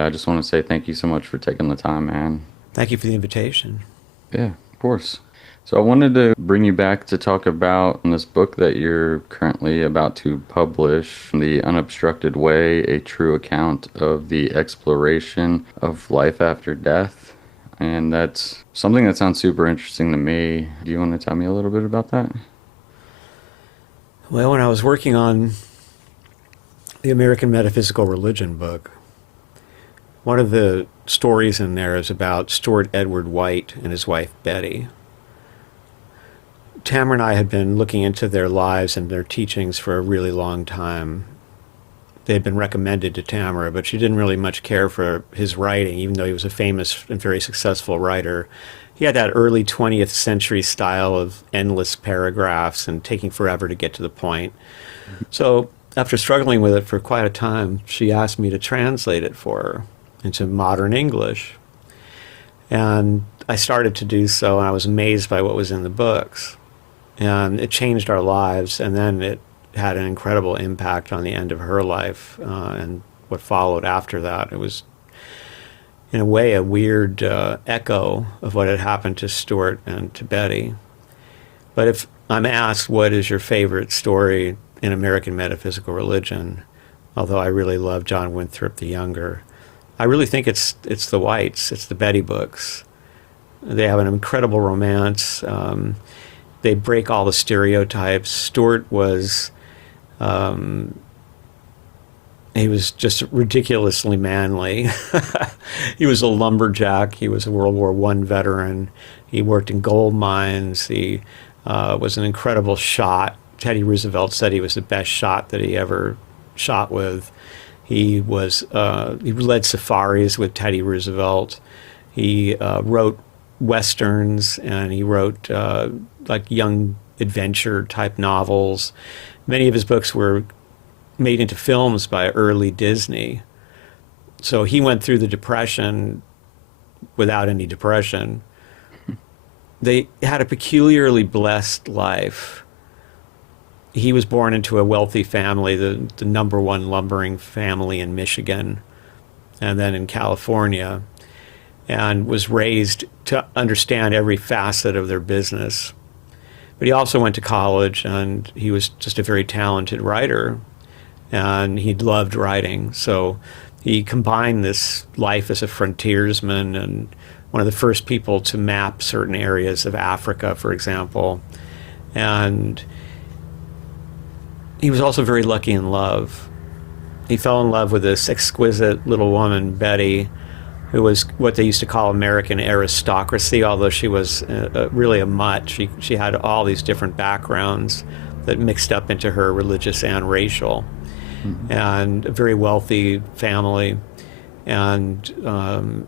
And I just want to say thank you so much for taking the time, man. Thank you for the invitation. Yeah, of course. So I wanted to bring you back to talk about this book that you're currently about to publish, The Unobstructed Way, a true account of the exploration of life after death. And that's something that sounds super interesting to me. Do you want to tell me a little bit about that? Well, when I was working on the American Metaphysical Religion book, one of the stories in there is about Stuart Edward White and his wife Betty. Tamra and I had been looking into their lives and their teachings for a really long time. They had been recommended to Tamra, but she didn't really much care for his writing, even though he was a famous and very successful writer. He had that early 20th century style of endless paragraphs and taking forever to get to the point. So after struggling with it for quite a time, she asked me to translate it for her into modern English. And I started to do so, and I was amazed by what was in the books. And it changed our lives, and then it had an incredible impact on the end of her life and what followed after that. It was, in a way, a weird echo of what had happened to Stuart and to Betty. But if I'm asked, what is your favorite story in American metaphysical religion, although I really love John Winthrop the Younger, I really think it's the Whites, it's the Betty books. They have an incredible romance. They break all the stereotypes. Stuart was, he was just ridiculously manly. He was a lumberjack. He was a World War I veteran. He worked in gold mines. He was an incredible shot. Teddy Roosevelt said he was the best shot that he ever shot with. He led safaris with Teddy Roosevelt. He wrote westerns, and he wrote like young adventure type novels. Many of his books were made into films by early Disney. So he went through the Depression without any depression. They had a peculiarly blessed life. He was born into a wealthy family, the number one lumbering family in Michigan and then in California, and was raised to understand every facet of their business. But he also went to college, and he was just a very talented writer, and he loved writing. So he combined this life as a frontiersman and one of the first people to map certain areas of Africa, for example. And he was also very lucky in love. He fell in love with this exquisite little woman, Betty, who was what they used to call American aristocracy, although she was really a mutt. She had all these different backgrounds that mixed up into her, religious and racial, and a very wealthy family. And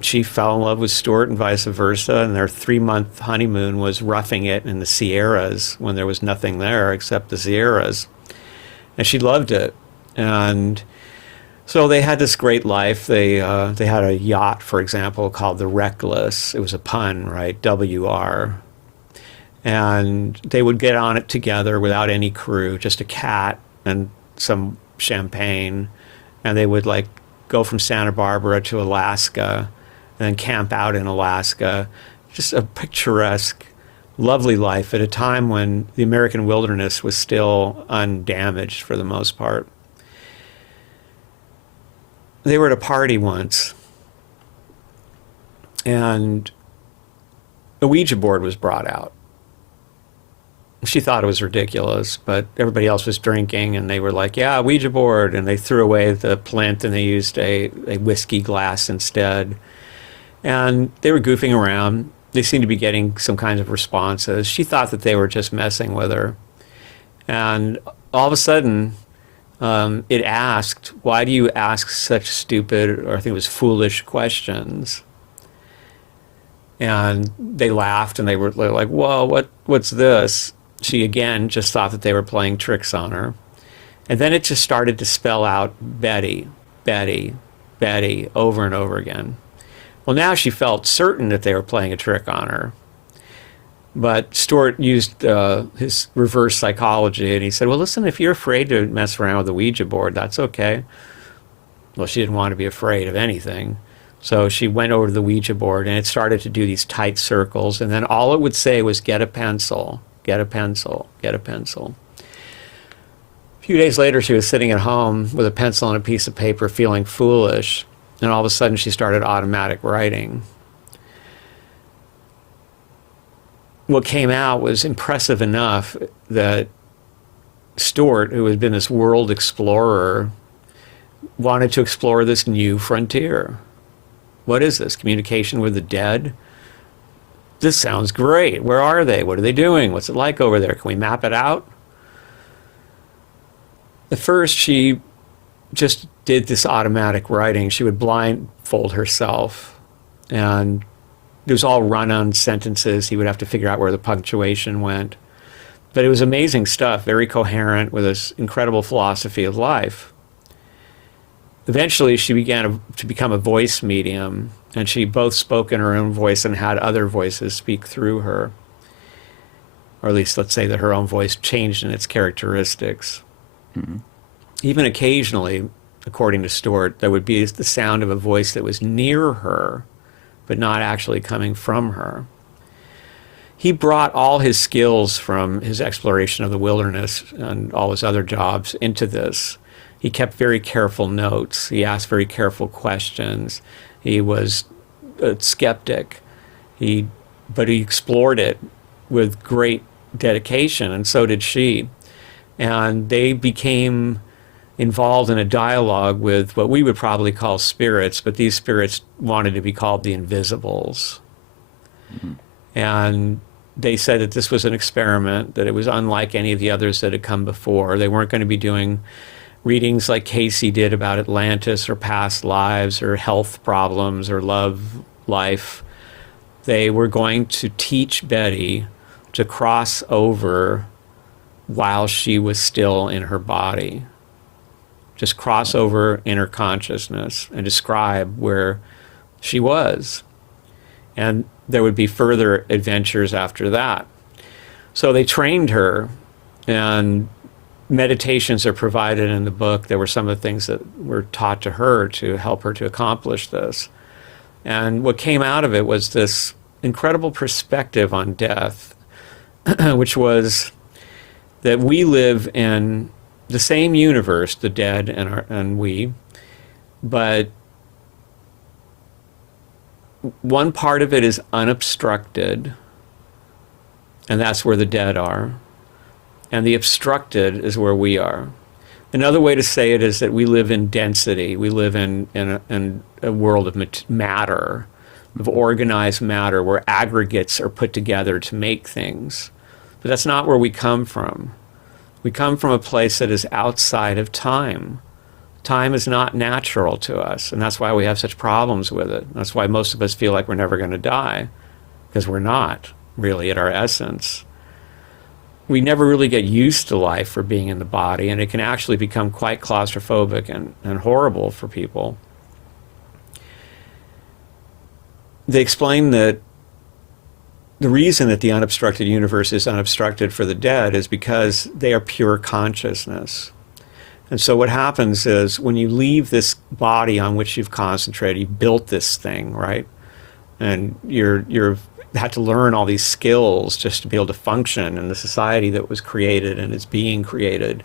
she fell in love with Stuart and vice versa, and their 3-month honeymoon was roughing it in the Sierras when there was nothing there except the Sierras. And she loved it. And so they had this great life. They had a yacht, for example, called the Reckless. It was a pun, right? WR. And they would get on it together without any crew, just a cat and some champagne. And they would like go from Santa Barbara to Alaska and then camp out in Alaska. Just a picturesque, lovely life at a time when the American wilderness was still undamaged for the most part. They were at a party once, and a Ouija board was brought out. She thought it was ridiculous, but everybody else was drinking, and they were like, yeah, Ouija board, and they threw away the plinth, and they used a whiskey glass instead. And they were goofing around. They seemed to be getting some kinds of responses. She thought that they were just messing with her. And all of a sudden, it asked, why do you ask such stupid, or I think it was foolish questions? And they laughed, and they were like, whoa, what's this? She, again, just thought that they were playing tricks on her. And then it just started to spell out Betty, Betty, Betty, over and over again. Well, now she felt certain that they were playing a trick on her. But Stuart used his reverse psychology, and he said, well, listen, if you're afraid to mess around with the Ouija board, that's okay. Well, she didn't want to be afraid of anything. So she went over to the Ouija board and it started to do these tight circles. And then all it would say was, get a pencil, get a pencil, get a pencil. A few days later, she was sitting at home with a pencil and a piece of paper feeling foolish. And all of a sudden, she started automatic writing. What came out was impressive enough that Stuart, who had been this world explorer, wanted to explore this new frontier. What is this? Communication with the dead? This sounds great. Where are they? What are they doing? What's it like over there? Can we map it out? At first, she just did this automatic writing. She would blindfold herself, and it was all run-on sentences. He would have to figure out where the punctuation went. But it was amazing stuff, very coherent, with this incredible philosophy of life. Eventually, she began to become a voice medium, and she both spoke in her own voice and had other voices speak through her. Or at least, let's say that her own voice changed in its characteristics. Mm-hmm. Even occasionally, according to Stuart, there would be the sound of a voice that was near her, but not actually coming from her. He brought all his skills from his exploration of the wilderness and all his other jobs into this. He kept very careful notes. He asked very careful questions. He was a skeptic, but he explored it with great dedication, and so did she. And they became involved in a dialogue with what we would probably call spirits, but these spirits wanted to be called the Invisibles. Mm-hmm. And they said that this was an experiment, that it was unlike any of the others that had come before. They weren't going to be doing readings like Casey did about Atlantis or past lives or health problems or love life. They were going to teach Betty to cross over while she was still in her body. Just cross over in her consciousness and describe where she was. And there would be further adventures after that. So they trained her, and meditations are provided in the book. There were some of the things that were taught to her to help her to accomplish this. And what came out of it was this incredible perspective on death, which was that we live in the same universe, the dead and we, but one part of it is unobstructed, and that's where the dead are. And the obstructed is where we are. Another way to say it is that we live in density. We live in a world of matter, of organized matter, where aggregates are put together to make things. But that's not where we come from. We come from a place that is outside of time. Time is not natural to us, and that's why we have such problems with it. That's why most of us feel like we're never going to die, because we're not really at our essence. We never really get used to life or being in the body, and it can actually become quite claustrophobic and horrible for people. They explain that the reason that the unobstructed universe is unobstructed for the dead is because they are pure consciousness. And so what happens is when you leave this body on which you've concentrated, you've built this thing, right? And you've had to learn all these skills just to be able to function in the society that was created and is being created.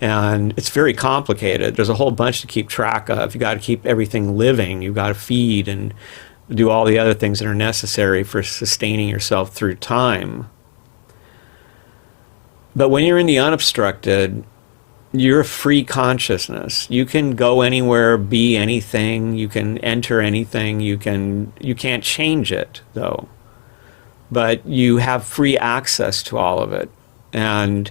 And it's very complicated. There's a whole bunch to keep track of. You got to keep everything living. You've got to feed and do all the other things that are necessary for sustaining yourself through time. But when you're in the unobstructed, you're a free consciousness. You can go anywhere, be anything, you can enter anything, you can't change it though. But you have free access to all of it. And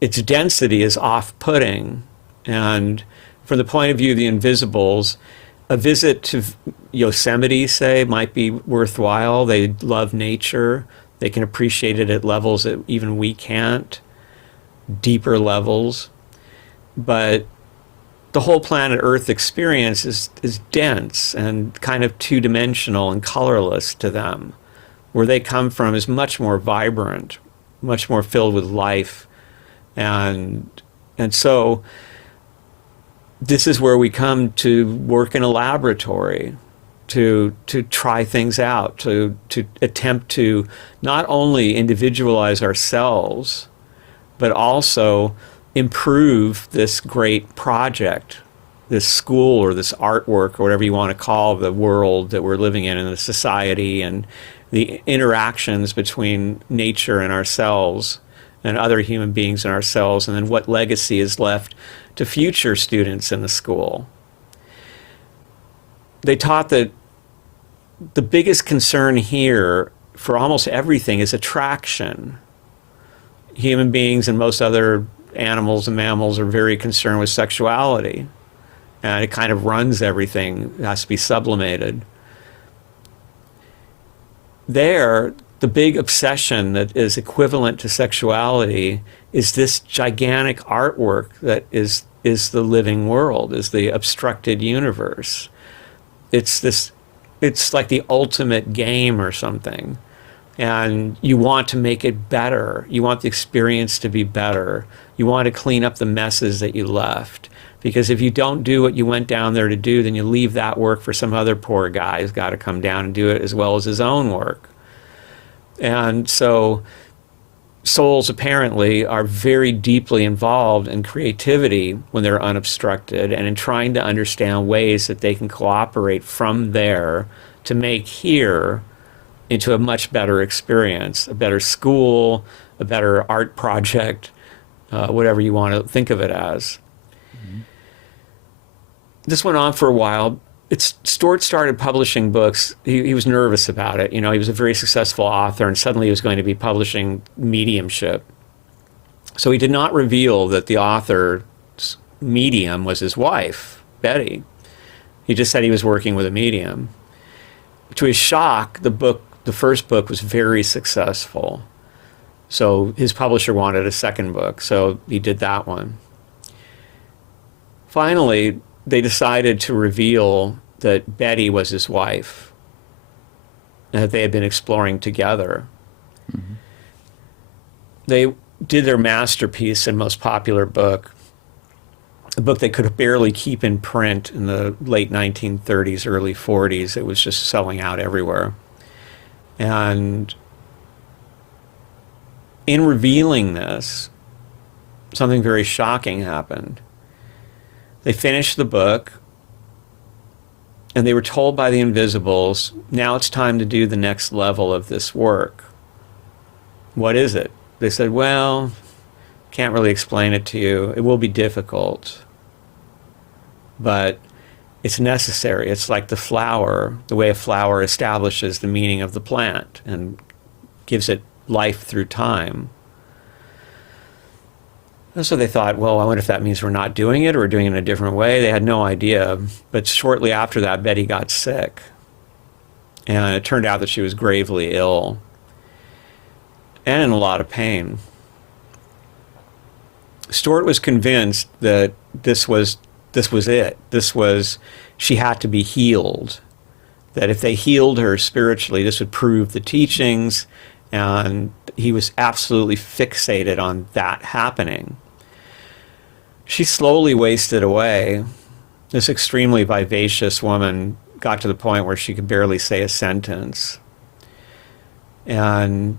its density is off-putting. And from the point of view of the Invisibles, a visit to Yosemite, say, might be worthwhile. They love nature. They can appreciate it at levels that even we can't, deeper levels. But the whole planet Earth experience is dense and kind of two-dimensional and colorless to them. Where they come from is much more vibrant, much more filled with life. And so this is where we come to work in a laboratory, to try things out, to attempt to not only individualize ourselves, but also improve this great project, this school or this artwork or whatever you want to call the world that we're living in and the society and the interactions between nature and ourselves and other human beings and ourselves, and then what legacy is left to future students in the school. They taught that the biggest concern here for almost everything is attraction. Human beings and most other animals and mammals are very concerned with sexuality, and it kind of runs everything. It has to be sublimated. There, the big obsession that is equivalent to sexuality is this gigantic artwork that is the living world, is the obstructed universe. It's like the ultimate game or something. And you want to make it better. You want the experience to be better. You want to clean up the messes that you left. Because if you don't do what you went down there to do, then you leave that work for some other poor guy who's got to come down and do it as well as his own work. And so souls apparently are very deeply involved in creativity when they're unobstructed and in trying to understand ways that they can cooperate from there to make here into a much better experience, a better school, a better art project, whatever you want to think of it as. Mm-hmm. This went on for a while. Stuart started publishing books. He was nervous about it. You know, he was a very successful author, and suddenly he was going to be publishing mediumship. So he did not reveal that the author's medium was his wife, Betty. He just said he was working with a medium. To his shock, the first book was very successful. So his publisher wanted a second book, so he did that one. Finally, they decided to reveal that Betty was his wife and that they had been exploring together. Mm-hmm. They did their masterpiece and most popular book, a book they could barely keep in print in the late 1930s, early 40s. It was just selling out everywhere. And in revealing this, something very shocking happened. They finished the book, and they were told by the Invisibles, now it's time to do the next level of this work. What is it? They said, well, can't really explain it to you. It will be difficult, but it's necessary. It's like the flower, the way a flower establishes the meaning of the plant and gives it life through time. And so they thought, well, I wonder if that means we're not doing it or we're doing it in a different way. They had no idea. But shortly after that, Betty got sick. And it turned out that she was gravely ill and in a lot of pain. Stuart was convinced that this was it. She had to be healed. That if they healed her spiritually, this would prove the teachings, and he was absolutely fixated on that happening. She slowly wasted away. This extremely vivacious woman got to the point where she could barely say a sentence. And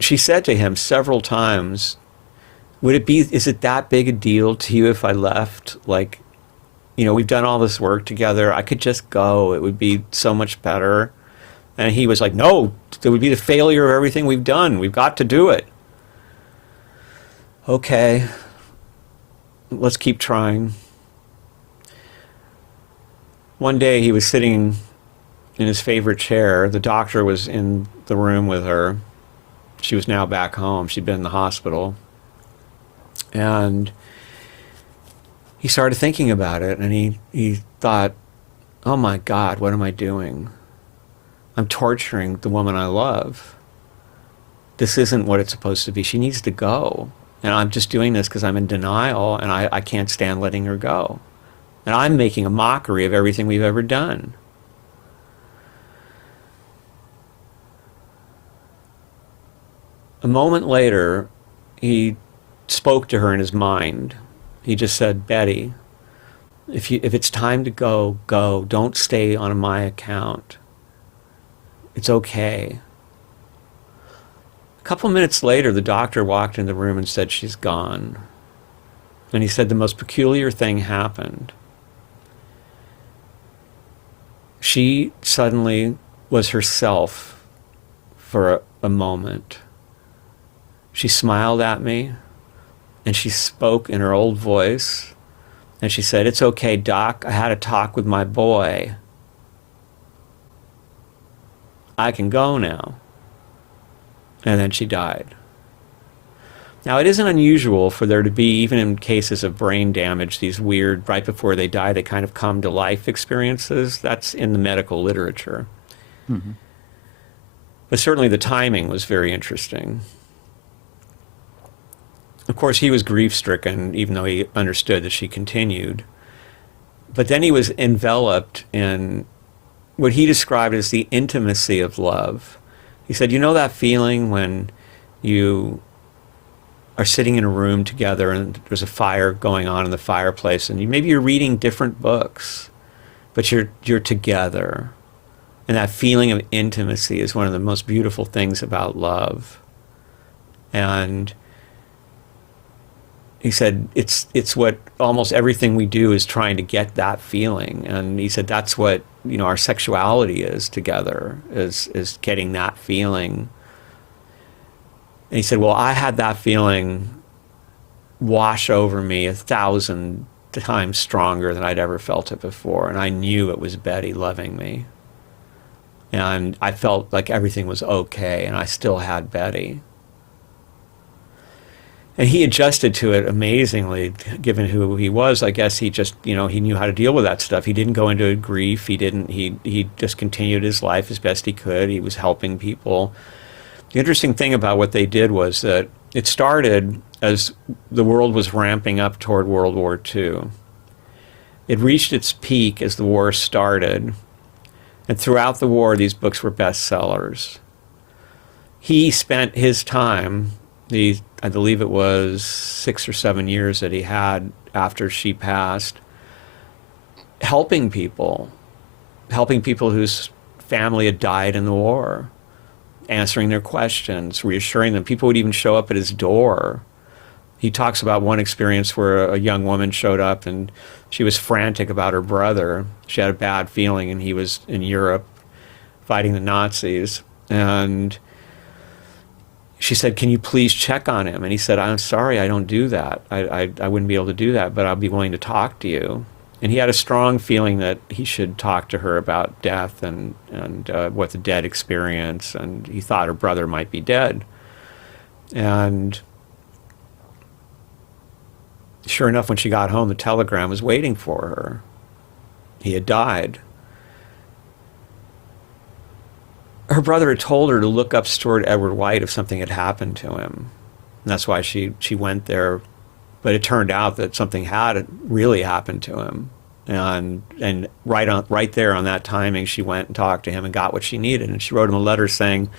she said to him several times, is it that big a deal to you if I left? Like, you know, we've done all this work together. I could just go. It would be so much better. And he was like, no, it would be the failure of everything we've done. We've got to do it. Okay, let's keep trying. One day he was sitting in his favorite chair. The doctor was in the room with her. She was now back home. She'd been in the hospital. And he started thinking about it, and he thought, oh my God, what am I doing? I'm torturing the woman I love. This isn't what it's supposed to be. She needs to go. And I'm just doing this because I'm in denial, and I can't stand letting her go. And I'm making a mockery of everything we've ever done. A moment later, he spoke to her in his mind. He just said, Betty, if it's time to go, go. Don't stay on my account. It's okay. A couple minutes later, the doctor walked in the room and said, she's gone. And he said the most peculiar thing happened. She suddenly was herself for a moment. She smiled at me, and she spoke in her old voice, and she said, it's okay, Doc, I had a talk with my boy. I can go now. And then she died. Now, it isn't unusual for there to be, even in cases of brain damage, these weird, right before they die, they kind of come to life experiences. That's in the medical literature. Mm-hmm. But certainly the timing was very interesting. Of course, he was grief-stricken, even though he understood that she continued. But then he was enveloped in what he described as the intimacy of love. He said, you know that feeling when you are sitting in a room together and there's a fire going on in the fireplace, and maybe you're reading different books, but you're together. And that feeling of intimacy is one of the most beautiful things about love. And he said, it's what almost everything we do is trying to get that feeling. And he said, that's what, our sexuality is together, is getting that feeling. And he said, well, I had that feeling wash over me 1,000 times stronger than I'd ever felt it before. And I knew it was Betty loving me. And I felt like everything was okay, and I still had Betty. And he adjusted to it amazingly, given who he was. I guess he just, he knew how to deal with that stuff. He didn't go into grief. He just continued his life as best he could. He was helping people. The interesting thing about what they did was that it started as the world was ramping up toward World War II. It reached its peak as the war started. And throughout the war, these books were bestsellers. He spent his time, I believe it was 6 or 7 years that he had after she passed, helping people whose family had died in the war, answering their questions, reassuring them. People would even show up at his door. He talks about one experience where a young woman showed up and she was frantic about her brother. She had a bad feeling, and he was in Europe fighting the Nazis. And she said, can you please check on him? And he said, I'm sorry, I don't do that. I wouldn't be able to do that, but I'll be willing to talk to you. And he had a strong feeling that he should talk to her about death and what the dead experience, and he thought her brother might be dead. And sure enough, when she got home, the telegram was waiting for her. He had died. Her brother had told her to look up Stuart Edward White if something had happened to him. And that's why she went there. But it turned out that something had really happened to him. And right there on that timing, she went and talked to him and got what she needed. And she wrote him a letter saying,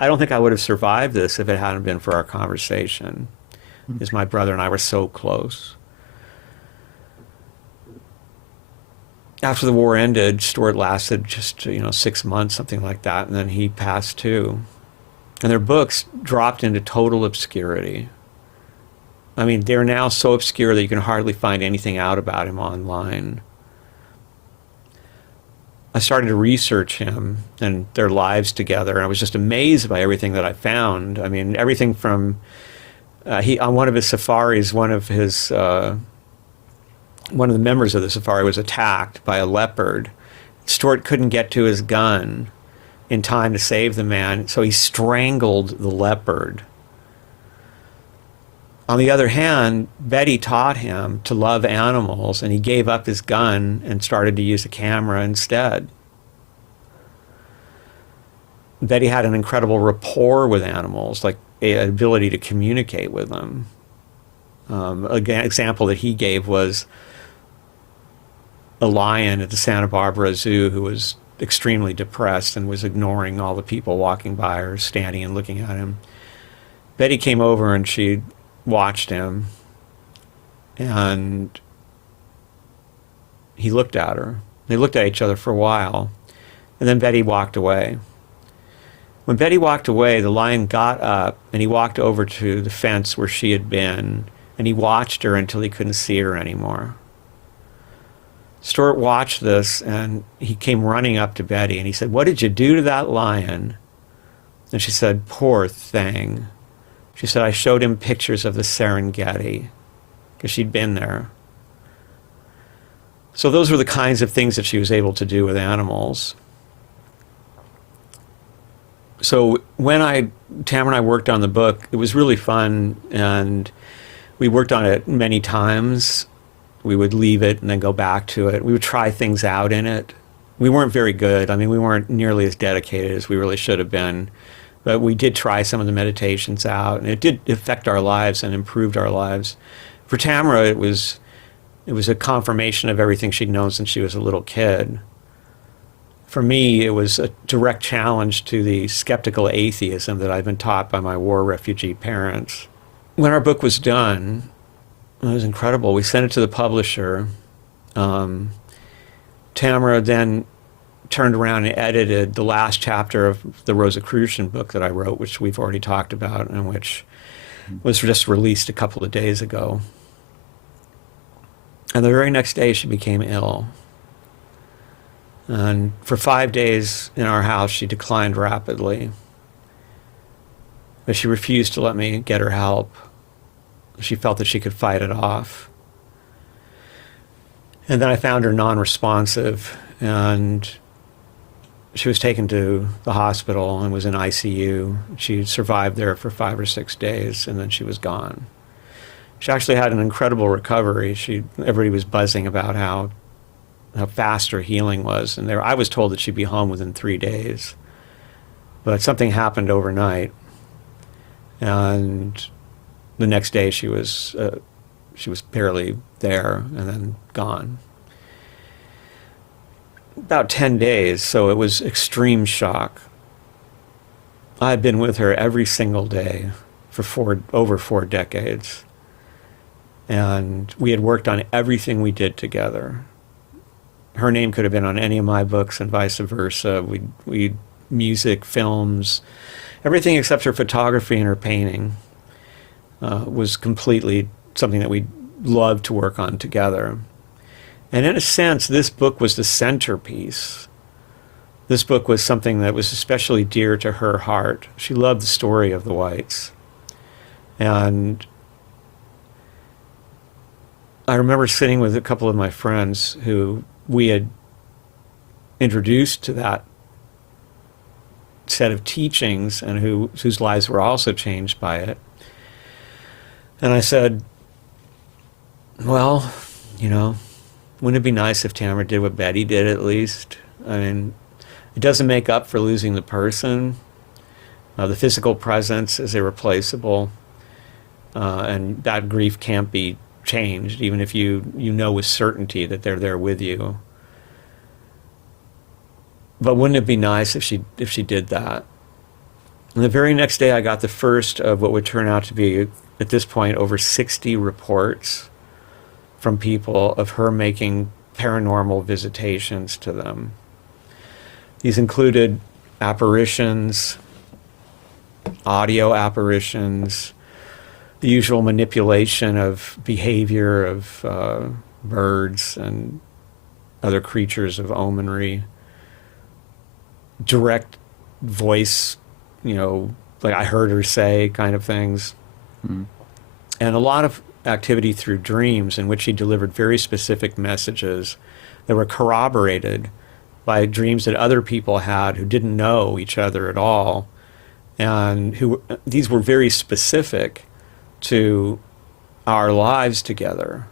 I don't think I would have survived this if it hadn't been for our conversation. Because my brother and I were so close. After the war ended, Stuart lasted just 6 months, something like that, and then he passed too. And their books dropped into total obscurity. I mean, they're now so obscure that you can hardly find anything out about him online. I started to research him and their lives together, and I was just amazed by everything that I found. I mean, everything from on one of his safaris, one of the members of the safari was attacked by a leopard. Stuart couldn't get to his gun in time to save the man, so he strangled the leopard. On the other hand, Betty taught him to love animals, and he gave up his gun and started to use a camera instead. Betty had an incredible rapport with animals, like an ability to communicate with them. An example that he gave was a lion at the Santa Barbara Zoo who was extremely depressed and was ignoring all the people walking by or standing and looking at him. Betty came over and she watched him, And he looked at her. They looked at each other for a while, and then Betty walked away. When Betty walked away, the lion got up and he walked over to the fence where she had been, and he watched her until he couldn't see her anymore. Stuart watched this, and he came running up to Betty, and he said, "What did you do to that lion?" And she said, "Poor thing." She said, "I showed him pictures of the Serengeti," because she'd been there. So those were the kinds of things that she was able to do with animals. So when Tamra and I worked on the book, it was really fun, and we worked on it many times. We would leave it and then go back to it. We would try things out in it. We weren't very good. I mean, we weren't nearly as dedicated as we really should have been. But we did try some of the meditations out, and it did affect our lives and improved our lives. For Tamra, it was a confirmation of everything she'd known since she was a little kid. For me, it was a direct challenge to the skeptical atheism that I'd been taught by my war refugee parents. When our book was done, it was incredible. We sent it to the publisher. Tamra then turned around and edited the last chapter of the Rosicrucian book that I wrote, which we've already talked about, and which was just released a couple of days ago. And the very next day, she became ill. And for 5 days in our house, she declined rapidly. But she refused to let me get her help. She felt that she could fight it off. And then I found her non-responsive, and she was taken to the hospital and was in ICU. She survived there for 5 or 6 days, and then she was gone. She actually had an incredible recovery. Everybody was buzzing about how fast her healing was. And I was told that she'd be home within 3 days. But something happened overnight. And the next day she was barely there and then gone. About 10 days, so it was extreme shock. I had been with her every single day for over 4 decades. And we had worked on everything we did together. Her name could have been on any of my books and vice versa. We music, films, everything except her photography and her painting was completely something that we loved to work on together. And in a sense, this book was the centerpiece. This book was something that was especially dear to her heart. She loved the story of the Whites. And I remember sitting with a couple of my friends who we had introduced to that set of teachings and whose lives were also changed by it. And I said, well, wouldn't it be nice if Tamra did what Betty did at least? I mean, it doesn't make up for losing the person. The physical presence is irreplaceable, and that grief can't be changed, even if you know with certainty that they're there with you. But wouldn't it be nice if she did that? And the very next day, I got the first of what would turn out to be, at this point, over 60 reports from people of her making paranormal visitations to them. These included apparitions, audio apparitions, the usual manipulation of behavior of birds and other creatures of omenry, direct voice, like I heard her say kind of things. Mm. And a lot of activity through dreams in which she delivered very specific messages that were corroborated by dreams that other people had who didn't know each other at all, and these were very specific to our lives together,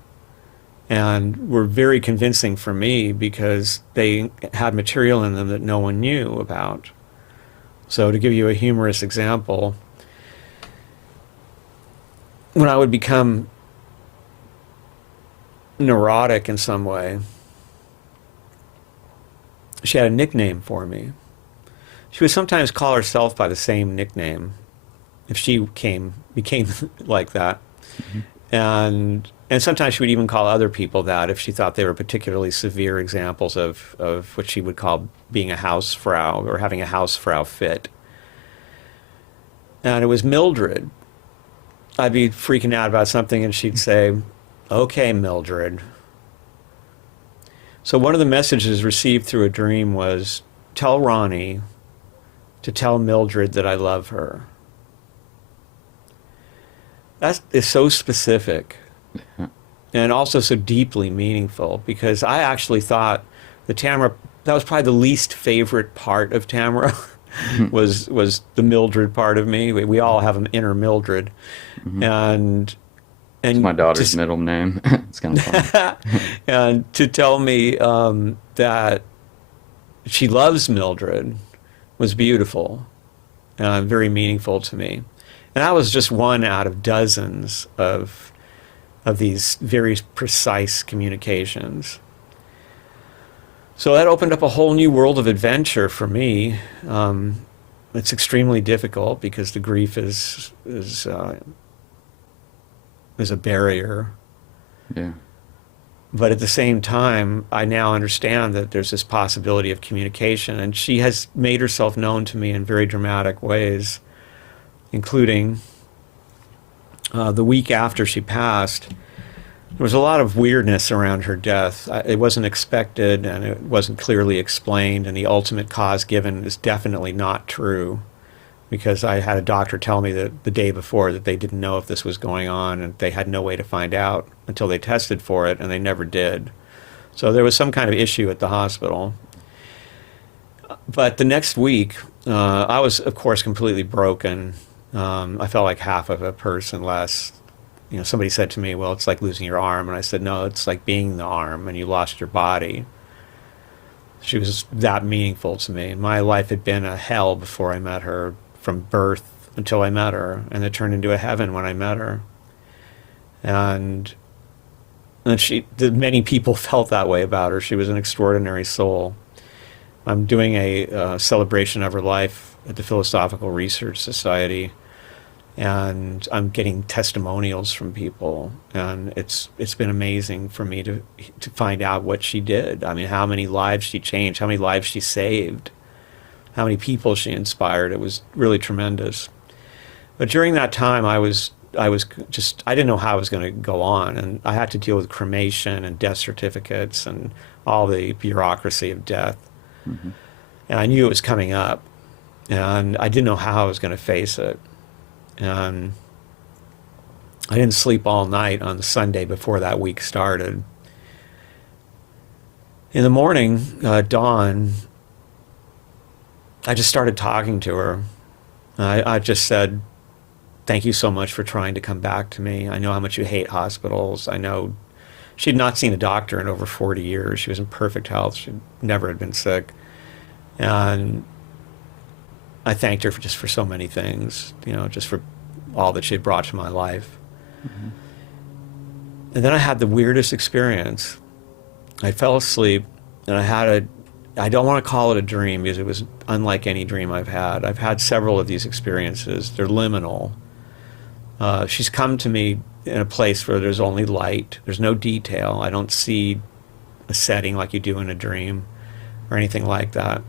and were very convincing for me because they had material in them that no one knew about. So to give you a humorous example, when I would become neurotic in some way, she had a nickname for me. She would sometimes call herself by the same nickname if she became like that. Mm-hmm. And sometimes she would even call other people that if she thought they were particularly severe examples of what she would call being a Hausfrau or having a Hausfrau fit. And it was Mildred. I'd be freaking out about something and she'd say, "Okay, Mildred." So one of the messages received through a dream was, "Tell Ronnie to tell Mildred that I love her." That is so specific and also so deeply meaningful, because I actually thought that was probably the least favorite part of Tamra was the Mildred part of me. We all have an inner Mildred. Mm-hmm. And It's my daughter's middle name. It's kind of fun. And to tell me that she loves Mildred was beautiful and very meaningful to me. And that was just one out of dozens of these very precise communications. So that opened up a whole new world of adventure for me. It's extremely difficult because the grief is a barrier. Yeah. But at the same time, I now understand that there's this possibility of communication, and she has made herself known to me in very dramatic ways, including the week after she passed. There was a lot of weirdness around her death. It wasn't expected, and it wasn't clearly explained, and the ultimate cause given is definitely not true, because I had a doctor tell me that the day before that they didn't know if this was going on, and they had no way to find out until they tested for it, and they never did. So there was some kind of issue at the hospital. But the next week, I was, of course, completely broken. I felt like half of a person less. You know, somebody said to me, "Well, it's like losing your arm." And I said, "No, it's like being the arm and you lost your body." She was that meaningful to me. My life had been a hell before I met her, from birth until I met her, and it turned into a heaven when I met her. And many people felt that way about her. She was an extraordinary soul. I'm doing a celebration of her life at the Philosophical Research Society, and I'm getting testimonials from people, and it's been amazing for me to find out what she did. I mean, how many lives she changed, how many lives she saved, how many people she inspired. It was really tremendous. But during that time, I didn't know how I was going to go on, and I had to deal with cremation and death certificates and all the bureaucracy of death. Mm-hmm. And I knew it was coming up, and I didn't know how I was going to face it. And I didn't sleep all night on the Sunday before that week started. In the morning, dawn, I just started talking to her. I just said, "Thank you so much for trying to come back to me. I know how much you hate hospitals. I know." She'd not seen a doctor in over 40 years. She was in perfect health. She never had been sick. And I thanked her for so many things, just for all that she had brought to my life. Mm-hmm. And then I had the weirdest experience. I fell asleep, and I don't want to call it a dream because it was unlike any dream I've had. I've had several of these experiences. They're liminal. She's come to me in a place where there's only light. There's no detail. I don't see a setting like you do in a dream or anything like that.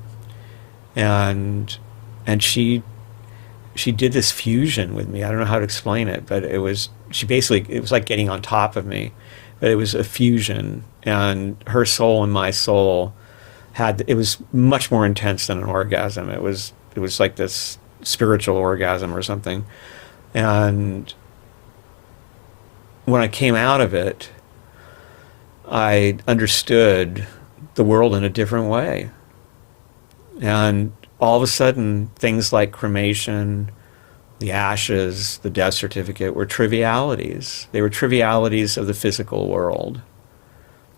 And she did this fusion with me. I don't know how to explain it, but it was like getting on top of me. But it was a fusion, and her soul and my soul it was much more intense than an orgasm. It was like this spiritual orgasm or something. And when I came out of it, I understood the world in a different way. And all of a sudden, things like cremation, the ashes, the death certificate were trivialities. They were trivialities of the physical world.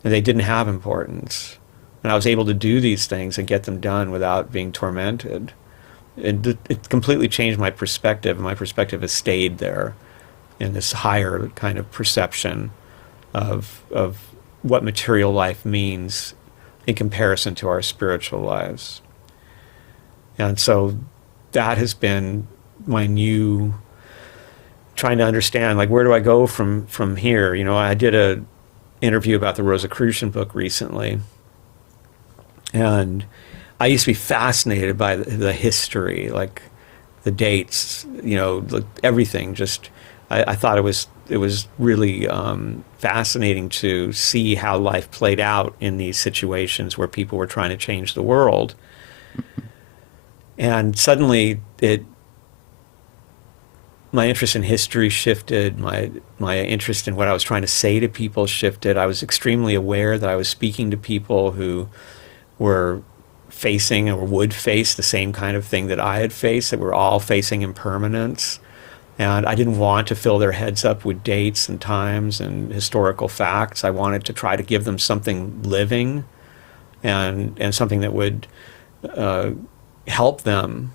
And they didn't have importance. And I was able to do these things and get them done without being tormented. It completely changed my perspective, and my perspective has stayed there in this higher kind of perception of what material life means in comparison to our spiritual lives. And so that has been my new trying to understand, like, where do I go from here? You know, I did a interview about the Rosicrucian book recently, and I used to be fascinated by the history, like the dates, you know, everything. Just I thought it was really fascinating to see how life played out in these situations where people were trying to change the world. And suddenly my interest in history shifted, my interest in what I was trying to say to people shifted. I was extremely aware that I was speaking to people who were facing or would face the same kind of thing that I had faced, that we're all facing impermanence. And I didn't want to fill their heads up with dates and times and historical facts. I wanted to try to give them something living and something that would help them.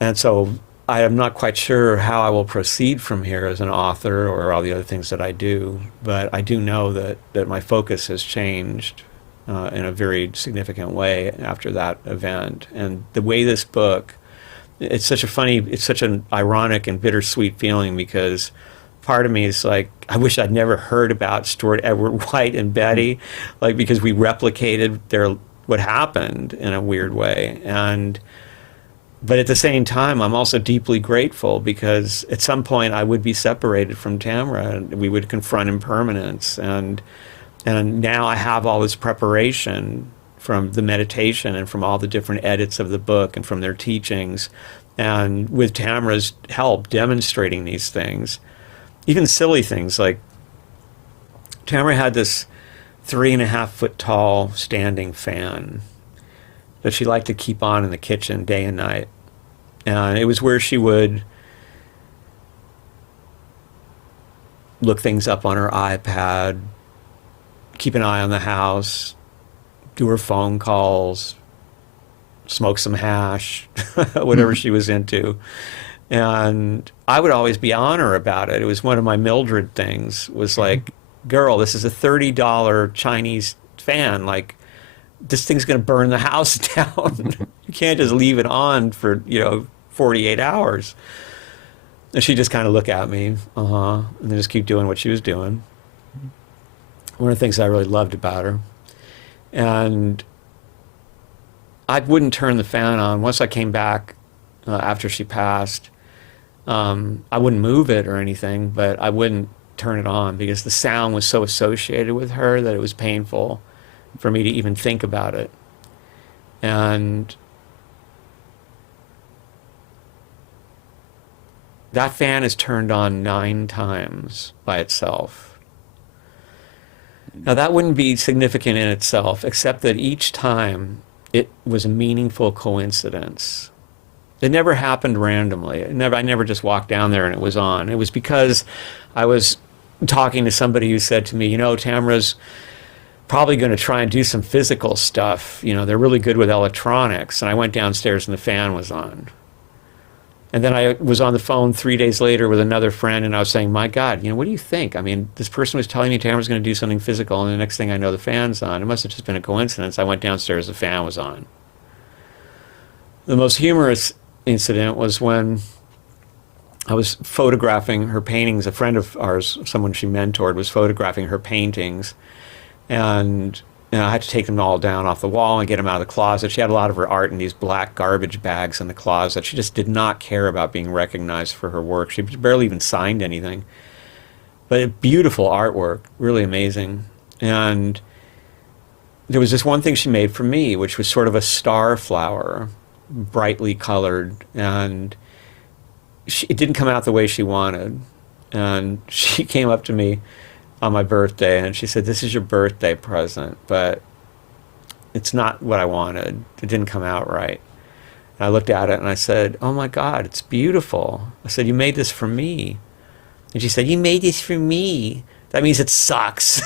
And so I am not quite sure how I will proceed from here as an author or all the other things that I do, but I do know that my focus has changed in a very significant way after that event. And the way this book, it's such an ironic and bittersweet feeling, because part of me is like, I wish I'd never heard about Stuart, Edward White, and Betty, like, because we replicated what happened in a weird way. But at the same time, I'm also deeply grateful, because at some point I would be separated from Tamra, and we would confront impermanence. And now I have all this preparation from the meditation and from all the different edits of the book and from their teachings, and with Tamra's help demonstrating these things, even silly things like Tamra had this 3.5-foot tall standing fan that she liked to keep on in the kitchen day and night. And it was where she would look things up on her iPad, keep an eye on the house, do her phone calls, smoke some hash, whatever she was into. And I would always be on her about it. It was one of my Mildred things, was like, girl, this is a $30 Chinese fan. Like, this thing's going to burn the house down. You can't just leave it on for, 48 hours. And she'd just kind of look at me, and then just keep doing what she was doing. One of the things I really loved about her. And I wouldn't turn the fan on. Once I came back after she passed, I wouldn't move it or anything, but I wouldn't turn it on, because the sound was so associated with her that it was painful for me to even think about it. And that fan is turned on 9 times by itself. Now, that wouldn't be significant in itself, except that each time it was a meaningful coincidence. It never happened randomly. I never just walked down there and it was on. It was because I was talking to somebody who said to me, Tamra's probably going to try and do some physical stuff. They're really good with electronics. And I went downstairs and the fan was on. And then I was on the phone 3 days later with another friend, and I was saying, my God, what do you think? I mean, this person was telling me Tamra's going to do something physical, and the next thing I know, the fan's on. It must have just been a coincidence. I went downstairs, the fan was on. The most humorous incident was when I was photographing her paintings. A friend of ours, someone she mentored, was photographing her paintings, and I had to take them all down off the wall and get them out of the closet. She had a lot of her art in these black garbage bags in the closet. She just did not care about being recognized for her work. She barely even signed anything. But beautiful artwork, really amazing. And there was this one thing she made for me, which was sort of a star flower, brightly colored, and it didn't come out the way she wanted. And she came up to me on my birthday, and she said, "This is your birthday present, but it's not what I wanted. It didn't come out right." And I looked at it and I said, "Oh my God, it's beautiful." I said, "You made this for me." And she said, "You made this for me? That means it sucks."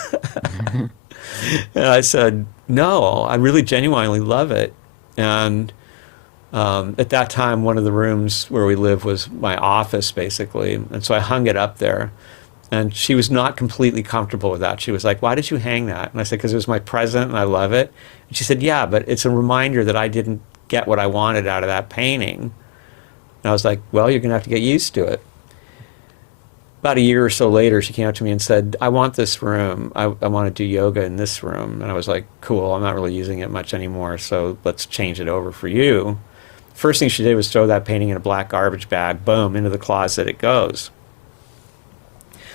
And I said, "No, I really genuinely love it." And at that time, one of the rooms where we lived was my office, basically. And so I hung it up there. And she was not completely comfortable with that. She was like, "Why did you hang that?" And I said, "Because it was my present and I love it." And she said, "Yeah, but it's a reminder that I didn't get what I wanted out of that painting." And I was like, well, you're going to have to get used to it. About a year or so later, she came up to me and said, I want this room. I want to do yoga in this room. And I was like, cool, I'm not really using it much anymore, so let's change it over for you. First thing she did was throw that painting in a black garbage bag. Boom, into the closet it goes.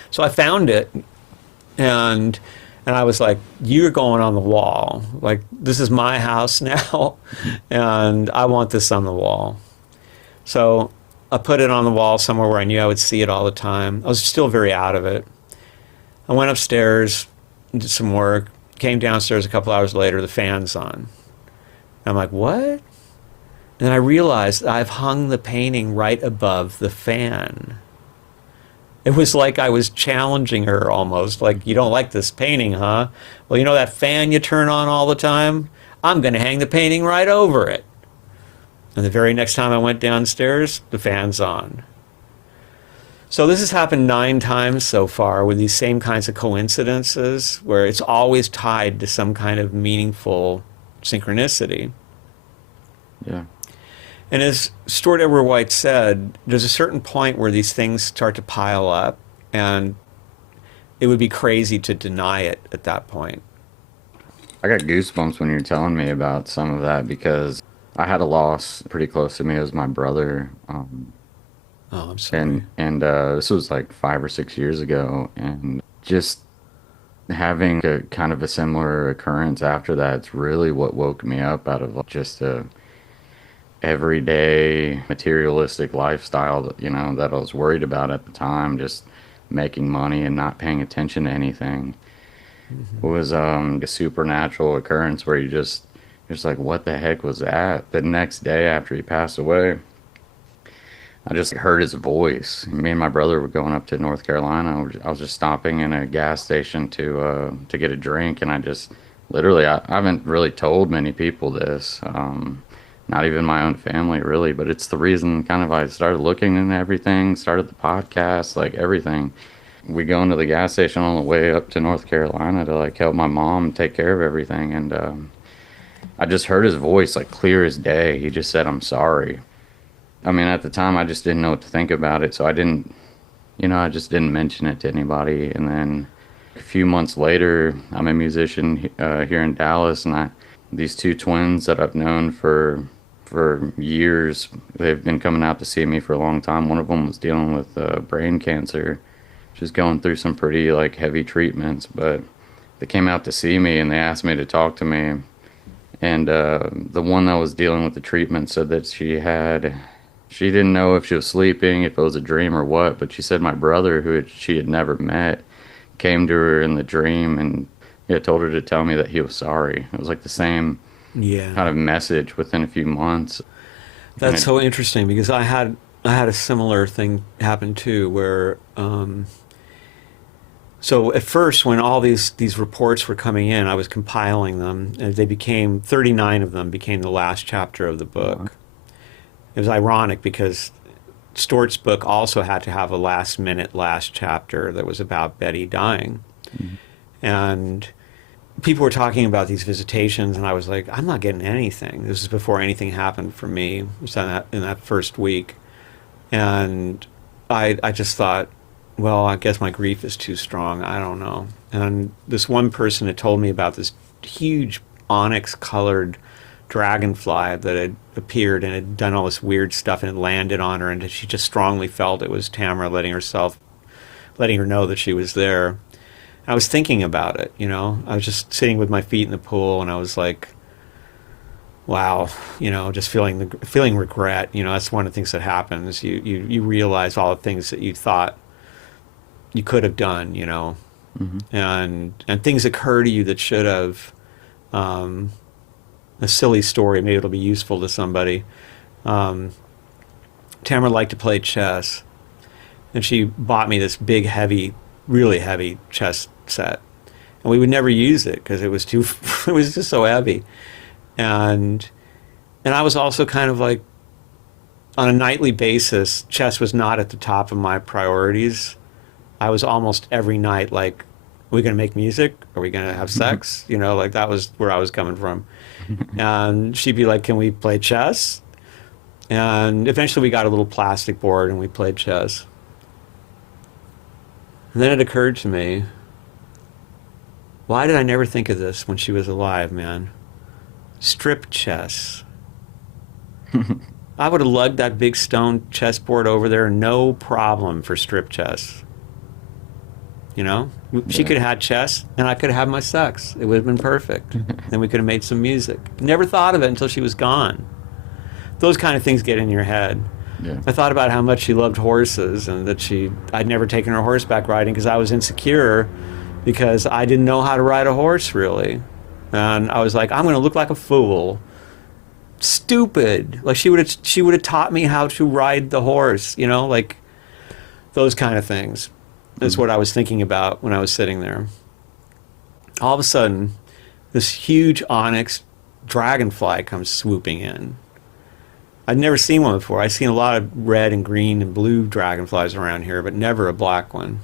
So I found it, and I was like, you're going on the wall. Like, this is my house now, and I want this on the wall. So I put it on the wall somewhere where I knew I would see it all the time. I was still very out of it. I went upstairs, did some work, came downstairs a couple hours later, the fan's on. And I'm like, what? And I realized I've hung the painting right above the fan. It was like I was challenging her almost, like, you don't like this painting, huh? Well, you know that fan you turn on all the time? I'm going to hang the painting right over it. And the very next time I went downstairs, the fan's on. So this has happened 9 times so far with these same kinds of coincidences where it's always tied to some kind of meaningful synchronicity. Yeah. And as Stuart and Betty White said, there's a certain point where these things start to pile up, and it would be crazy to deny it at that point. I got goosebumps when you're telling me about some of that because I had a loss pretty close to me. It was my brother. Oh, I'm sorry. And this was like 5 or 6 years ago. And just having a kind of a similar occurrence after that, it's really what woke me up out of just a everyday materialistic lifestyle that, that I was worried about at the time, just making money and not paying attention to anything. It was a supernatural occurrence where you're just like, what the heck was that? The next day after he passed away, I just heard his voice. Me and my brother were going up to North Carolina. I was just stopping in a gas station to get a drink, and I just literally, I haven't really told many people this. Not even my own family, really, but it's the reason kind of I started looking into everything, started the podcast, like everything. We go into the gas station on the way up to North Carolina to like help my mom take care of everything, and I just heard his voice like clear as day. He just said, "I'm sorry." I mean, at the time, I just didn't know what to think about it, so I didn't, I just didn't mention it to anybody. And then a few months later, I'm a musician here in Dallas, and these 2 twins that I've known for years, they've been coming out to see me for a long time. One of them was dealing with brain cancer, just going through some pretty like heavy treatments, but they came out to see me and they asked me to talk to me. And the one that was dealing with the treatment said that she didn't know if she was sleeping, if it was a dream or what, but she said my brother, she had never met, came to her in the dream and told her to tell me that he was sorry. It was like the same kind of message within a few months. That's so interesting because I had a similar thing happen too, where so at first when all these reports were coming in, I was compiling them, and 39 of them became the last chapter of the book. Uh-huh. It was ironic because Stuart's book also had to have a last chapter that was about Betty dying. Mm-hmm. And people were talking about these visitations, and I was like, I'm not getting anything. This is before anything happened for me. It was in that first week. And I just thought, well, I guess my grief is too strong. I don't know. And this one person had told me about this huge onyx-colored dragonfly that had appeared and had done all this weird stuff and had landed on her, and she just strongly felt it was Tamra letting her know that she was there. I was thinking about it, I was just sitting with my feet in the pool, and I was like, wow, just feeling regret. That's one of the things that happens. You realize all the things that you thought you could have done, mm-hmm. and things occur to you that should have. A silly story, maybe it'll be useful to somebody. Tamra liked to play chess, and she bought me this big, heavy, really heavy chess set, and we would never use it because it was just so heavy. And I was also kind of like, on a nightly basis, chess was not at the top of my priorities. I was almost every night like, are we going to make music? Are we going to have sex? That was where I was coming from. And she'd be like, can we play chess? And eventually we got a little plastic board and we played chess. And then it occurred to me, why did I never think of this when she was alive, man? Strip chess. I would have lugged that big stone chessboard over there, no problem, for strip chess. You know? She could have had chess, and I could have had my sex. It would have been perfect. Then we could have made some music. Never thought of it until she was gone. Those kind of things get in your head. Yeah. I thought about how much she loved horses, and that I'd never taken her horseback riding because I was insecure, because I didn't know how to ride a horse, really. And I was like, I'm going to look like a fool. Stupid. Like, she would have taught me how to ride the horse, you know, like those kind of things. That's what I was thinking about when I was sitting there. All of a sudden, this huge onyx dragonfly comes swooping in. I'd never seen one before. I'd seen a lot of red and green and blue dragonflies around here, but never a black one.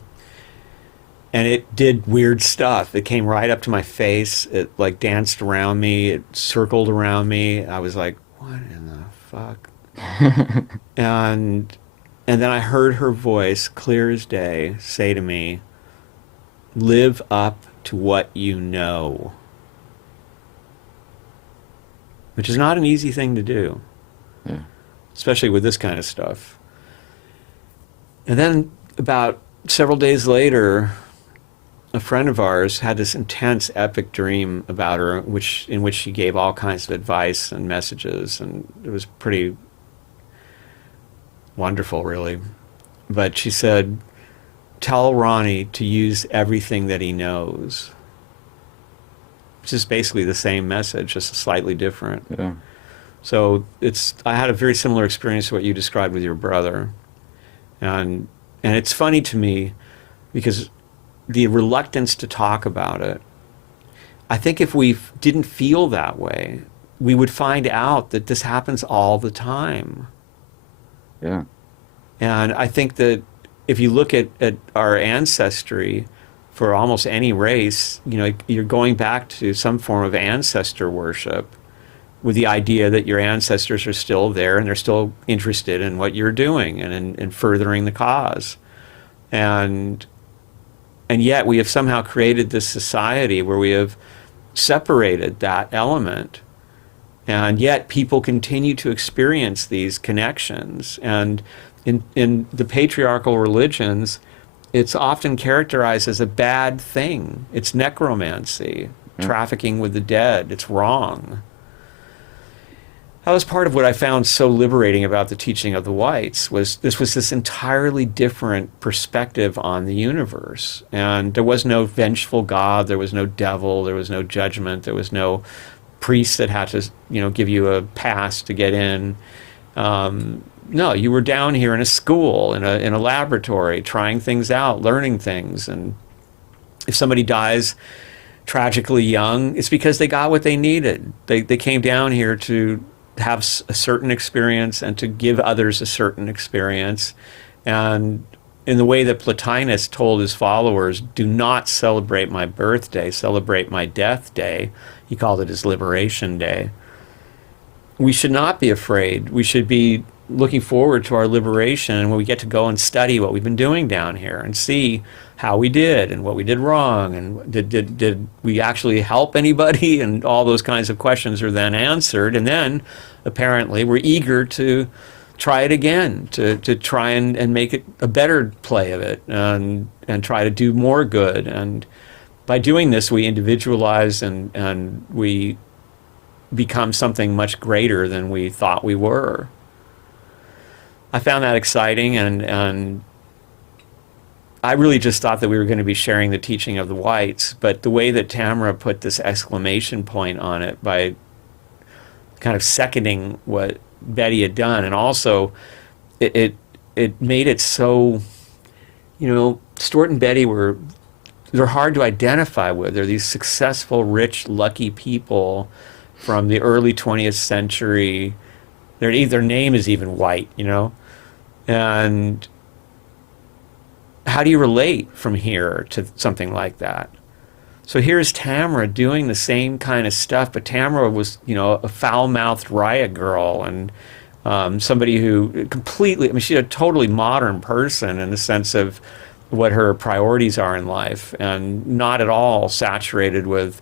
And it did weird stuff. It came right up to my face. It like danced around me. It circled around me. I was like, what in the fuck? And then I heard her voice, clear as day, say to me, live up to what you know. Which is not an easy thing to do. Yeah. Especially with this kind of stuff. And then about several days later, a friend of ours had this intense, epic dream about her, in which she gave all kinds of advice and messages, and it was pretty wonderful, really. But she said, tell Ronnie to use everything that he knows. Which is basically the same message, just slightly different. Yeah. So I had a very similar experience to what you described with your brother. And it's funny to me because the reluctance to talk about it, I think if we didn't feel that way, we would find out that this happens all the time. Yeah. And I think that if you look at our ancestry for almost any race, you know, you're going back to some form of ancestor worship with the idea that your ancestors are still there and they're still interested in what you're doing and in furthering the cause. And yet we have somehow created this society where we have separated that element. And yet people continue to experience these connections. And in the patriarchal religions, it's often characterized as a bad thing. It's necromancy, trafficking with the dead. It's wrong. That was part of what I found so liberating about the teaching of the Whites, was this entirely different perspective on the universe. And there was no vengeful God, there was no devil, there was no judgment, there was no priest that had to, you know, give you a pass to get in. No, you were down here in a school, in a laboratory, trying things out, learning things. And if somebody dies tragically young, it's because they got what they needed. They came down here to have a certain experience and to give others a certain experience. And in the way that Plotinus told his followers, do not celebrate my birthday, celebrate my death day. He called it his liberation day. We should not be afraid. We should be looking forward to our liberation when we get to go and study what we've been doing down here and see how we did and what we did wrong, and did we actually help anybody, and all those kinds of questions are then answered. And then apparently we're eager to try it again, to try and make it a better play of it, and try to do more good. And by doing this, we individualize and we become something much greater than we thought we were. I found that exciting, and I really just thought that we were going to be sharing the teaching of the Whites, but the way that Tamra put this exclamation point on it by kind of seconding what Betty had done, and also it made it so, you know, Stuart and Betty they're hard to identify with. They're these successful, rich, lucky people from the early 20th century. Their name is even White, you know, and how do you relate from here to something like that? So here's Tamra doing the same kind of stuff, but Tamra was, you know, a foul-mouthed riot girl and Somebody who completely, I mean, she's a totally modern person in the sense of what her priorities are in life, and not at all saturated with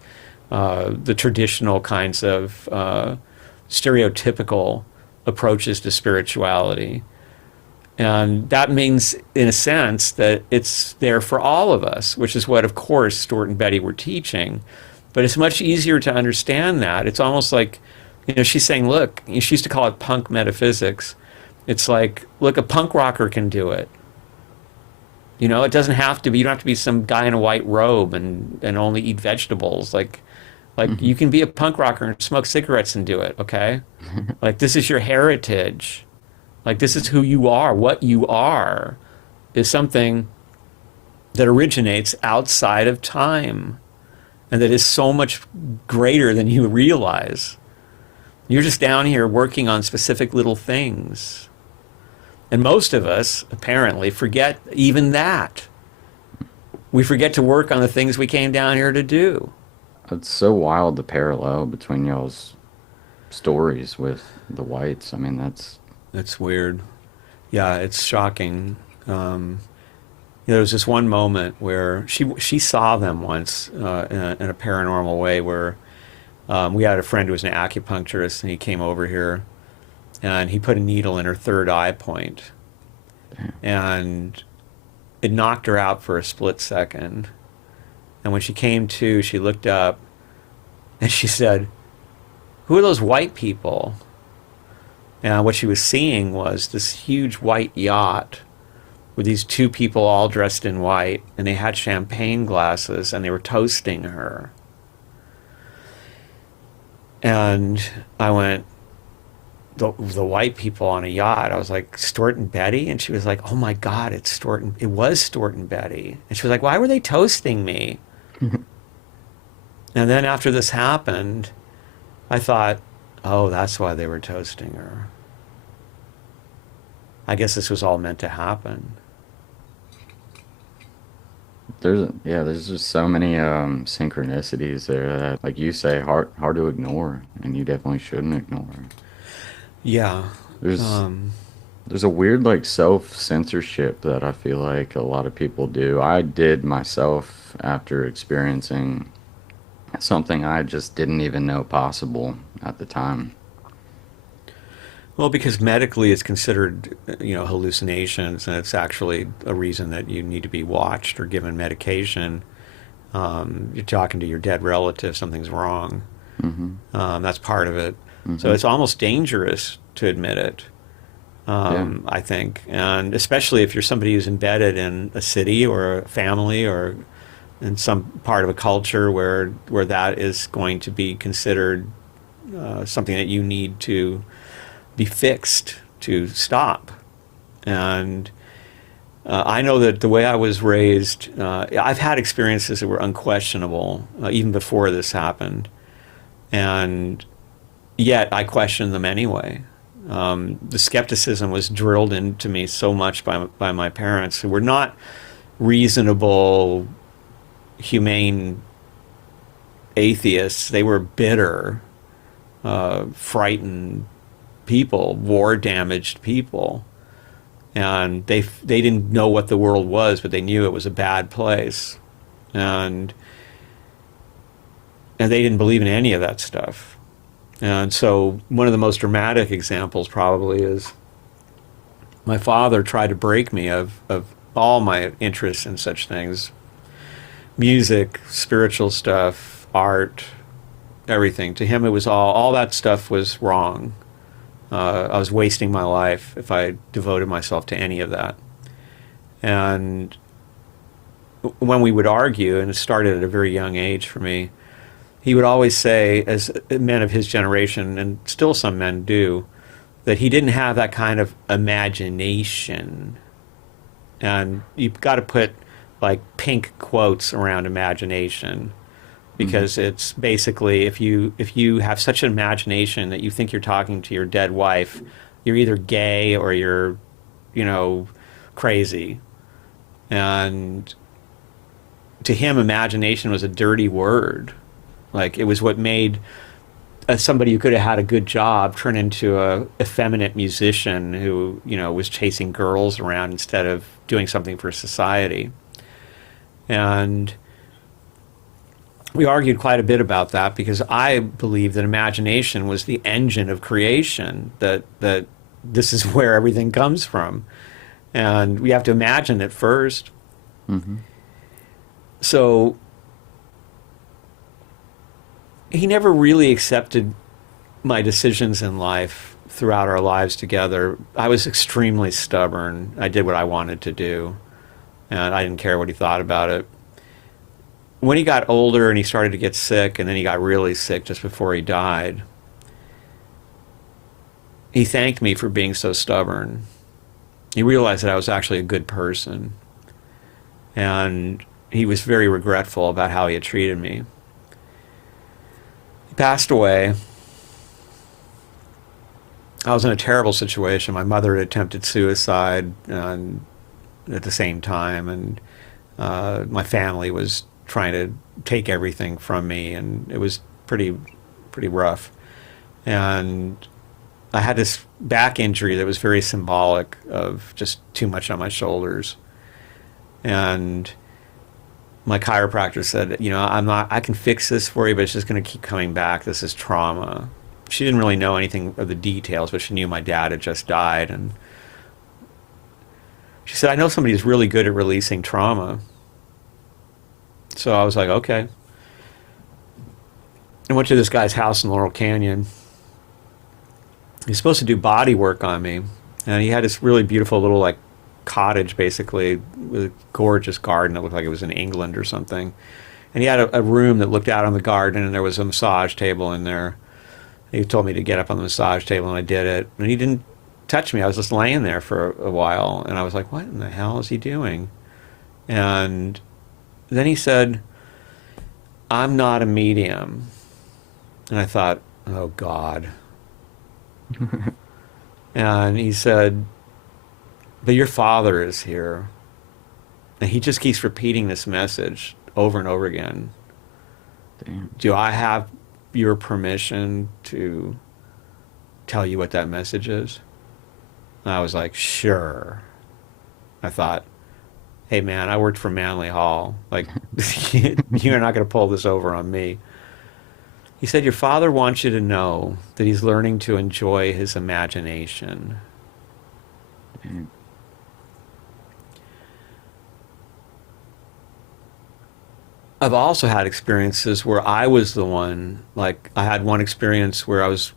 the traditional kinds of stereotypical approaches to spirituality. And that means, in a sense, that it's there for all of us, which is what, of course, Stuart and Betty were teaching. But it's much easier to understand that. It's almost like, she's saying, look, she used to call it punk metaphysics. It's like, look, a punk rocker can do it. It doesn't have to be, you don't have to be some guy in a white robe and only eat vegetables. Like you can be a punk rocker and smoke cigarettes and do it, okay? Like, this is your heritage. Like, this is who you are. What you are is something that originates outside of time and that is so much greater than you realize. You're just down here working on specific little things. And most of us, apparently, forget even that. We forget to work on the things we came down here to do. It's so wild, the parallel between y'all's stories with the Whites. I mean, That's weird. Yeah, it's shocking. There was this one moment where she saw them once in a paranormal way, where we had a friend who was an acupuncturist, and he came over here, and he put a needle in her third eye point, and it knocked her out for a split second. And when she came to, she looked up, and she said, "Who are those white people?" And what she was seeing was this huge white yacht with these two people all dressed in white, and they had champagne glasses, and they were toasting her. And I went, the white people on a yacht. I was like, Stuart and Betty? And she was like, oh my God, it was Stuart and Betty. And she was like, why were they toasting me? And then after this happened, I thought, oh, that's why they were toasting her. I guess this was all meant to happen. There's just so many synchronicities there that, like you say, hard to ignore, and you definitely shouldn't ignore. Yeah. There's there's a weird like self-censorship that I feel like a lot of people do. I did myself after experiencing something I just didn't even know possible at the time. Well, because medically it's considered, hallucinations, and it's actually a reason that you need to be watched or given medication. You're talking to your dead relative, something's wrong. That's part of it. So it's almost dangerous to admit it, I think. And especially if you're somebody who's embedded in a city or a family or in some part of a culture where that is going to be considered something that you need to be fixed to stop. And I know that the way I was raised, I've had experiences that were unquestionable even before this happened, and yet I questioned them anyway. The skepticism was drilled into me so much by my parents, who were not reasonable, humane atheists. They were bitter, frightened people, war-damaged people. And they didn't know what the world was, but they knew it was a bad place. And they didn't believe in any of that stuff. And so one of the most dramatic examples probably is my father tried to break me of all my interests in such things: music, spiritual stuff, art, everything. To him, it was all that stuff was wrong. I was wasting my life if I devoted myself to any of that. And when we would argue, and it started at a very young age for me, he would always say, as men of his generation, and still some men do, that he didn't have that kind of imagination. And you've got to put like pink quotes around imagination, because it's basically, if you have such an imagination that you think you're talking to your dead wife, you're either gay or you're, crazy. And to him, imagination was a dirty word. Like, it was what made somebody who could have had a good job turn into a effeminate musician who, was chasing girls around instead of doing something for society. And we argued quite a bit about that because I believe that imagination was the engine of creation, that this is where everything comes from. And we have to imagine it first. Mm-hmm. So he never really accepted my decisions in life throughout our lives together. I was extremely stubborn. I did what I wanted to do, and I didn't care what he thought about it. When he got older and he started to get sick, and then he got really sick just before he died, he thanked me for being so stubborn. He realized that I was actually a good person, and he was very regretful about how he had treated me. He passed away. I was in a terrible situation. My mother had attempted suicide at the same time, and my family was trying to take everything from me, and it was pretty rough. And I had this back injury that was very symbolic of just too much on my shoulders. And my chiropractor said, I can fix this for you, but it's just going to keep coming back. This is trauma. She didn't really know anything of the details, but she knew my dad had just died. And she said, I know somebody who's really good at releasing trauma. So I was like, okay. I went to this guy's house in Laurel Canyon. He's supposed to do body work on me. And he had this really beautiful little cottage, basically, with a gorgeous garden. It looked like it was in England or something. And he had a room that looked out on the garden, and there was a massage table in there. He told me to get up on the massage table, and I did it. And he didn't touch me. I was just laying there for a while, and I was like, what in the hell is he doing? And then he said, I'm not a medium. And I thought, oh, God. And he said, but your father is here. And he just keeps repeating this message over and over again. Damn. Do I have your permission to tell you what that message is? And I was like, sure. I thought, hey, man, I worked for Manly Hall. You're not going to pull this over on me. He said, your father wants you to know that he's learning to enjoy his imagination. Damn. I've also had experiences where I was the one, I had one experience where I was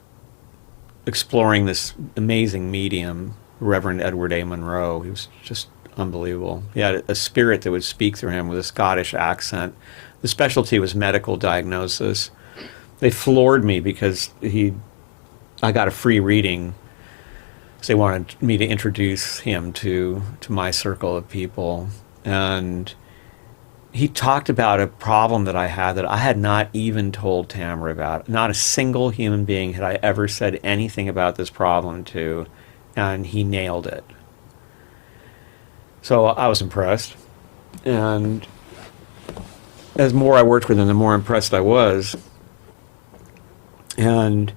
exploring this amazing medium, Reverend Edward A. Monroe. He was just unbelievable. He had a spirit that would speak through him with a Scottish accent. The specialty was medical diagnosis. They floored me because I got a free reading. So they wanted me to introduce him to my circle of people. And he talked about a problem that I had not even told Tamra about. Not a single human being had I ever said anything about this problem to, and he nailed it. So I was impressed. And as more I worked with him, the more impressed I was. And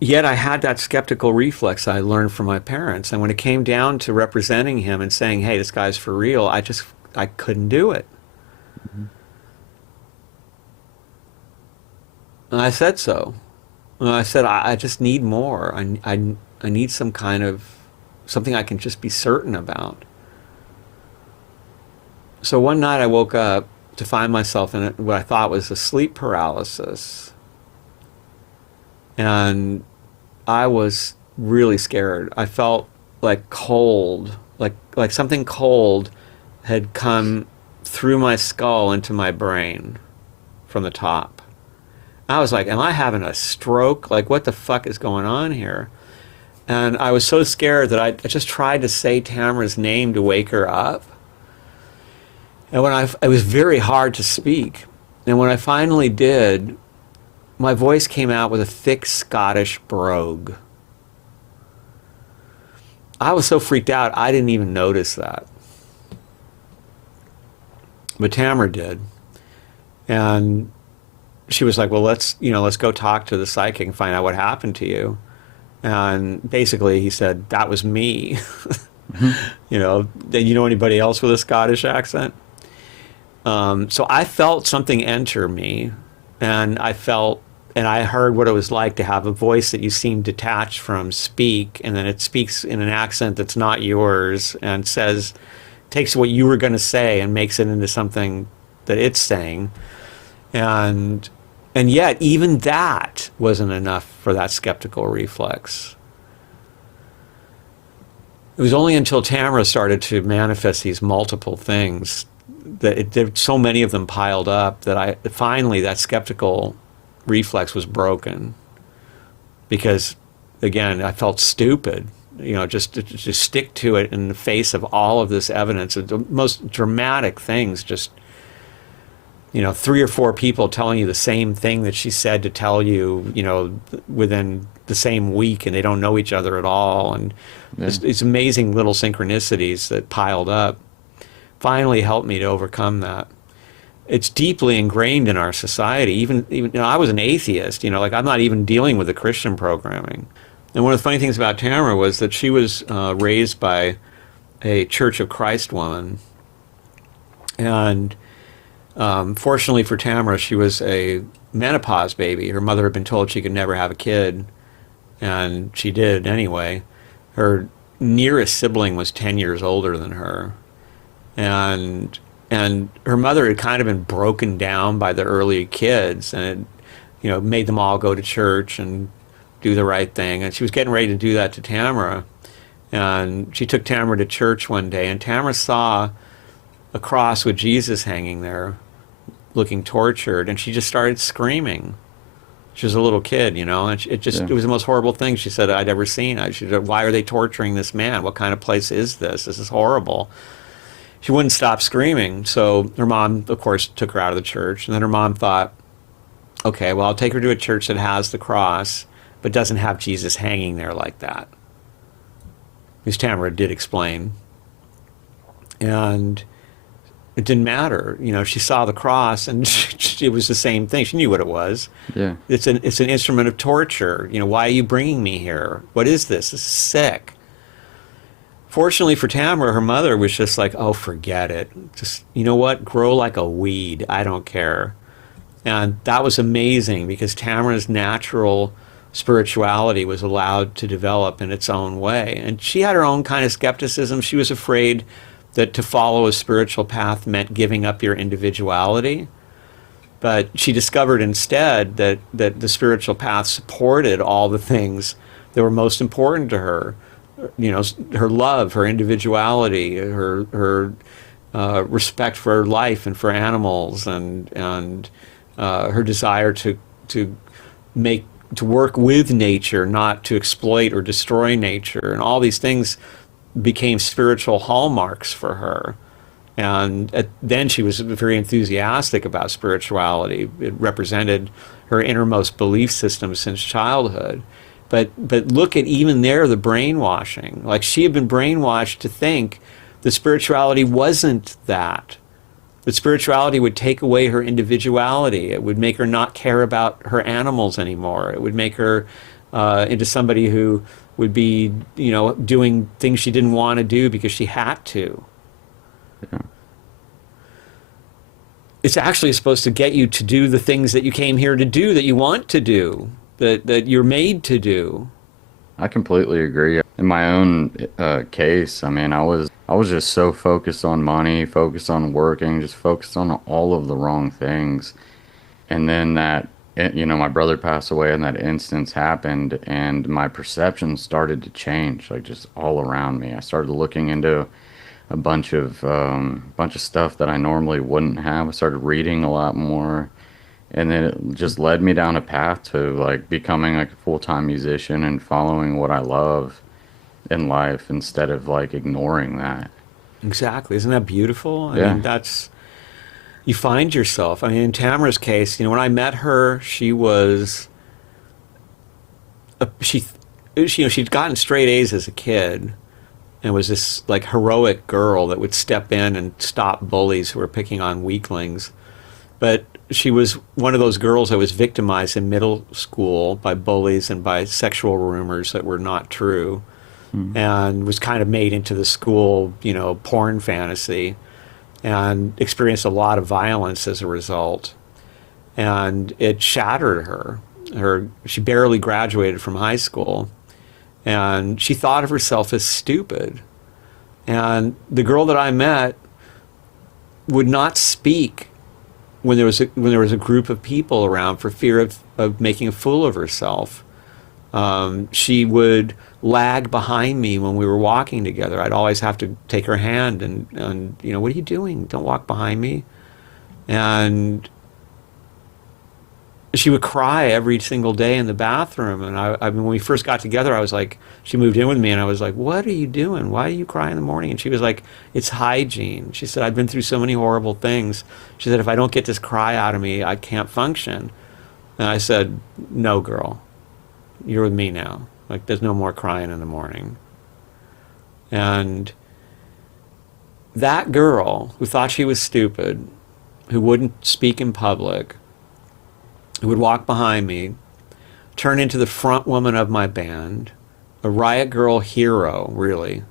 yet I had that skeptical reflex I learned from my parents. And when it came down to representing him and saying, hey, this guy's for real, I couldn't do it. Mm-hmm. And I said so. And I said, I just need more. I need some kind of, something I can just be certain about. So one night I woke up to find myself in what I thought was a sleep paralysis. And I was really scared. I felt like cold, like something cold had come through my skull into my brain from the top. I was like, am I having a stroke? Like, what the fuck is going on here? And I was so scared that I just tried to say Tamra's name to wake her up. And it was very hard to speak. And when I finally did, my voice came out with a thick Scottish brogue. I was so freaked out, I didn't even notice that. But Tamra did. And she was like, well, let's go talk to the psychic and find out what happened to you. And basically he said, that was me. Then you know anybody else with a Scottish accent? So I felt something enter me, and I heard what it was like to have a voice that you seem detached from speak, and then it speaks in an accent that's not yours and takes what you were going to say and makes it into something that it's saying. And yet even that wasn't enough for that skeptical reflex. It was only until Tamra started to manifest these multiple things that so many of them piled up that finally that skeptical reflex was broken. Because again, I felt stupid, just to stick to it in the face of all of this evidence, the most dramatic things, just 3 or 4 people telling you the same thing that she said to tell you, within the same week, and they don't know each other at all. And these amazing little synchronicities that piled up finally helped me to overcome that. It's deeply ingrained in our society. Even I was an atheist, like I'm not even dealing with the Christian programming. And one of the funny things about Tamra was that she was raised by a Church of Christ woman. And fortunately for Tamra, she was a menopause baby. Her mother had been told she could never have a kid, and she did anyway. Her nearest sibling was 10 years older than her. And her mother had kind of been broken down by the early kids, and it, made them all go to church and do the right thing. And she was getting ready to do that to Tamra. And she took Tamra to church one day, and Tamra saw a cross with Jesus hanging there, looking tortured, and she just started screaming. She was a little kid, and it was the most horrible thing she said I'd ever seen. She said, why are they torturing this man? What kind of place is this? This is horrible. She wouldn't stop screaming. So her mom, of course, took her out of the church. And then her mom thought, okay, well, I'll take her to a church that has the cross, but doesn't have Jesus hanging there like that. Because Tamra did explain. And it didn't matter. She saw the cross, and it was the same thing. She knew what it was. Yeah. It's an instrument of torture. Why are you bringing me here? What is this? This is sick. Fortunately for Tamra, her mother was just like, oh, forget it. Just, grow like a weed. I don't care. And that was amazing, because Tamra's natural spirituality was allowed to develop in its own way. And she had her own kind of skepticism. She was afraid that to follow a spiritual path meant giving up your individuality. But she discovered instead that the spiritual path supported all the things that were most important to her. Her love, her individuality, her respect for life and for animals, and her desire to work with nature, not to exploit or destroy nature, and all these things became spiritual hallmarks for her. And then she was very enthusiastic about spirituality. It represented her innermost belief system since childhood. But look at even there, the brainwashing. Like, she had been brainwashed to think that spirituality wasn't that. That spirituality would take away her individuality. It would make her not care about her animals anymore. It would make her into somebody who would be, doing things she didn't want to do because she had to. Yeah. It's actually supposed to get you to do the things that you came here to do, that you want to do, that you're made to do. I completely agree. In my own case, I mean, I was just so focused on money, focused on working, just focused on all of the wrong things. And then my brother passed away, and that instance happened, and my perception started to change, like, just all around me. I started looking into a bunch of stuff that I normally wouldn't have. I started reading a lot more. And then it just led me down a path to, like, becoming like a full-time musician and following what I love in life instead of, like, ignoring that. Exactly. Isn't that beautiful? I Yeah. mean, you find yourself. I mean, in Tamra's case, when I met her, she was, she'd gotten straight A's as a kid, and was this, like, heroic girl that would step in and stop bullies who were picking on weaklings. But she was one of those girls that was victimized in middle school by bullies and by sexual rumors that were not true, and was kind of made into the school, porn fantasy, and experienced a lot of violence as a result. And it shattered her. She barely graduated from high school, and she thought of herself as stupid. And the girl that I met would not speak when there was a group of people around for fear of making a fool of herself. She would lag behind me when we were walking together. I'd always have to take her hand and what are you doing? Don't walk behind me. And she would cry every single day in the bathroom. And I mean, when we first got together, I was like, she moved in with me, and I was like, what are you doing? Why do you cry in the morning? And she was like, it's hygiene. She said, I've been through so many horrible things. She said, if I don't get this cry out of me, I can't function. And I said, no, girl, you're with me now. Like, there's no more crying in the morning. And that girl who thought she was stupid, who wouldn't speak in public, who would walk behind me, turn into the front woman of my band, a riot girl hero, really.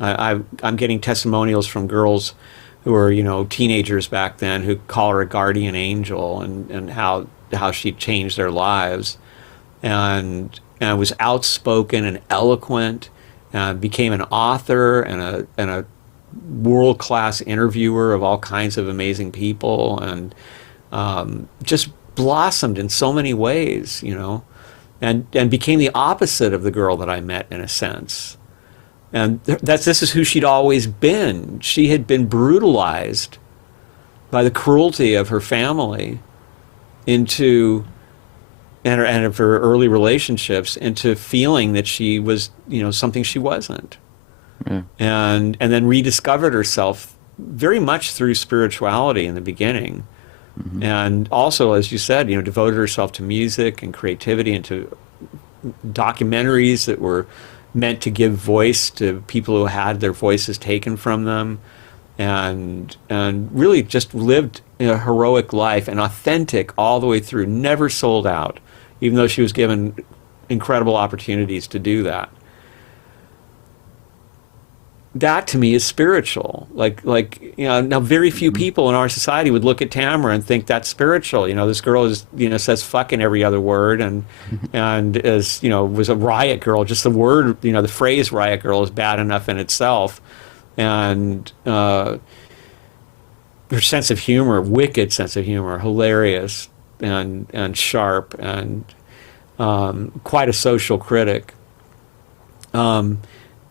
I'm getting testimonials from girls who were, teenagers back then, who call her a guardian angel, and how she changed their lives, and was outspoken and eloquent, became an author and a world-class interviewer of all kinds of amazing people, and just blossomed in so many ways, and became the opposite of the girl that I met, in a sense. And this is who she'd always been. She had been brutalized by the cruelty of her family and of her early relationships, into feeling that she was, something she wasn't. Yeah. And then rediscovered herself very much through spirituality in the beginning. Mm-hmm. And also, as you said, devoted herself to music and creativity, and to documentaries that were meant to give voice to people who had their voices taken from them, and really just lived a heroic life, and authentic all the way through, never sold out, even though she was given incredible opportunities to do that. That to me is spiritual. Now very few people in our society would look at Tamra and think that's spiritual. This girl is, says fuck in every other word, and is, was a riot girl. Just the word, the phrase riot girl is bad enough in itself. And her sense of humor, wicked sense of humor, hilarious and sharp, and quite a social critic.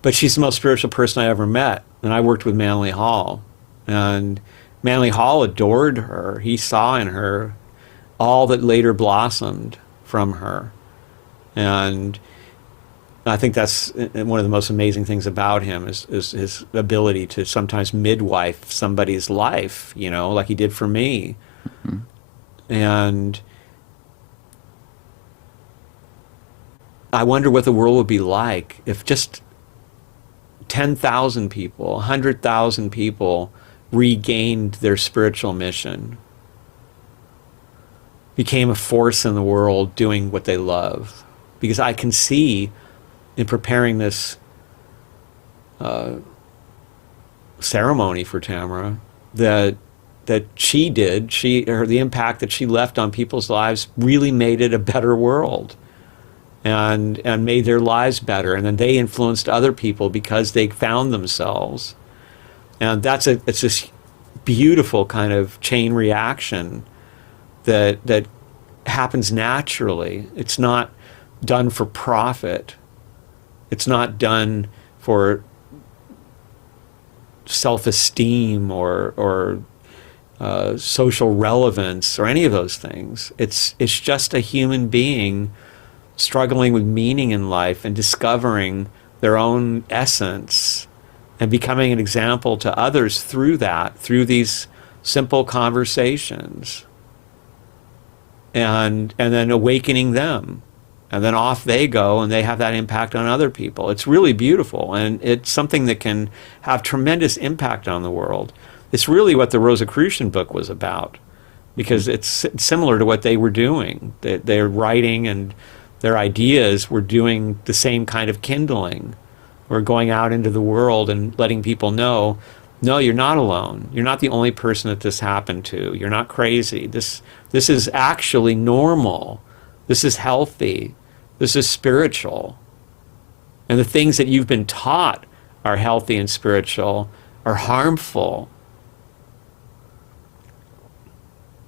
But she's the most spiritual person I ever met. And I worked with Manly Hall. And Manly Hall adored her. He saw in her all that later blossomed from her. And I think that's one of the most amazing things about him, is his ability to sometimes midwife somebody's life, like he did for me. Mm-hmm. And I wonder what the world would be like if just 10,000 people, 100,000 people regained their spiritual mission, became a force in the world doing what they love. Because I can see, in preparing this ceremony for Tamra, that the impact that she left on people's lives really made it a better world. And made their lives better, and then they influenced other people because they found themselves, and it's this beautiful kind of chain reaction that happens naturally. It's not done for profit. It's not done for self-esteem or social relevance or any of those things. It's just a human being struggling with meaning in life and discovering their own essence and becoming an example to others through these simple conversations, and then awakening them, and then off they go, and they have that impact on other people. It's really beautiful, and it's something that can have tremendous impact on the world. It's really what the Rosicrucian book was about. because it's similar to what they were doing. Their writing and their ideas were doing the same kind of kindling. We're going out into the world and letting people know, no, you're not alone. You're not the only person that this happened to. You're not crazy. This is actually normal. This is healthy. This is spiritual. And the things that you've been taught are healthy and spiritual are harmful.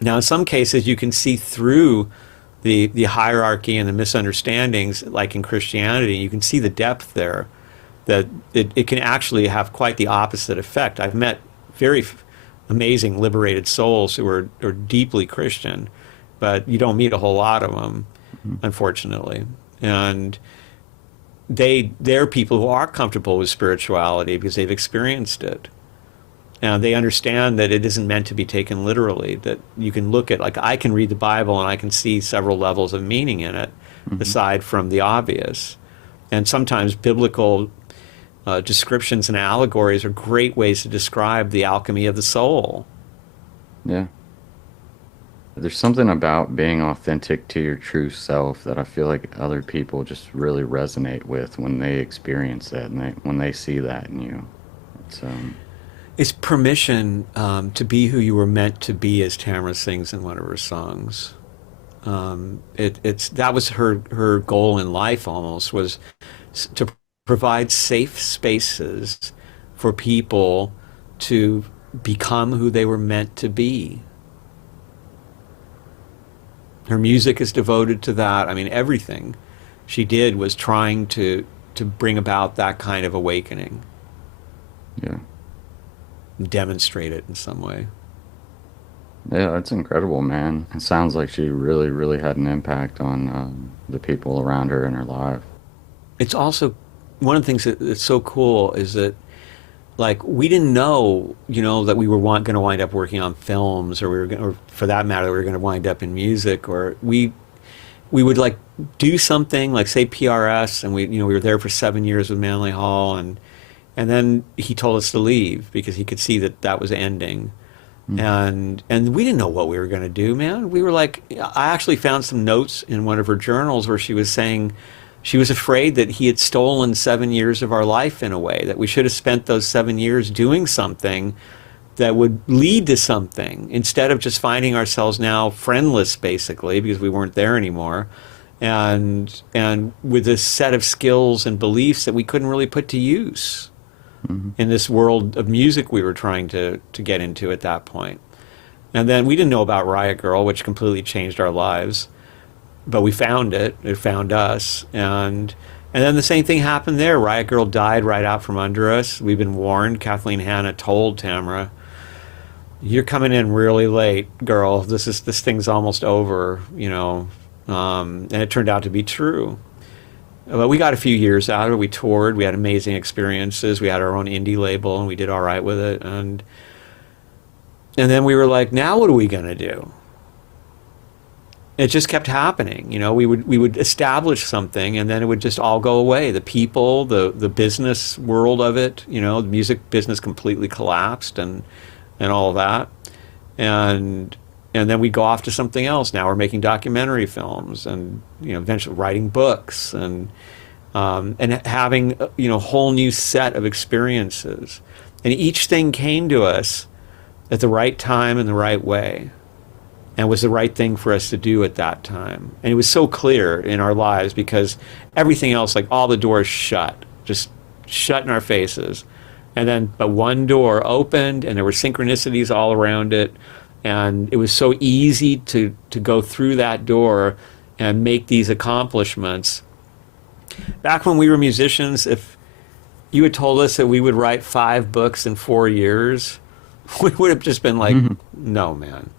Now, in some cases, you can see through the hierarchy and the misunderstandings, like in Christianity, you can see the depth there, that it can actually have quite the opposite effect. I've met very amazing liberated souls who are deeply Christian, but you don't meet a whole lot of them, unfortunately. And they're people who are comfortable with spirituality because they've experienced it. And they understand that it isn't meant to be taken literally, that you can look at, like, I can read the Bible and I can see several levels of meaning in it, aside from the obvious. And sometimes biblical descriptions and allegories are great ways to describe the alchemy of the soul. Yeah. There's something about being authentic to your true self that I feel like other people just really resonate with when they experience that and when they see that in you. It's permission to be who you were meant to be, as Tamra sings in one of her songs. That was her goal in life, almost, was to provide safe spaces for people to become who they were meant to be. Her music is devoted to that. I mean, everything she did was trying to bring about that kind of awakening. Yeah. Demonstrate it in some way. Yeah, that's incredible, man. It sounds like she really, really had an impact on the people around her in her life. It's also one of the things that's so cool is that, like, we didn't know, that we were going to wind up working on films, or for that matter, we were going to wind up in music, or we would, like, do something like, say, PRS, and we were there for 7 years with Manly Hall, and then he told us to leave because he could see that was ending. And we didn't know what we were going to do, man. We were like, I actually found some notes in one of her journals where she was saying she was afraid that he had stolen 7 years of our life in a way, that we should have spent those 7 years doing something that would lead to something, instead of just finding ourselves now friendless, basically, because we weren't there anymore. And with this set of skills and beliefs that we couldn't really put to use in this world of music we were trying to get into at that point. And then we didn't know about Riot Girl, which completely changed our lives, but we found it found us. And then the same thing happened there. Riot Girl died right out from under us. We've been warned. Kathleen Hanna told Tamra, you're coming in really late, girl. This thing's almost over, and it turned out to be true. But we got a few years out of it. We toured. We had amazing experiences. We had our own indie label, and we did all right with it. And then we were like, now what are we going to do? It just kept happening. We would establish something, and then it would just all go away. The people, the business world of it, the music business completely collapsed, and all of that. And then we go off to something else. Now we're making documentary films, and eventually writing books, and having a whole new set of experiences. And each thing came to us at the right time and the right way, and was the right thing for us to do at that time. And it was so clear in our lives because everything else, like all the doors shut, just shut in our faces. But one door opened, and there were synchronicities all around it. And it was so easy to go through that door and make these accomplishments. Back when we were musicians, if you had told us that we would write 5 books in 4 years, we would have just been like, no, man.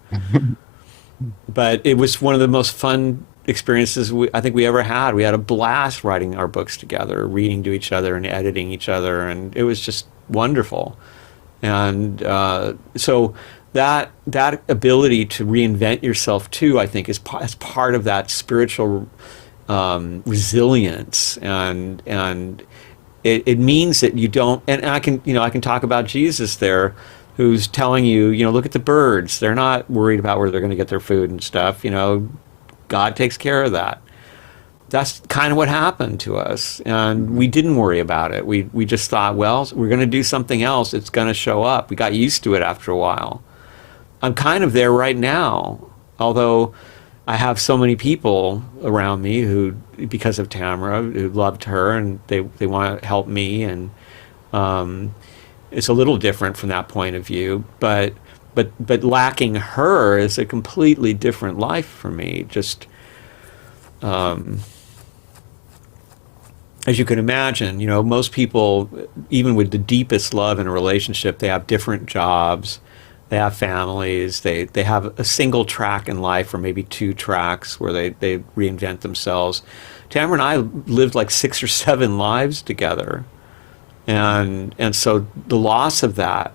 But it was one of the most fun experiences I think we ever had. We had a blast writing our books together, reading to each other and editing each other, and it was just wonderful. And so that ability to reinvent yourself too, I think, is part of that spiritual resilience, and it means that you don't. And I can talk about Jesus there. who's telling you, look at the birds. They're not worried about where they're going to get their food and stuff. God takes care of that. That's kind of what happened to us. And we didn't worry about it. We just thought, well, we're going to do something else. It's going to show up. We got used to it after a while. I'm kind of there right now, although I have so many people around me who, because of Tamra, who loved her and they want to help me. And it's a little different from that point of view. But lacking her is a completely different life for me. Just as you can imagine, most people, even with the deepest love in a relationship, they have different jobs, they have families, they have a single track in life or maybe two tracks where they reinvent themselves. Tamara and I lived like 6 or 7 lives together. And so the loss of that,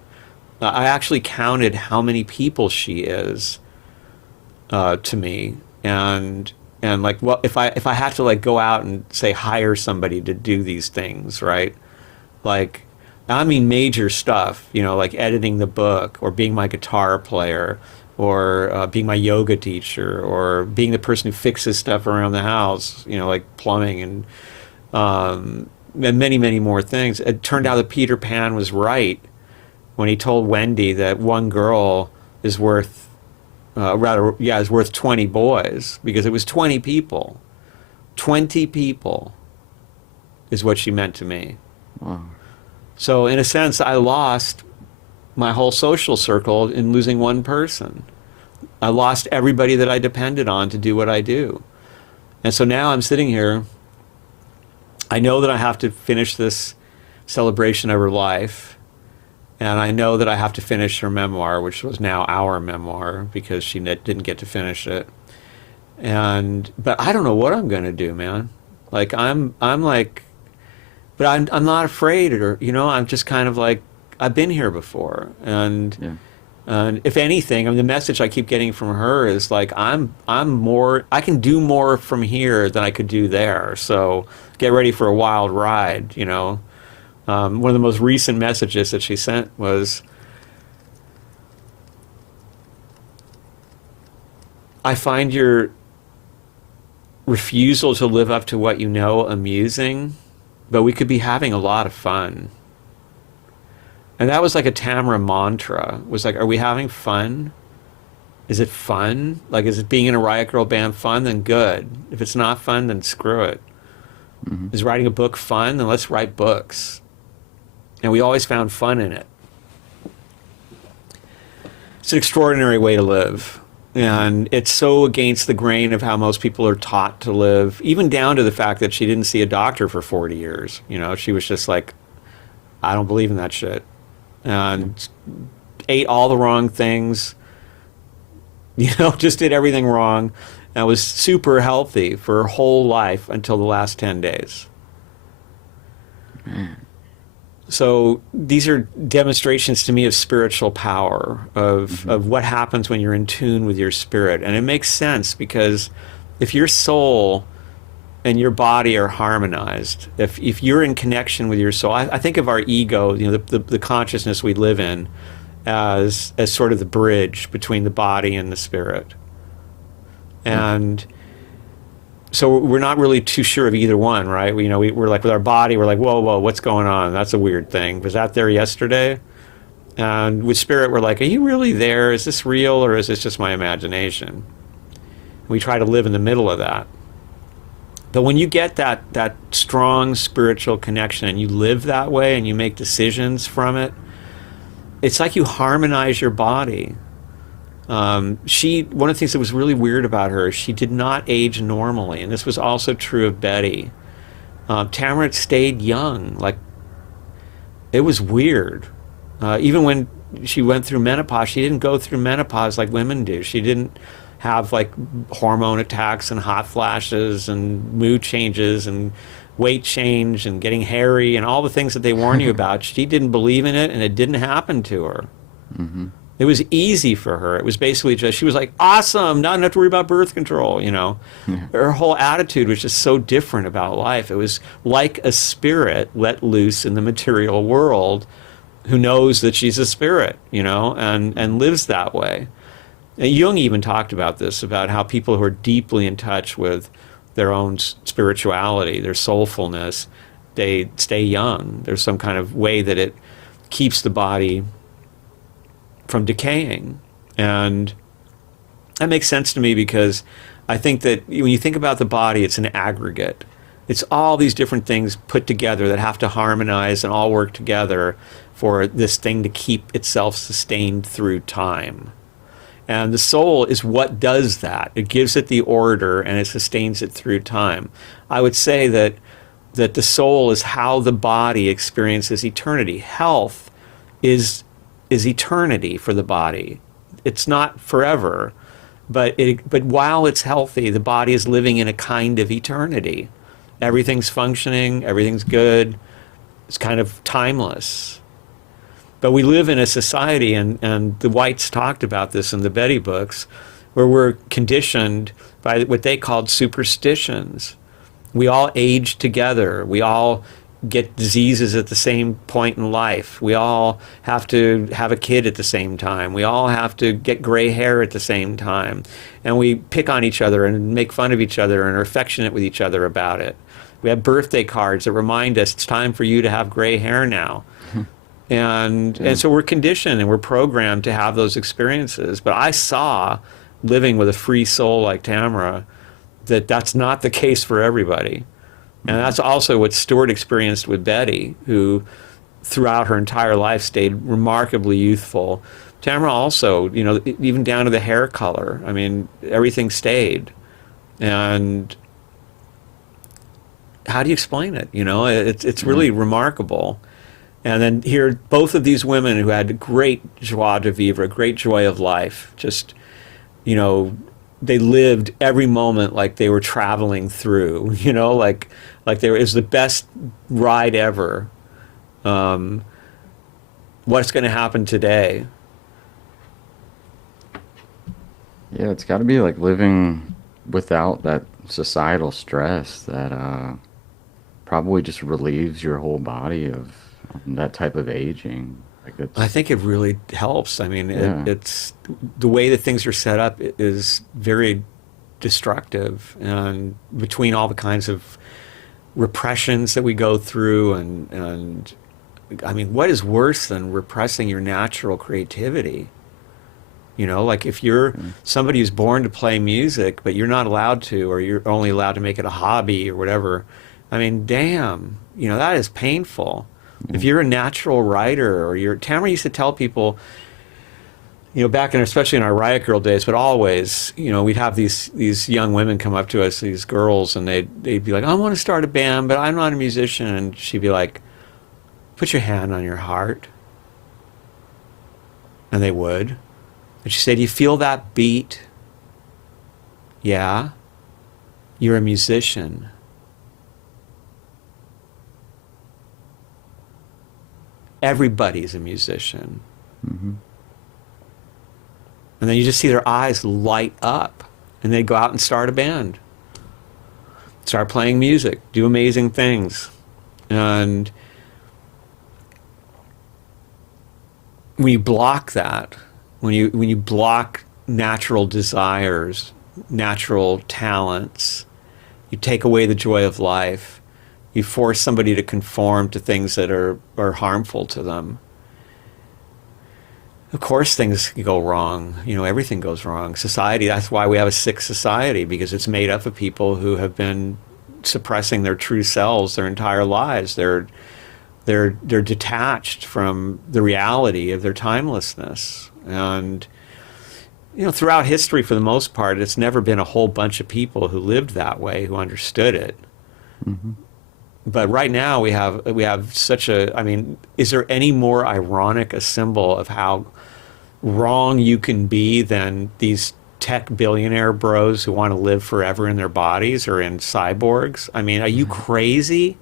I actually counted how many people she is to me. And like, well, if I had to like go out and say hire somebody to do these things, right? Like, I mean major stuff, like editing the book or being my guitar player or being my yoga teacher or being the person who fixes stuff around the house, like plumbing and many, many more things. It turned out that Peter Pan was right when he told Wendy that one girl is worth is worth 20 boys, because it was 20 people. 20 people is what she meant to me. Wow. So in a sense, I lost my whole social circle in losing one person. I lost everybody that I depended on to do what I do. And so now I'm sitting here. I know that I have to finish this celebration of her life. And I know that I have to finish her memoir, which was now our memoir, because she didn't get to finish it. But I don't know what I'm going to do, man. Like I'm like, but I'm not afraid, or I'm just kind of like, I've been here before, and if anything, the message I keep getting from her is like, I can do more from here than I could do there. So get ready for a wild ride, One of the most recent messages that she sent was, I find your refusal to live up to what you know amusing, but we could be having a lot of fun. And that was like a Tamra mantra. It was like, are we having fun? Is it fun? Like, is it being in a Riot Girl band fun? Then good. If it's not fun, then screw it. Mm-hmm. Is writing a book fun? Then let's write books. And we always found fun in it. It's an extraordinary way to live. And it's so against the grain of how most people are taught to live, even down to the fact that she didn't see a doctor for 40 years. She was just like, I don't believe in that shit. And ate all the wrong things, just did everything wrong. And was super healthy for her whole life until the last 10 days. Man. So these are demonstrations to me of spiritual power, of what happens when you're in tune with your spirit. And it makes sense, because if your soul and your body are harmonized, if you're in connection with your soul, I think of our ego, the consciousness we live in, as sort of the bridge between the body and the spirit. And so we're not really too sure of either one, right? We're like, with our body, we're like, whoa, what's going on? That's a weird thing. Was that there yesterday? And with spirit, we're like, are you really there? Is this real, or is this just my imagination? We try to live in the middle of that. But when you get that strong spiritual connection and you live that way and you make decisions from it, it's like you harmonize your body. One of the things that was really weird about her, she did not age normally, and this was also true of Betty. Tamra stayed young. Like, it was weird. Even when she went through menopause, she didn't go through menopause like women do. She didn't have like hormone attacks and hot flashes and mood changes and weight change and getting hairy and all the things that they warn you about. She didn't believe in it, and it didn't happen to her. Mm-hmm. It was easy for her. It was basically just, she was like, awesome, not enough to worry about birth control, Yeah. Her whole attitude was just so different about life. It was like a spirit let loose in the material world who knows that she's a spirit, and lives that way. And Jung even talked about this, about how people who are deeply in touch with their own spirituality, their soulfulness, they stay young. There's some kind of way that it keeps the body from decaying. And that makes sense to me, because I think that when you think about the body, it's an aggregate. It's all these different things put together that have to harmonize and all work together for this thing to keep itself sustained through time. And the soul is what does that. It gives it the order and it sustains it through time. I would say that the soul is how the body experiences eternity. Health is eternity for the body. It's not forever, but while it's healthy, the body is living in a kind of eternity. Everything's functioning, everything's good. It's kind of timeless. But we live in a society, and the Whites talked about this in the Betty books, where we're conditioned by what they called superstitions. We all age together. We all get diseases at the same point in life. We all have to have a kid at the same time. We all have to get gray hair at the same time. And we pick on each other and make fun of each other and are affectionate with each other about it. We have birthday cards that remind us it's time for you to have gray hair now. And so we're conditioned and we're programmed to have those experiences. But I saw, living with a free soul like Tamra, that that's not the case for everybody. And that's also what Stuart experienced with Betty, who throughout her entire life stayed remarkably youthful. Tamra also, even down to the hair color. I mean, everything stayed. And how do you explain it? It's really remarkable. And then here, both of these women who had great joie de vivre, great joy of life, just, they lived every moment like they were traveling through, like it was the best ride ever. What's going to happen today? Yeah, it's got to be like living without that societal stress that probably just relieves your whole body of that type of aging. I think it really helps. I mean, yeah. it's the way that things are set up is very destructive, and between all the kinds of repressions that we go through, and I mean, what is worse than repressing your natural creativity? Like if you're somebody who's born to play music, but you're not allowed to, or you're only allowed to make it a hobby or whatever. I mean, damn, that is painful. If you're a natural writer, or Tamra used to tell people, back in, especially in our Riot Girl days, but always, we'd have these young women come up to us, these girls, and they'd be like, I want to start a band, but I'm not a musician. And she'd be like, put your hand on your heart. And they would. And she'd say, do you feel that beat? Yeah. You're a musician. Everybody's a musician. Mm-hmm. And then you just see their eyes light up, and they go out and start a band, start playing music, do amazing things. And when you block that, when you block natural desires, natural talents, you take away the joy of life. You force somebody to conform to things that are harmful to them. Of course things go wrong. Everything goes wrong. Society, that's why we have a sick society, because it's made up of people who have been suppressing their true selves their entire lives. They're detached from the reality of their timelessness. And throughout history, for the most part, it's never been a whole bunch of people who lived that way, who understood it. Mm-hmm. But right now we have such a, I mean, is there any more ironic a symbol of how wrong you can be than these tech billionaire bros who want to live forever in their bodies or in cyborgs? I mean, are you crazy?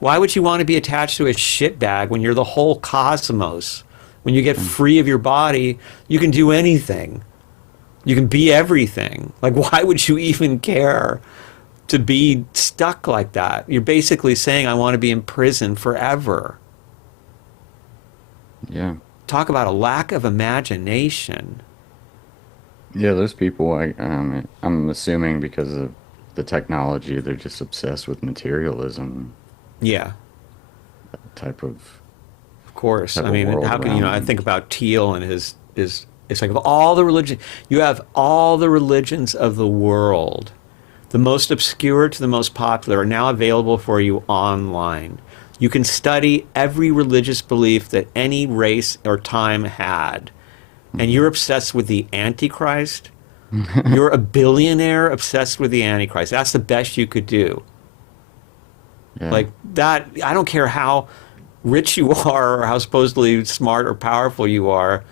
Why would you want to be attached to a shitbag when you're the whole cosmos? When you get free of your body, you can do anything. You can be everything. Like, why would you even care to be stuck like that? You're basically saying, I want to be in prison forever. Yeah. Talk about a lack of imagination. Yeah, those people, I'm assuming because of the technology, they're just obsessed with materialism, Yeah, type of of course. type I of mean, world how can, around I them. think about Teal and his, it's like of all the religion, you have all the religions of the world, the most obscure to the most popular, are now available for you online. You can study every religious belief that any race or time had. And you're obsessed with the Antichrist. Mhm. You're a billionaire obsessed with the Antichrist. That's the best you could do. Yeah. Like that, I don't care how rich you are or how supposedly smart or powerful you are.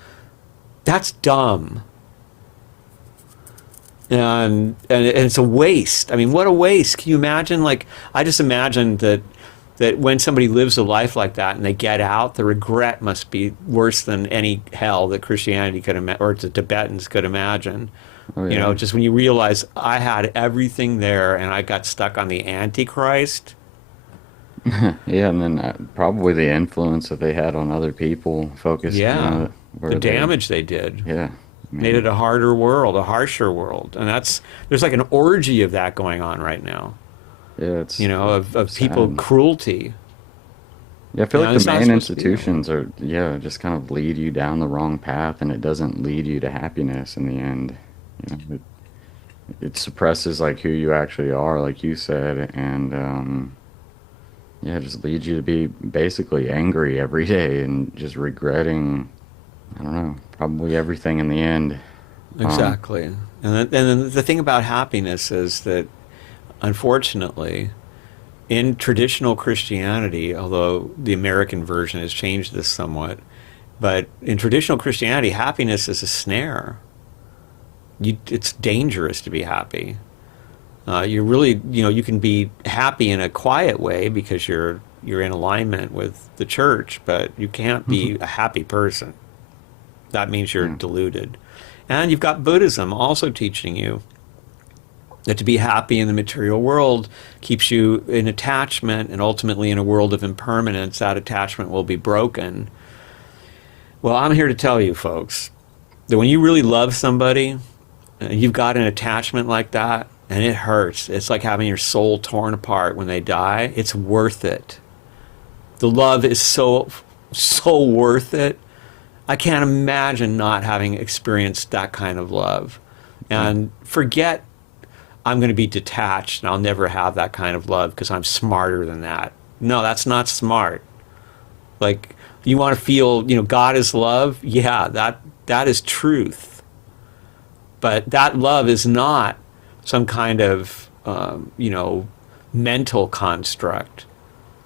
That's dumb. And it's a waste. I mean, what a waste. Can you imagine? Like, I just imagine that when somebody lives a life like that and they get out, the regret must be worse than any hell that Christianity could imagine or the Tibetans could imagine. Oh You know, yeah. just when you realize I had everything there and I got stuck on the Antichrist. Yeah, and then probably the influence that they had on other people focused, Yeah, the where they, damage they did yeah, I made it mean, a harder world, a harsher world, and that's there's like an orgy of that going on right now. yeah, You it's know, of people sad. cruelty. Yeah, I feel You like know, the it's not main supposed to be that way. institutions are, yeah, just kind of lead you down the wrong path, and it doesn't lead you to happiness in the end. It suppresses like who you actually are, like you said, and yeah, it just leads you to be basically angry every day and just regretting, I don't know, probably everything in the end. Um, Exactly. And then the thing about happiness is that, unfortunately, in traditional Christianity, although the American version has changed this somewhat, but in traditional Christianity, happiness is a snare. It's dangerous to be happy. You're really, you can be happy in a quiet way because you're in alignment with the church, but you can't be a happy person. That means you're yeah, deluded. And you've got Buddhism also teaching you that to be happy in the material world keeps you in attachment, and ultimately in a world of impermanence, that attachment will be broken. Well, I'm here to tell you, folks, that when you really love somebody, and you've got an attachment like that, and it hurts. It's like having your soul torn apart when they die. It's worth it. The love is so worth it. I can't imagine not having experienced that kind of love. yeah, And forget I'm going to be detached and I'll never have that kind of love because I'm smarter than that. No, that's not smart. Like, you want to feel, God is love. Yeah, that is truth. But that love is not some kind of, mental construct.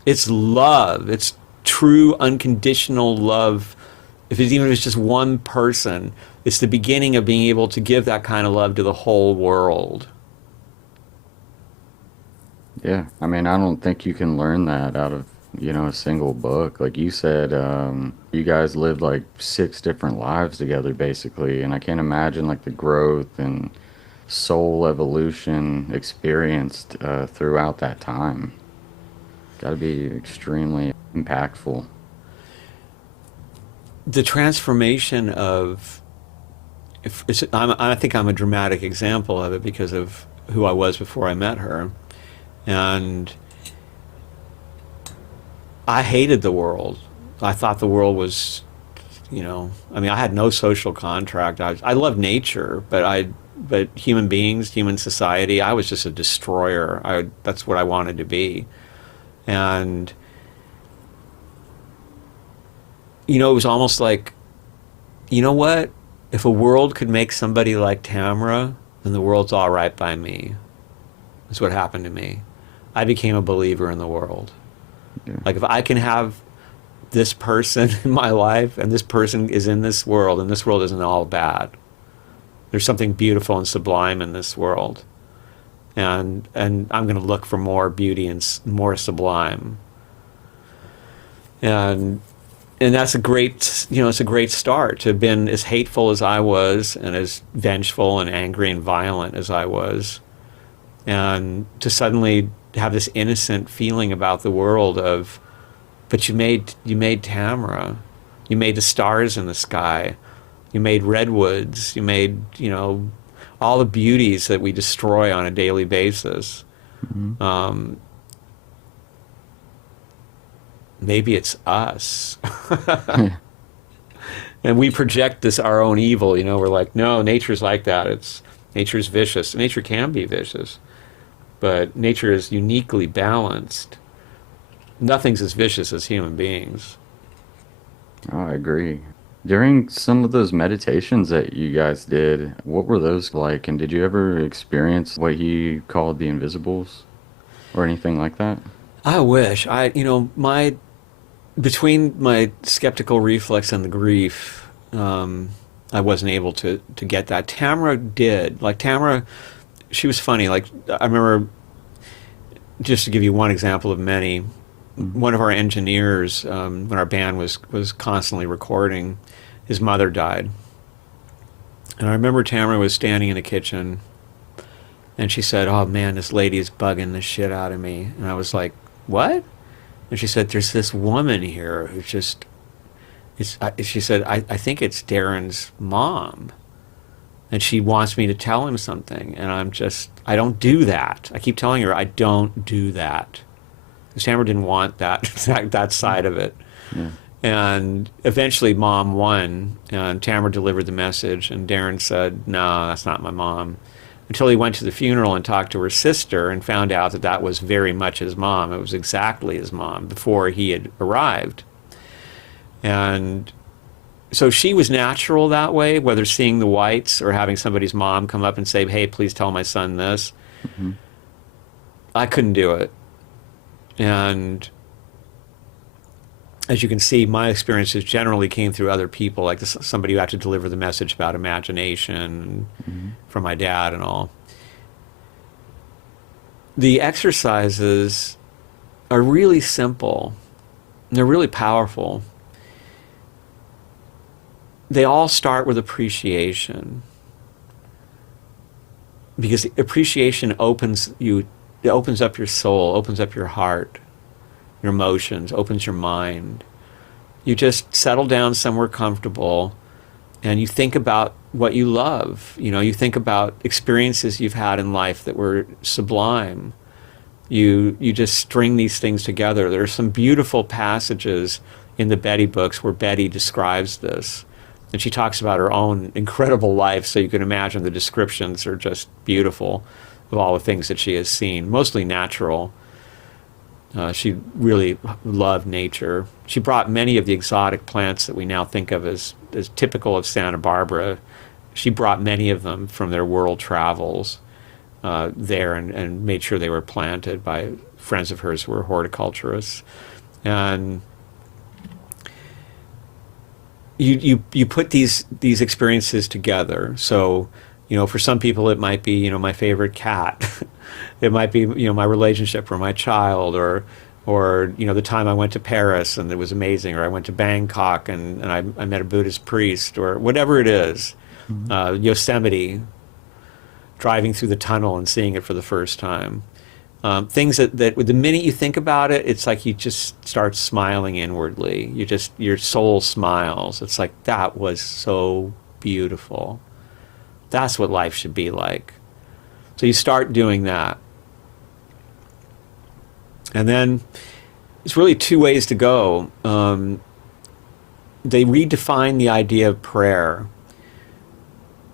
It's love. It's true, unconditional love. Even if it's just one person, it's the beginning of being able to give that kind of love to the whole world. yeah. I mean, I don't think you can learn that out of, a single book. Like you said, you guys lived like six different lives together, basically, and I can't imagine like the growth and soul evolution experienced throughout that time. Got to be extremely impactful. The transformation of, I think I'm a dramatic example of it because of who I was before I met her. And I hated the world. I thought the world was, I mean, I had no social contract. I love nature, but human beings, human society, I was just a destroyer. That's what I wanted to be. And, it was almost like, you know what? If a world could make somebody like Tamra, then the world's all right by me. That's what happened to me. I became a believer in the world. Yeah, Like, if I can have this person in my life and this person is in this world and this world isn't all bad, there's something beautiful and sublime in this world, and I'm going to look for more beauty and more sublime. And and that's a great, it's a great start to have been as hateful as I was and as vengeful and angry and violent as I was, and to suddenly have this innocent feeling about the world of, but you made Tamara. You made the stars in the sky. You made redwoods. You made, all the beauties that we destroy on a daily basis. Mm-hmm. Maybe it's us. And we project this our own evil. We're like, no, nature's like that. Nature's vicious. Nature can be vicious, but nature is uniquely balanced. Nothing's as vicious as human beings. Oh, I agree. During some of those meditations that you guys did, what were those like? And did you ever experience what he called the invisibles or anything like that? I wish my between my skeptical reflex and the grief, I wasn't able to get that. Tamra did. Like Tamra, she was funny. Like I remember, just to give you one example of many, Mm-hmm. one of our engineers, when our band was constantly recording, his mother died. And I remember Tamara was standing in the kitchen, and she said, "Oh man, this lady is bugging the shit out of me." And I was like, "What?" And she said, "There's this woman here who's just," she said, I think it's Darren's mom. And she wants me to tell him something. And I don't do that. I keep telling her, I don't do that. Because Tamara didn't want that side of it. Yeah. And eventually mom won, and Tamara delivered the message, and Darren said, "No, that's not my mom." Until he went to the funeral and talked to her sister and found out that that was very much his mom. It was exactly his mom before he had arrived. And so she was natural that way, whether seeing the Whites or having somebody's mom come up and say, "Hey, please tell my son this." Mm-hmm. I couldn't do it. And as you can see, my experiences generally came through other people, like somebody who had to deliver the message about imagination Mm-hmm. from my dad and all. The exercises are really simple. They're really powerful. They all start with appreciation, because appreciation opens up your soul, opens up your heart, your emotions, opens your mind. You just settle down somewhere comfortable and you think about what you love. You think about experiences you've had in life that were sublime. You just string these things together. There are some beautiful passages in the Betty books where Betty describes this. And she talks about her own incredible life, so you can imagine the descriptions are just beautiful of all the things that she has seen, mostly natural. She really loved nature. She brought many of the exotic plants that we now think of as typical of Santa Barbara. She brought many of them from their world travels there and made sure they were planted by friends of hers who were horticulturists. And you put these experiences together. So, for some people it might be, my favorite cat. It might be, my relationship or my child, or the time I went to Paris and it was amazing, or I went to Bangkok and I met a Buddhist priest, or whatever it is. Mm-hmm. Yosemite, driving through the tunnel and seeing it for the first time. Things that the minute you think about it, it's like you just start smiling inwardly. Your soul smiles. It's like, that was so beautiful. That's what life should be like. So you start doing that. And then it's really two ways to go. They redefined the idea of prayer.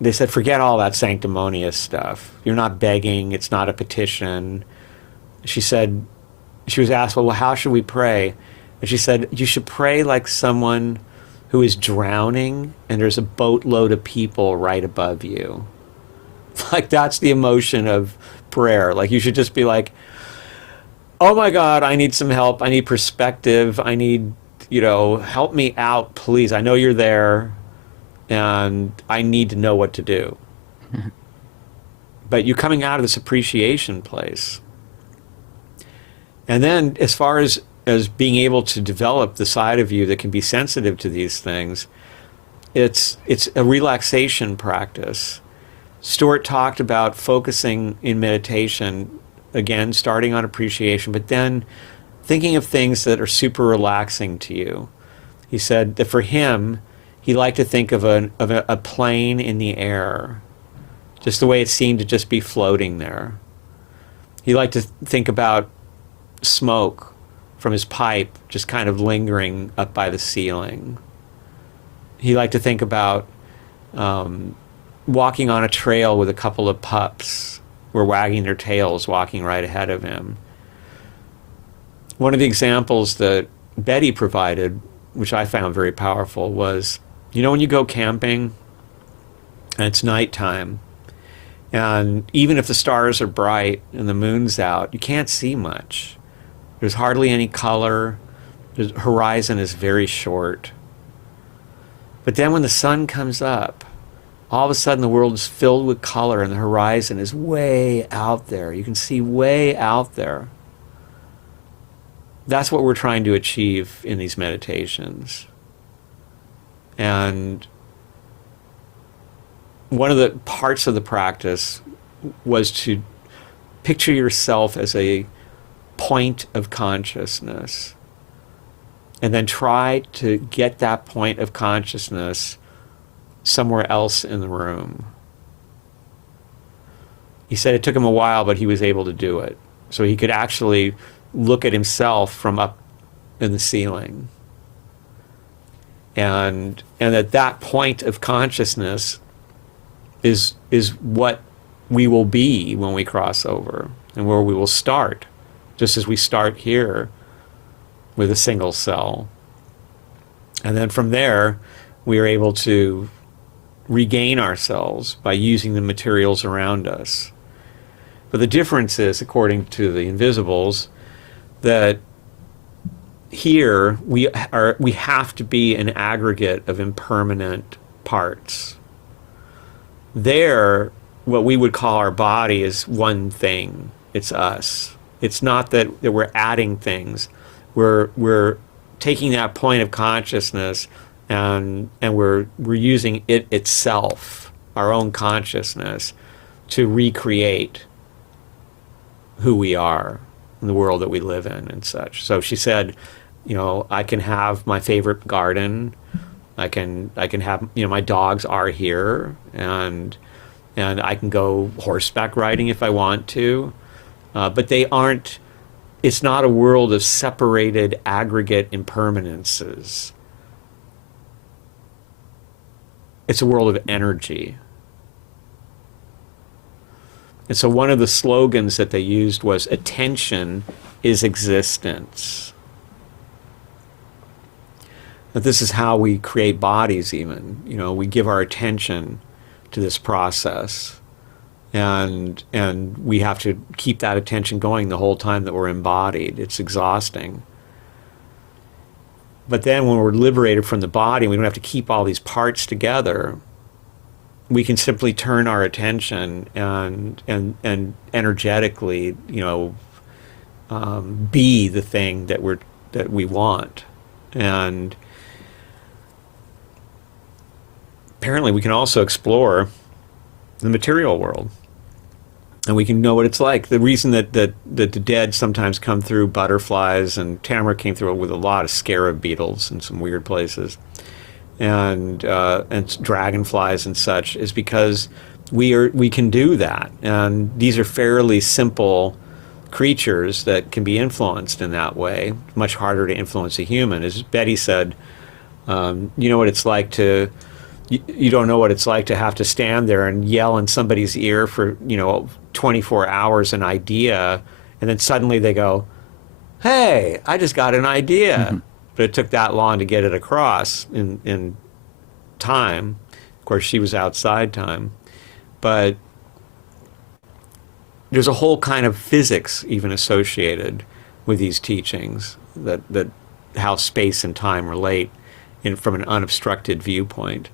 They said, forget all that sanctimonious stuff. You're not begging. It's not a petition. She said, she was asked, well, how should we pray? And she said, you should pray like someone who is drowning and there's a boatload of people right above you. Like, that's the emotion of prayer. Like, you should just be like, oh my God, I need some help. I need perspective. I need, help me out, please. I know you're there and I need to know what to do. But you're coming out of this appreciation place. And then as far as being able to develop the side of you that can be sensitive to these things, it's a relaxation practice. Stuart talked about focusing in meditation, again, starting on appreciation, but then thinking of things that are super relaxing to you. He said that for him, he liked to think of a plane in the air, just the way it seemed to just be floating there. He liked to think about smoke from his pipe just kind of lingering up by the ceiling. He liked to think about walking on a trail with a couple of pups who were wagging their tails, walking right ahead of him. One of the examples that Betty provided, which I found very powerful, was, you know, when you go camping and it's nighttime, and even if the stars are bright and the moon's out, you can't see much. There's hardly any color. The horizon is very short. But then when the sun comes up, all of a sudden the world is filled with color and the horizon is way out there. You can see way out there. That's what we're trying to achieve in these meditations. And one of the parts of the practice was to picture yourself as a point of consciousness, and then try to get that point of consciousness somewhere else in the room. He said it took him a while, but he was able to do it. So he could actually look at himself from up in the ceiling. And at that point of consciousness is what we will be when we cross over, and where we will start, just as we start here with a single cell. And then from there, we are able to regain ourselves by using the materials around us. But the difference is, according to the Invisibles, that here we have to be an aggregate of impermanent parts. There, what we would call our body is one thing. It's us. It's not that we're adding things. We're taking that point of consciousness and we're using it itself, our own consciousness, to recreate who we are in the world that we live in and such. So she said, you know, I can have my favorite garden. I can have, you know, my dogs are here, and I can go horseback riding if I want to, but they aren't. It's not a world of separated aggregate impermanences. It's a world of energy. And so one of the slogans that they used was, attention is existence. That this is how we create bodies even. You know, we give our attention to this process. And we have to keep that attention going the whole time that we're embodied. It's exhausting. But then when we're liberated from the body, we don't have to keep all these parts together. We can simply turn our attention and energetically, you know, be the thing that we want. And apparently we can also explore the material world, and we can know what it's like. The reason that the dead sometimes come through butterflies, and Tamra came through with a lot of scarab beetles in some weird places, and dragonflies and such, is because we can do that. And these are fairly simple creatures that can be influenced in that way. Much harder to influence a human. As Betty said, you know what it's like to. You don't know what it's like to have to stand there and yell in somebody's ear for, you know, 24 hours an idea, and then suddenly they go, hey, I just got an idea. Mm-hmm. But it took that long to get it across in time. Of course, she was outside time. But there's a whole kind of physics even associated with these teachings, that how space and time relate from an unobstructed viewpoint,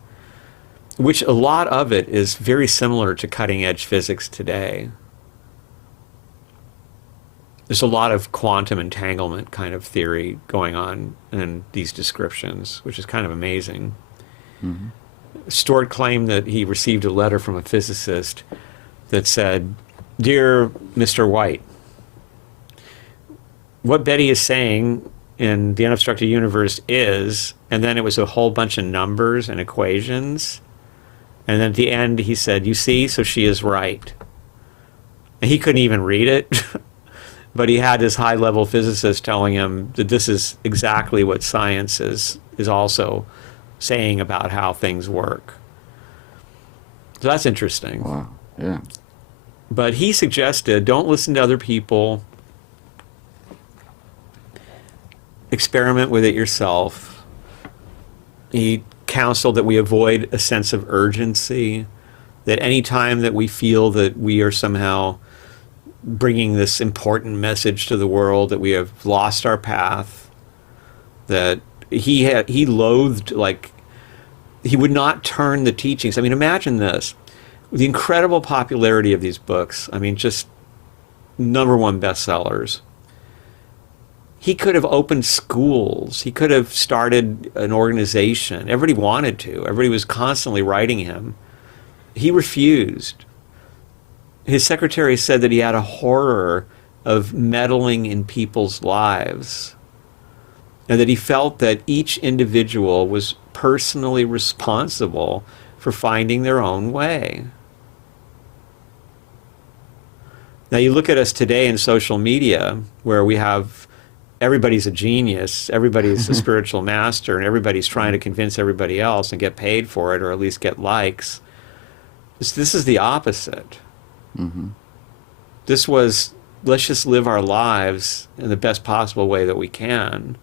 which a lot of it is very similar to cutting-edge physics today. There's a lot of quantum entanglement kind of theory going on in these descriptions, which is kind of amazing. Mm-hmm. Stuart claimed that he received a letter from a physicist that said, "Dear Mr. White, what Betty is saying in the unobstructed universe is, and then it was a whole bunch of numbers and equations. And then at the end, he said, "You see, so she is right." And he couldn't even read it, but he had this high-level physicist telling him that this is exactly what science is also saying about how things work. So that's interesting. Wow. Yeah. But he suggested, don't listen to other people. Experiment with it yourself. He counseled that we avoid a sense of urgency, that any time that we feel that we are somehow bringing this important message to the world, that we have lost our path, that he loathed, like, he would not turn the teachings. I mean, imagine this. The incredible popularity of these books, I mean, just #1 bestsellers. He could have opened schools. He could have started an organization. Everybody wanted to. Everybody was constantly writing him. He refused. His secretary said that he had a horror of meddling in people's lives, and that he felt that each individual was personally responsible for finding their own way. Now you look at us today in social media, where we have everybody's a genius, everybody's a spiritual master, and everybody's trying to convince everybody else and get paid for it, or at least get likes. This is the opposite. Mm-hmm. This was, let's just live our lives in the best possible way that we can,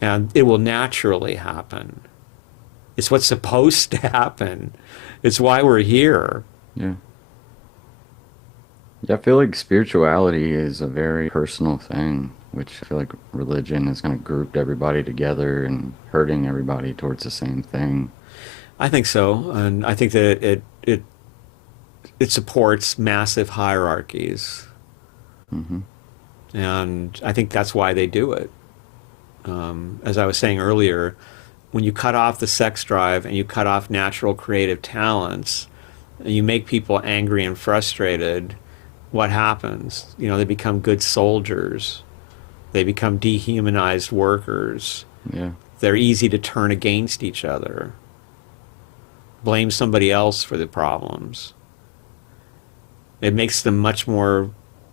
and it will naturally happen. It's what's supposed to happen. It's why we're here. Yeah. Yeah, I feel like spirituality is a very personal thing, which I feel like religion has kind of grouped everybody together and hurting everybody towards the same thing. I think so, and I think that it supports massive hierarchies, Mm-hmm. and I think that's why they do it. As I was saying earlier, when you cut off the sex drive and you cut off natural creative talents, and you make people angry and frustrated, what happens? You know, they become good soldiers. They become dehumanized workers. Yeah. They're easy to turn against each other. Blame somebody else for the problems. It makes them much more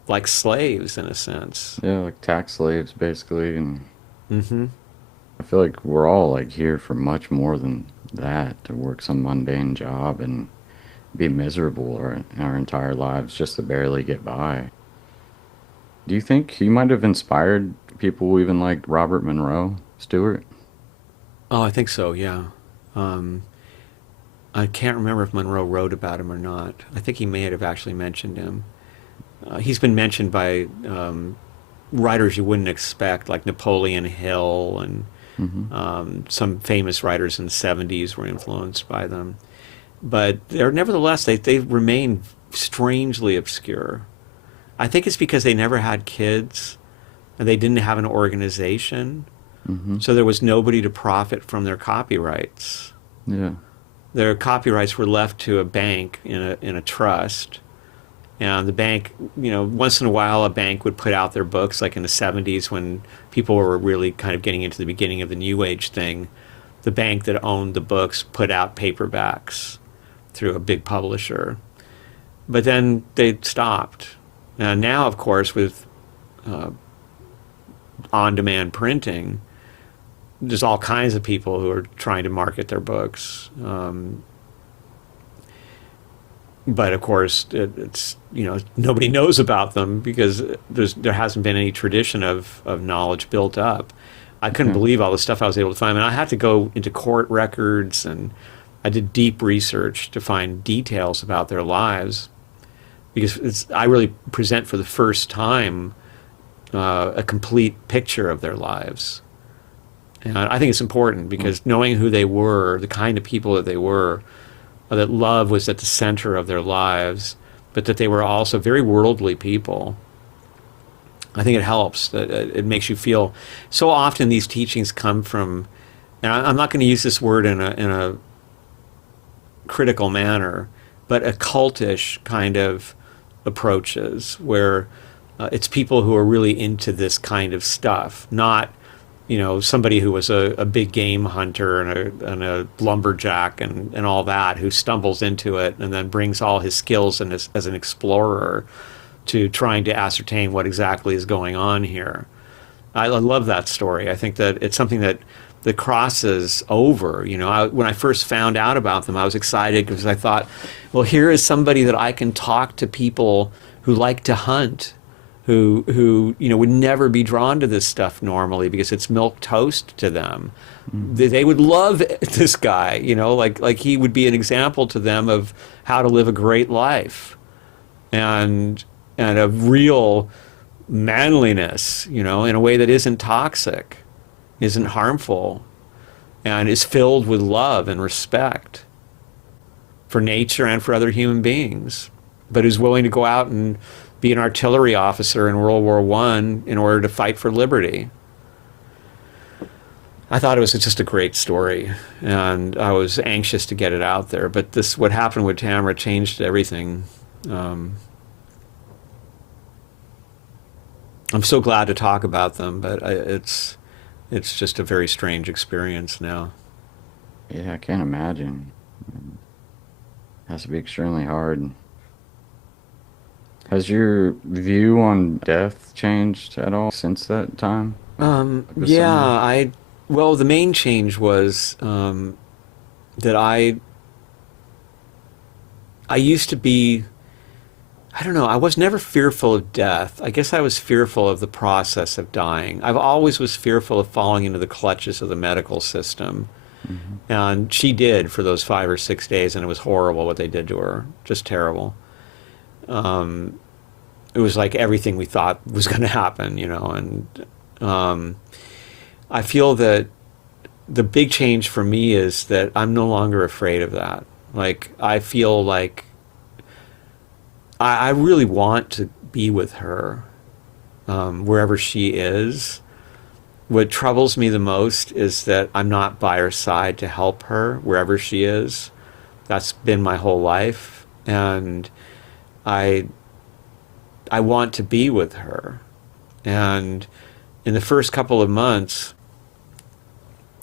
like slaves, in a sense. Yeah, like tax slaves, basically. And Mm-hmm. I feel like we're all like here for much more than that, to work some mundane job and be miserable our entire lives just to barely get by. Do you think he might have inspired people even like Robert Monroe, Stuart? Oh, I think so, yeah. I can't remember if Monroe wrote about him or not. I think he may have actually mentioned him. He's been mentioned by writers you wouldn't expect, like Napoleon Hill, and Mm-hmm. some famous writers in the 70s were influenced by them. But they're nevertheless, they remain strangely obscure. I think it's because they never had kids, and they didn't have an organization, Mm-hmm. so there was nobody to profit from their copyrights. Yeah. Their copyrights were left to a bank in a trust, and the bank, you know, once in a while a bank would put out their books, like in the 70s when people were really kind of getting into the beginning of the New Age thing. The bank that owned the books put out paperbacks through a big publisher, but then they stopped. And now, of course, with on-demand printing, there's all kinds of people who are trying to market their books. But of course, it's, you know, nobody knows about them because there hasn't been any tradition of knowledge built up. I couldn't Yeah. believe all the stuff I was able to find. I mean, I had to go into court records, and I did deep research to find details about their lives, because I really present for the first time a complete picture of their lives. And I think it's important because knowing who they were, the kind of people that they were, that love was at the center of their lives, but that they were also very worldly people. I think it helps. That it makes you feel. So often these teachings come from, and I'm not going to use this word in a critical manner, but occultish kind of approaches where it's people who are really into this kind of stuff, not somebody who was a big game hunter and a lumberjack and all that, who stumbles into it and then brings all his skills and as an explorer to trying to ascertain what exactly is going on here. I love that story. I think that it's something that crosses over. When I first found out about them, I was excited because I thought, well, here is somebody that I can talk to people who like to hunt, who would never be drawn to this stuff normally because it's milk toast to them. They would love this guy, like he would be an example to them of how to live a great life and a real manliness, in a way that isn't toxic, isn't harmful, and is filled with love and respect for nature and for other human beings, but is willing to go out and be an artillery officer in World War I in order to fight for liberty. I thought it was just a great story, and I was anxious to get it out there. But what happened with Tamra changed everything. I'm so glad to talk about them, but it's just a very strange experience now. Yeah, I can't imagine. It has to be extremely hard. Has your view on death changed at all since that time? Yeah, well, the main change was that I used to be, I don't know, I was never fearful of death. I guess I was fearful of the process of dying. I've always was fearful of falling into the clutches of the medical system. Mm-hmm. And she did for those 5 or 6 days, and it was horrible what they did to her. Just terrible. It was like everything we thought was going to happen, and I feel that the big change for me is that I'm no longer afraid of that. Like, I feel like I really want to be with her wherever she is. What troubles me the most is that I'm not by her side to help her wherever she is. That's been my whole life, and I want to be with her. And in the first couple of months,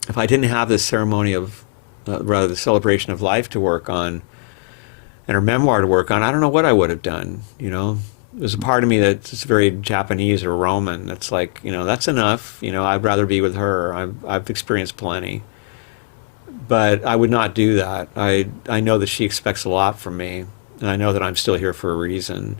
if I didn't have this ceremony of, rather the celebration of life to work on, and her memoir to work on, I don't know what I would have done. There's a part of me that's very Japanese or Roman. It's like, that's enough. I'd rather be with her. I've experienced plenty. But I would not do that. I know that she expects a lot from me, and I know that I'm still here for a reason.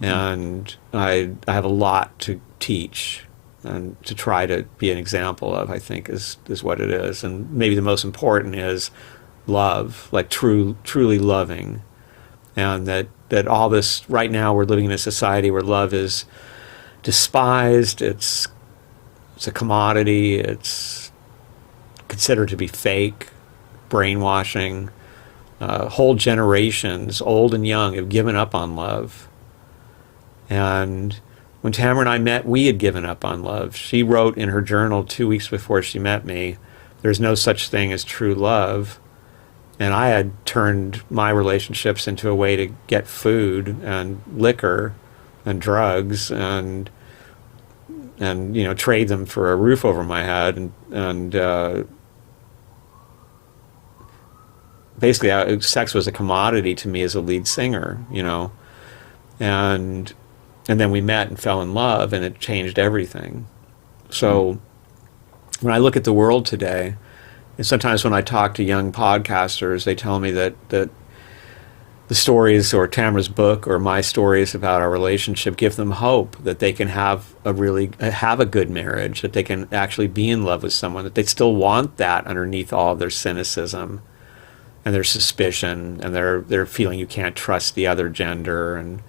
And I have a lot to teach and to try to be an example of, I think, is what it is. And maybe the most important is love, like truly loving. And that all this, right now we're living in a society where love is despised, it's a commodity, it's considered to be fake, brainwashing. Whole generations, old and young, have given up on love. And when Tamra and I met, we had given up on love. She wrote in her journal 2 weeks before she met me, "There's no such thing as true love." And I had turned my relationships into a way to get food and liquor and drugs and trade them for a roof over my head and basically sex was a commodity to me as a lead singer, and then we met and fell in love, and it changed everything. So when I look at the world today, and sometimes when I talk to young podcasters, they tell me that the stories, or Tamra's book, or my stories about our relationship, give them hope that they can have a good marriage, that they can actually be in love with someone, that they still want that underneath all of their cynicism and their suspicion and their feeling you can't trust the other gender. And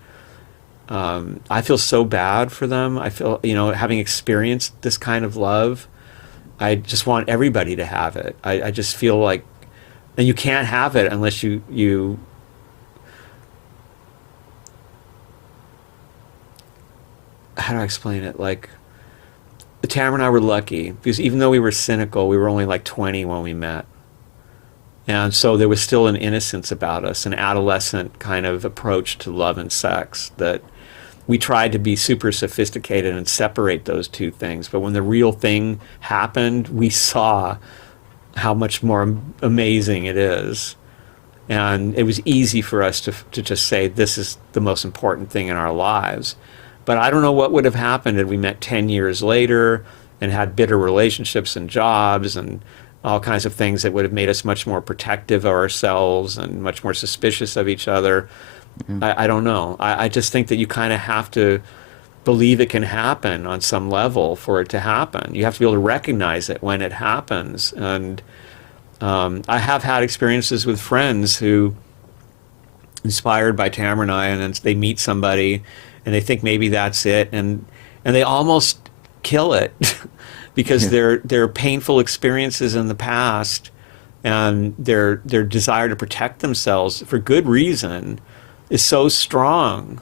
I feel so bad for them. I feel, having experienced this kind of love, I just want everybody to have it. I just feel like, and you can't have it unless you how do I explain it? Like, Tamara and I were lucky because even though we were cynical, we were only like 20 when we met. And so there was still an innocence about us, an adolescent kind of approach to love and sex that we tried to be super sophisticated and separate those two things. But when the real thing happened, we saw how much more amazing it is. And it was easy for us to just say, this is the most important thing in our lives. But I don't know what would have happened if we met 10 years later and had bitter relationships and jobs and all kinds of things that would have made us much more protective of ourselves and much more suspicious of each other. I don't know. I just think that you kind of have to believe it can happen on some level for it to happen. You have to be able to recognize it when it happens. And I have had experiences with friends who, inspired by Tamra and I, and they meet somebody and they think maybe that's it, and they almost kill it because their painful experiences in the past and their desire to protect themselves for good reason is so strong,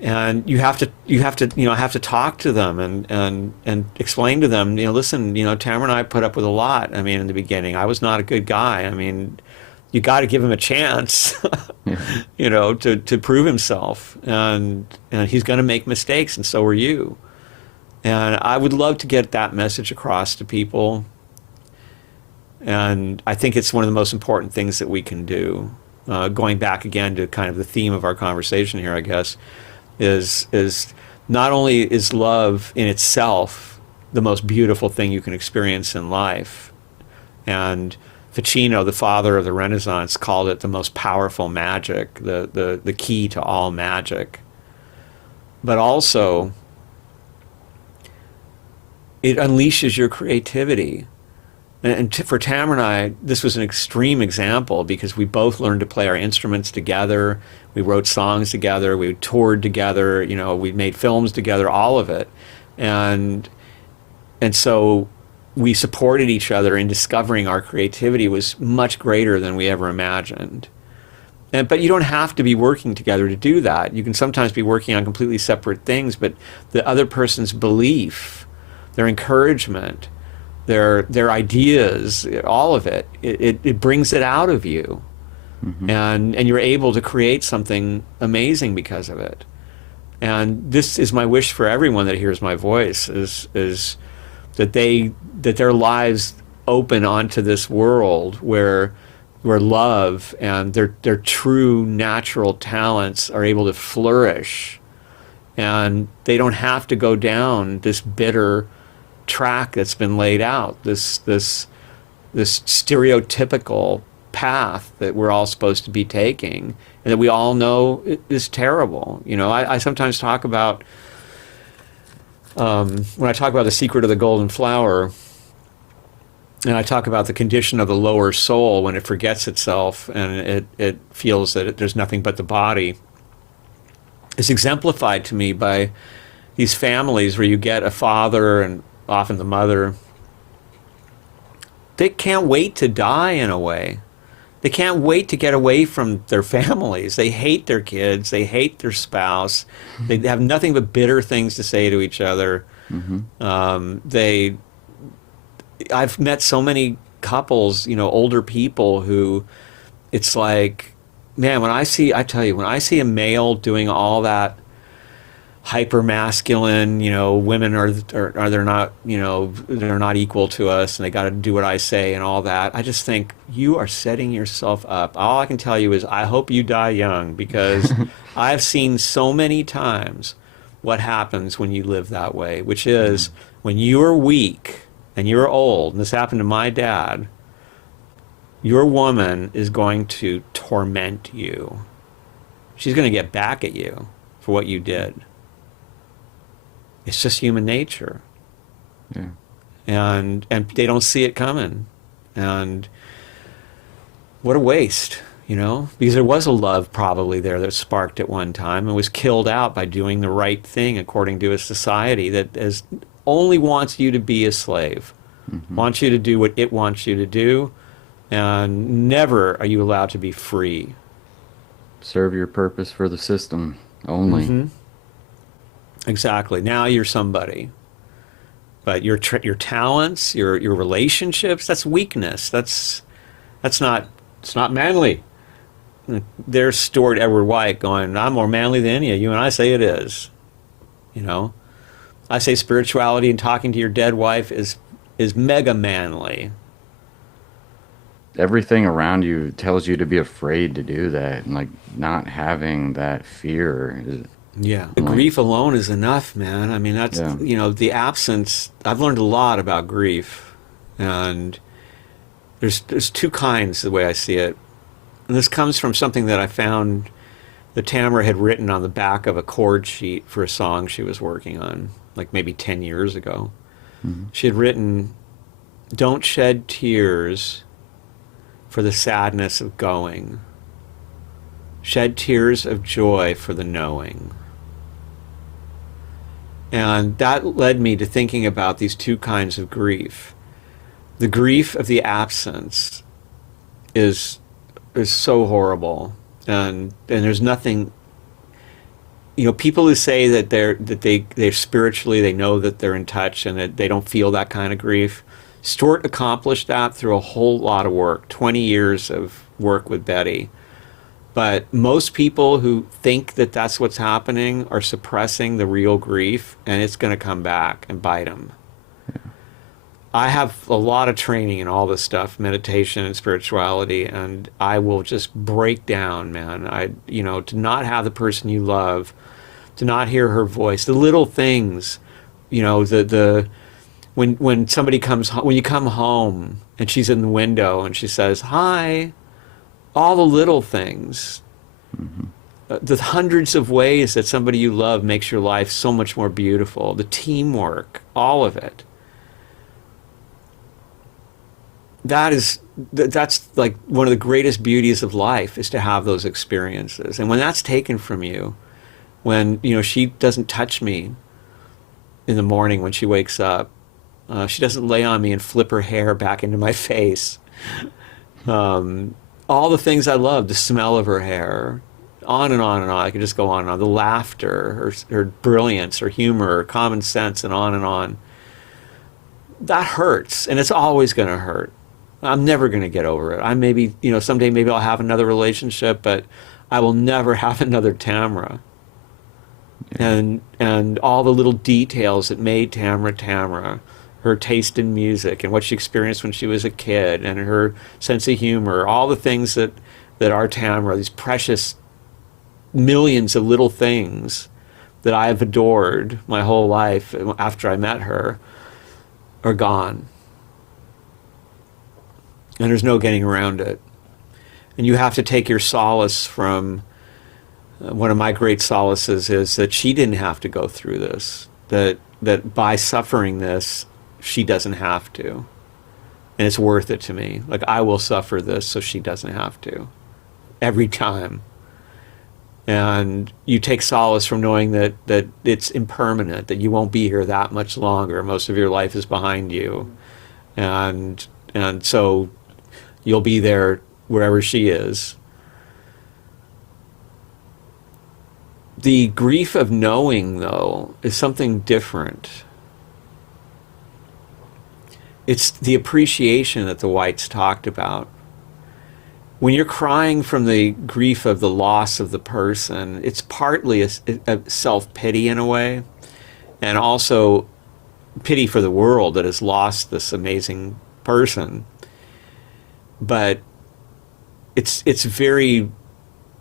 and you have to talk to them and explain to them, listen, Tamara and I put up with a lot. I mean, in the beginning, I was not a good guy. I mean, you got to give him a chance, to prove himself, and he's going to make mistakes, and so are you. And I would love to get that message across to people, and I think it's one of the most important things that we can do. Going back again to kind of the theme of our conversation here, I guess, is not only is love in itself the most beautiful thing you can experience in life, and Ficino, the father of the Renaissance, called it the most powerful magic, the key to all magic, but also it unleashes your creativity. And for Tamra and I, this was an extreme example because we both learned to play our instruments together. We wrote songs together. We toured together. We made films together. All of it, and so we supported each other in discovering our creativity was much greater than we ever imagined. But you don't have to be working together to do that. You can sometimes be working on completely separate things, but the other person's belief, their encouragement, their ideas, all of it, it brings it out of you. Mm-hmm. And you're able to create something amazing because of it. And this is my wish for everyone that hears my voice, is that their lives open onto this world where love and their true natural talents are able to flourish, and they don't have to go down this bitter track that's been laid out, this stereotypical path that we're all supposed to be taking, and that we all know is terrible. I sometimes talk about, when I talk about the secret of the golden flower, and I talk about the condition of the lower soul when it forgets itself and it feels that there's nothing but the body, is exemplified to me by these families where you get a father and often the mother. They can't wait to die, in a way. They can't wait to get away from their families. They hate their kids. They hate their spouse. They have nothing but bitter things to say to each other. Mm-hmm. I've met so many couples, older people who, it's like, man, when I see a male doing all that hyper masculine, women are they're not, they're not equal to us and they got to do what I say and all that, I just think you are setting yourself up. All I can tell you is I hope you die young, because I've seen so many times what happens when you live that way, which is when you're weak and you're old, and this happened to my dad, your woman is going to torment you. She's going to get back at you for what you did. It's just human nature. Yeah. And they don't see it coming. And what a waste, because there was a love probably there that sparked at one time and was killed out by doing the right thing according to a society that only wants you to be a slave, mm-hmm. wants you to do what it wants you to do, and never are you allowed to be free. Serve your purpose for the system only. Mm-hmm. Exactly. Now you're somebody, but your talents, your relationships, that's weakness. It's not manly. There's Stuart Edward White going, I'm more manly than any of you, and I say it is. You know, I say spirituality and talking to your dead wife is mega manly. Everything around you tells you to be afraid to do that, and like not having that fear is Yeah. The like, grief alone is enough, man. I mean, that's, yeah. the absence. I've learned a lot about grief, and there's two kinds the way I see it. And this comes from something that I found that Tamra had written on the back of a chord sheet for a song she was working on, like maybe 10 years ago. Mhm. She had written, "Don't shed tears for the sadness of going. Shed tears of joy for the knowing." And that led me to thinking about these two kinds of grief. The grief of the absence is so horrible, and there's nothing. People who say that they're spiritually, they know that they're in touch and that they don't feel that kind of grief. Stuart accomplished that through a whole lot of work, 20 years of work with Betty. But most people who think that that's what's happening are suppressing the real grief, and it's going to come back and bite them. I have a lot of training in all this stuff, meditation and spirituality, and I will just break down, man. To not have the person you love, to not hear her voice, the little things, when somebody comes home, when you come home and she's in the window and she says, "Hi," all the little things, the hundreds of ways that somebody you love makes your life so much more beautiful, the teamwork, all of it. That's like one of the greatest beauties of life, is to have those experiences. And when that's taken from you, when she doesn't touch me in the morning when she wakes up, she doesn't lay on me and flip her hair back into my face, all the things I love, the smell of her hair, on and on and on. I could just go on and on. The laughter, her brilliance, her humor, her common sense, and on and on. That hurts, and it's always going to hurt. I'm never going to get over it. I maybe, someday maybe I'll have another relationship, but I will never have another Tamra. Yeah. And all the little details that made Tamra, her taste in music and what she experienced when she was a kid, and her sense of humor, all the things that are Tamra, these precious millions of little things that I have adored my whole life after I met her, are gone. And there's no getting around it. And you have to take your solace from, one of my great solaces is that she didn't have to go through this, that by suffering this, she doesn't have to. And it's worth it to me. Like, I will suffer this so she doesn't have to. Every time. And you take solace from knowing that it's impermanent, that you won't be here that much longer. Most of your life is behind you. And so you'll be there wherever she is. The grief of knowing, though, is something different. It's the appreciation that the Whites talked about. When you're crying from the grief of the loss of the person, it's partly a self-pity in a way, and also pity for the world that has lost this amazing person. But it's very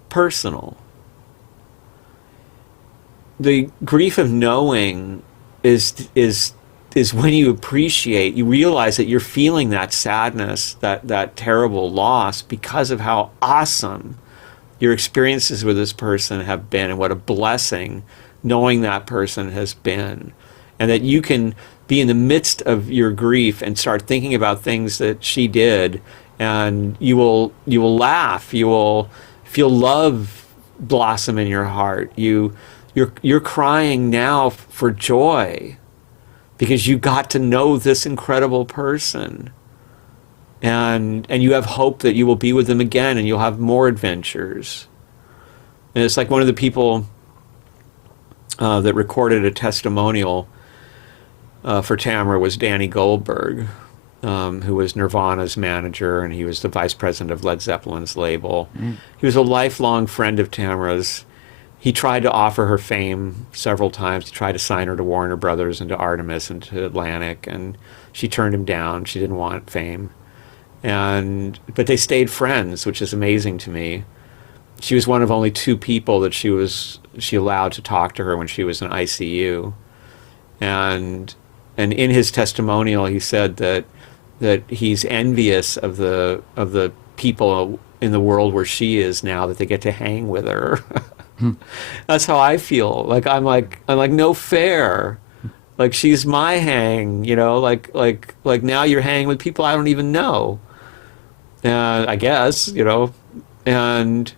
personal. The grief of knowing is when you appreciate, you realize that you're feeling that sadness, that terrible loss, because of how awesome your experiences with this person have been, and what a blessing knowing that person has been. And that you can be in the midst of your grief and start thinking about things that she did, and you will laugh, you will feel love blossom in your heart. You're crying now for joy because you got to know this incredible person, and you have hope that you will be with them again, and you'll have more adventures. And it's like one of the people that recorded a testimonial for Tamra was Danny Goldberg, who was Nirvana's manager, and he was the vice president of Led Zeppelin's label. He was a lifelong friend of Tamra's. He tried to offer her fame several times. He tried to sign her to Warner Brothers and to Artemis and to Atlantic, and she turned him down. She didn't want fame. But they stayed friends, which is amazing to me. She was one of only 2 people that she allowed to talk to her when she was in ICU. And in his testimonial, he said that he's envious of the people in the world where she is now, that they get to hang with her. That's how I feel. I'm like no fair. Like, she's my hang, like now you're hanging with people I don't even know. I guess, and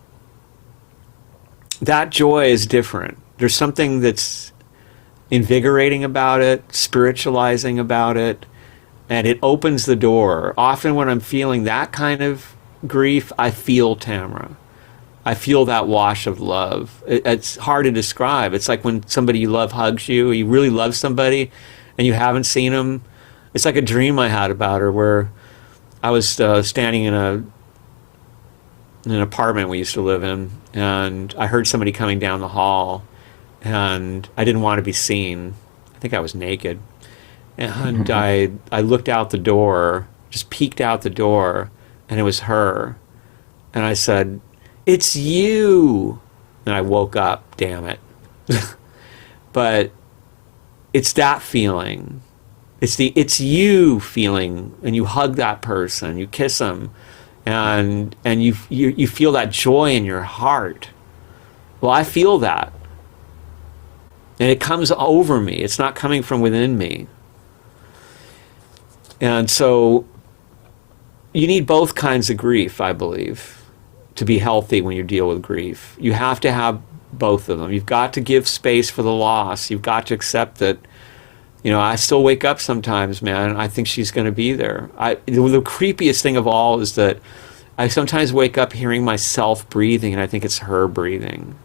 that joy is different. There's something that's invigorating about it, spiritualizing about it, and it opens the door. Often when I'm feeling that kind of grief, I feel Tamra. I feel that wash of love. It's hard to describe. It's like when somebody you love hugs you, you really love somebody, and you haven't seen them. It's like a dream I had about her, where I was standing in an apartment we used to live in, and I heard somebody coming down the hall, and I didn't want to be seen. I think I was naked. And I looked out the door, just peeked out the door, and it was her. And I said, "It's you." And I woke up, damn it. But it's that feeling. It's the "it's you" feeling, and you hug that person, you kiss them, and you feel that joy in your heart. Well, I feel that. And it comes over me. It's not coming from within me. And so you need both kinds of grief, I believe, to be healthy when you deal with grief. You have to have both of them. You've got to give space for the loss. You've got to accept that, I still wake up sometimes, man. I think she's going to be there. The creepiest thing of all is that I sometimes wake up hearing myself breathing, and I think it's her breathing.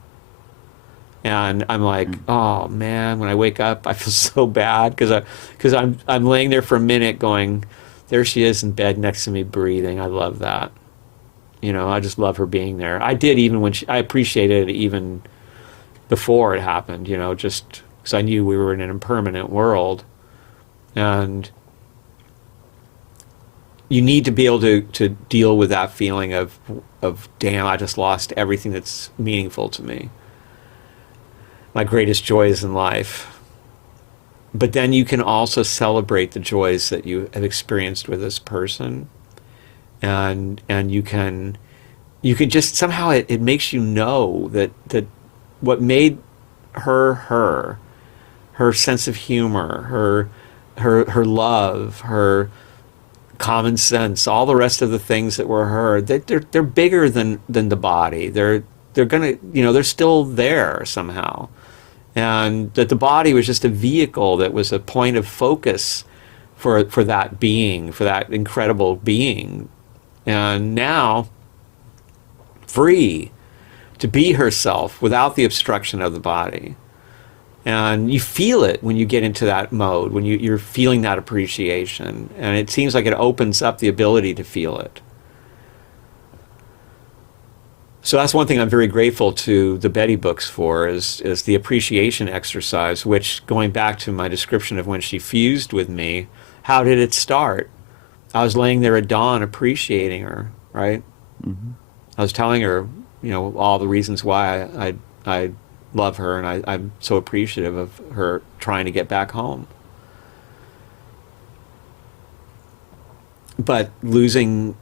And I'm like, oh man, when I wake up, I feel so bad because I'm laying there for a minute going, there she is in bed next to me breathing. I love that. I just love her being there. I did, even when I appreciated it even before it happened, just because I knew we were in an impermanent world. And you need to be able to deal with that feeling of damn, I just lost everything that's meaningful to me. My greatest joys in life. But then you can also celebrate the joys that you have experienced with this person. And you can just somehow it makes you know that what made her sense of humor, her love, her common sense, all the rest of the things that were her, they're bigger than the body. They're gonna, they're still there somehow. And that the body was just a vehicle that was a point of focus for that being, for that incredible being. And now, free to be herself without the obstruction of the body. And you feel it when you get into that mode, when you're feeling that appreciation. And it seems like it opens up the ability to feel it. So that's one thing I'm very grateful to the Betty books for, is the appreciation exercise, which, going back to my description of when she fused with me, how did it start? I was laying there at dawn appreciating her, right? Mm-hmm. I was telling her, all the reasons why I love her, and I'm so appreciative of her trying to get back home. But losing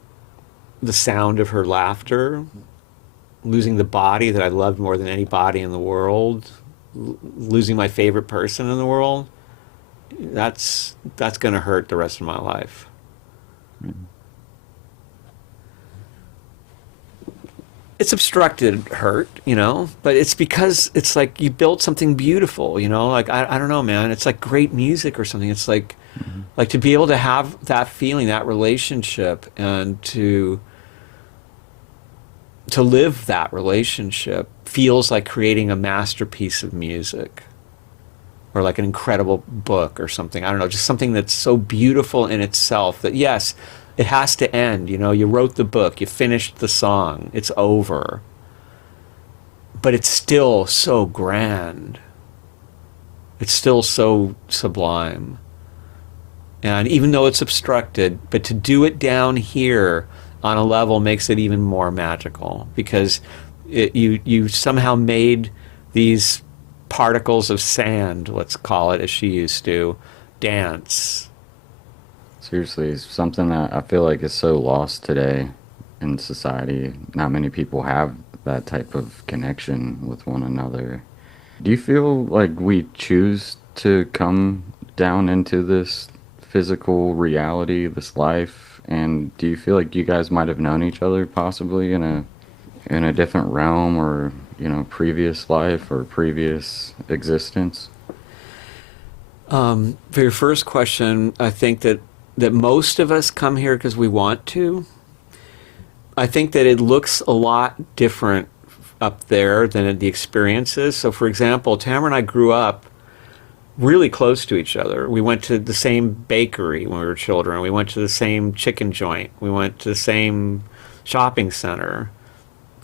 the sound of her laughter, losing the body that I loved more than any body in the world, losing my favorite person in the world, that's going to hurt the rest of my life. Mm-hmm. It's obstructed hurt, but it's because it's like you built something beautiful, like, I don't know, man, it's like great music or something. It's like, mm-hmm. like to be able to have that feeling, that relationship, and to live that relationship feels like creating a masterpiece of music or like an incredible book or something. I don't know, just something that's so beautiful in itself that, yes, it has to end. You know, you wrote the book, you finished the song, it's over. But it's still so grand. It's still so sublime. And even though it's obstructed, but to do it down here on a level makes it even more magical, because you somehow made these particles of sand, let's call it, as she used to, dance. Seriously, it's something that I feel like is so lost today in society. Not many people have that type of connection with one another. Do you feel like we choose to come down into this physical reality, this life? And do you feel like you guys might have known each other possibly in a different realm, or, you know, previous life or previous existence? For your first question, I think that most of us come here because we want to. I think that it looks a lot different up there than the experiences. So, for example, Tamara and I grew up really close to each other. We went to the same bakery when we were children. We went to the same chicken joint. We went to the same shopping center,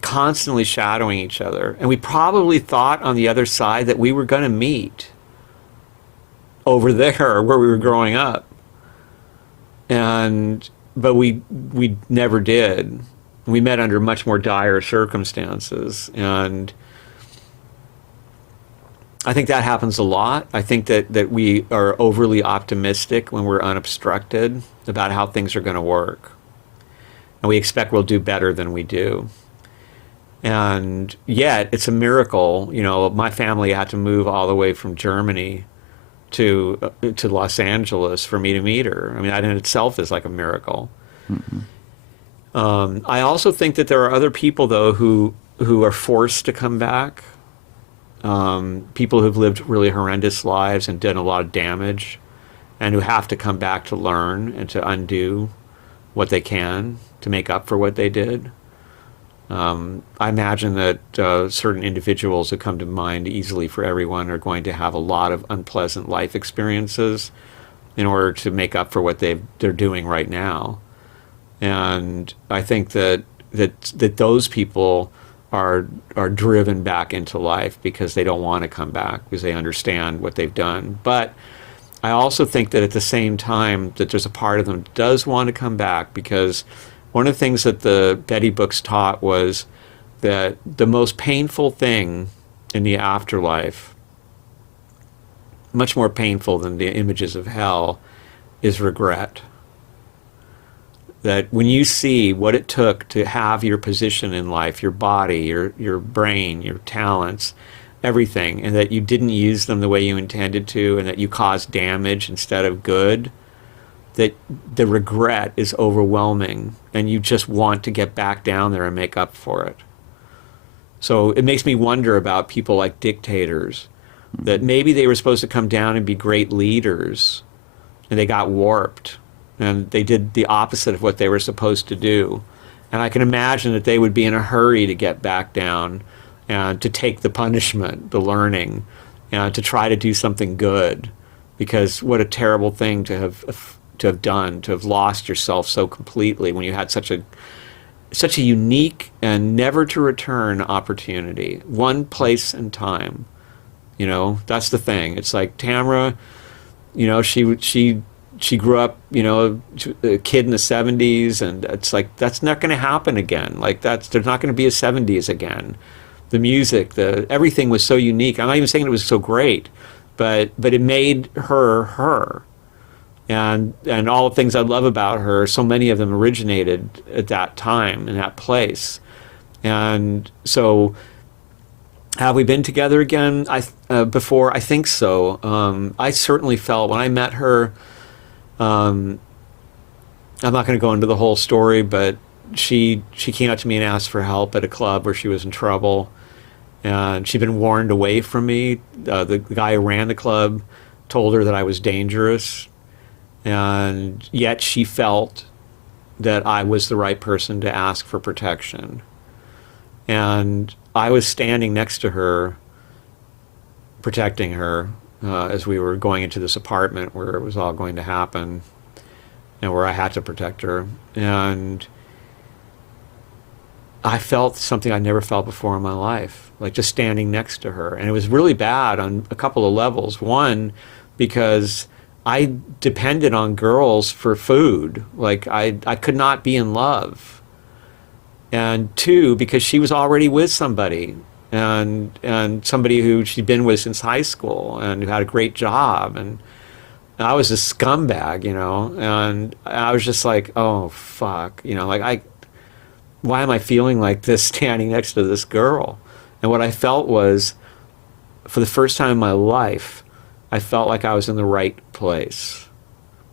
constantly shadowing each other. And we probably thought on the other side that we were going to meet over there where we were growing up. But we never did. We met under much more dire circumstances, and I think that happens a lot. I think that we are overly optimistic when we're unobstructed about how things are going to work, and we expect we'll do better than we do. And yet, it's a miracle. You know, my family had to move all the way from Germany to Los Angeles for me to meet her. I mean, that in itself is like a miracle. Mm-hmm. I also think that there are other people, though, who are forced to come back. People who've lived really horrendous lives and done a lot of damage, and who have to come back to learn and to undo what they can to make up for what they did. I imagine that certain individuals who come to mind easily for everyone are going to have a lot of unpleasant life experiences in order to make up for what they're doing right now. And I think that those people are driven back into life because they don't want to come back, because they understand what they've done. But I also think that at the same time that there's a part of them that does want to come back, because one of the things that the Betty books taught was that the most painful thing in the afterlife, much more painful than the images of hell, is regret. That when you see what it took to have your position in life, your body, your brain, your talents, everything, and that you didn't use them the way you intended to, and that you caused damage instead of good, that the regret is overwhelming, and you just want to get back down there and make up for it. So it makes me wonder about people like dictators, that maybe they were supposed to come down and be great leaders, and they got warped. And they did the opposite of what they were supposed to do. And I can imagine that they would be in a hurry to get back down and to take the punishment, the learning, and to try to do something good. Because what a terrible thing to have done, to have lost yourself so completely when you had such a unique and never to return opportunity. One place and time. You know, that's the thing. It's like Tamra, you know, she grew up, you know, a kid in the 70s, and it's like, that's not going to happen again. Like, there's not going to be a 70s again. The music, everything was so unique. I'm not even saying it was so great, but it made her her. And all the things I love about her, so many of them originated at that time, in that place. And so, have we been together again before? I think so. I certainly felt when I met her, I'm not going to go into the whole story, but she came up to me and asked for help at a club where she was in trouble, and she'd been warned away from me. The guy who ran the club told her that I was dangerous, and yet she felt that I was the right person to ask for protection. And I was standing next to her, protecting her, as we were going into this apartment where it was all going to happen and where I had to protect her. And I felt something I'd never felt before in my life, like just standing next to her. And it was really bad on a couple of levels. One, because I depended on girls for food. Like I could not be in love. And two, because she was already with somebody, and somebody who she'd been with since high school and who had a great job. And I was a scumbag, you know, and I was just like, oh, fuck, you know, like why am I feeling like this standing next to this girl? And what I felt was, for the first time in my life, I felt like I was in the right place,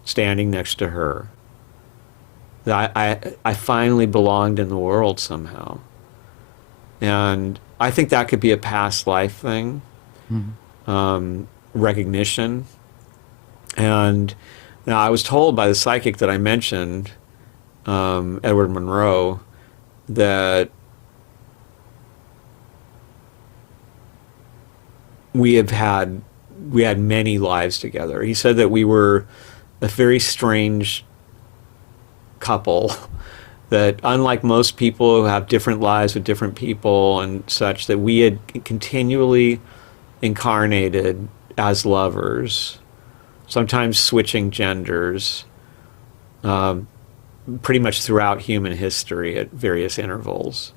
standing next to her. That I finally belonged in the world somehow. And I think that could be a past life thing, recognition. And now I was told by the psychic that I mentioned, Edward Monroe, that we had many lives together. He said that we were a very strange couple, that unlike most people who have different lives with different people and such, that we had continually incarnated as lovers, sometimes switching genders, pretty much throughout human history at various intervals.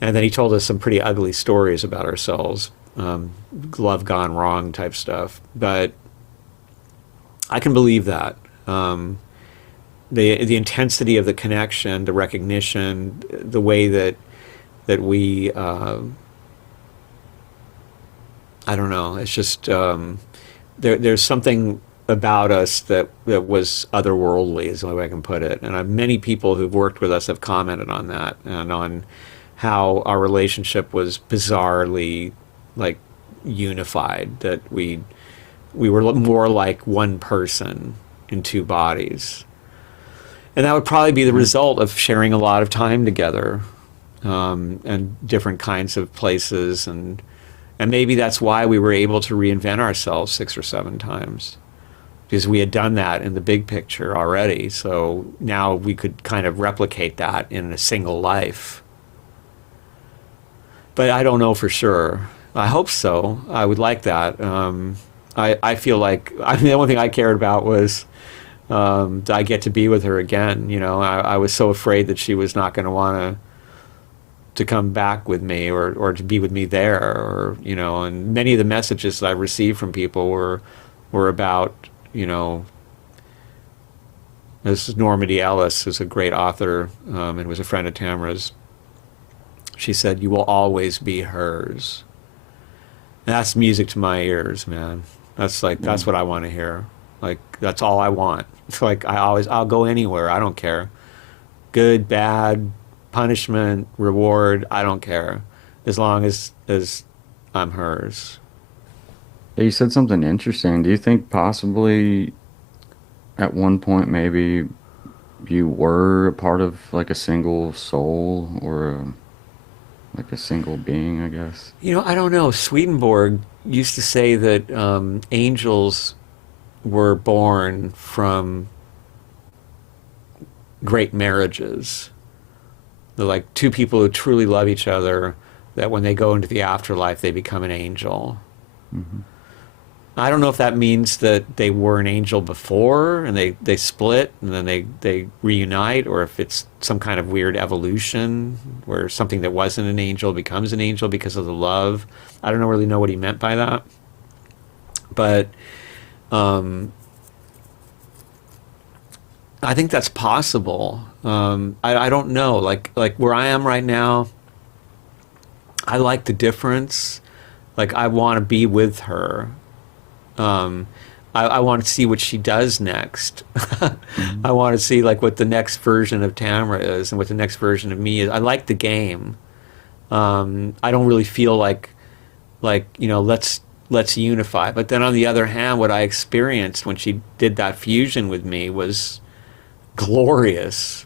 And then he told us some pretty ugly stories about ourselves, love gone wrong type stuff. But I can believe that. The intensity of the connection, the recognition, the way that we, I don't know, it's just, there's something about us that was otherworldly, is the way I can put it. And many people who've worked with us have commented on that, and on how our relationship was bizarrely like unified, that we were more like one person in two bodies. And that would probably be the result of sharing a lot of time together, and different kinds of places, and maybe that's why we were able to reinvent ourselves 6 or 7 times, because we had done that in the big picture already. So now we could kind of replicate that in a single life. But I don't know for sure. I hope so. I would like that. I feel like, I mean, the only thing I cared about was, did I get to be with her again? You know, I was so afraid that she was not going to want to come back with me, or to be with me there, or, you know. And many of the messages that I received from people were about, you know, this is Normandy Ellis, who's a great author, and was a friend of Tamra's. She said, "You will always be hers." And that's music to my ears, man. That's like, that's what I want to hear. Like, that's all I want. It's like, I'll go anywhere. I don't care. Good, bad, punishment, reward, I don't care. As long as I'm hers. Yeah, you said something interesting. Do you think possibly at one point maybe you were a part of like a single soul, or like a single being, I guess? You know, I don't know. Swedenborg used to say that angels were born from great marriages. They're like two people who truly love each other, that when they go into the afterlife, they become an angel. Mm-hmm. I don't know if that means that they were an angel before and they split and then they reunite, or if it's some kind of weird evolution where something that wasn't an angel becomes an angel because of the love. I don't really know what he meant by that. But I think that's possible. I don't know. Like where I am right now, I like the difference. Like, I want to be with her. I want to see what she does next. Mm-hmm. I want to see like what the next version of Tamra is and what the next version of me is. I like the game. I don't really feel like you know, let's unify. But then on the other hand, what I experienced when she did that fusion with me was glorious,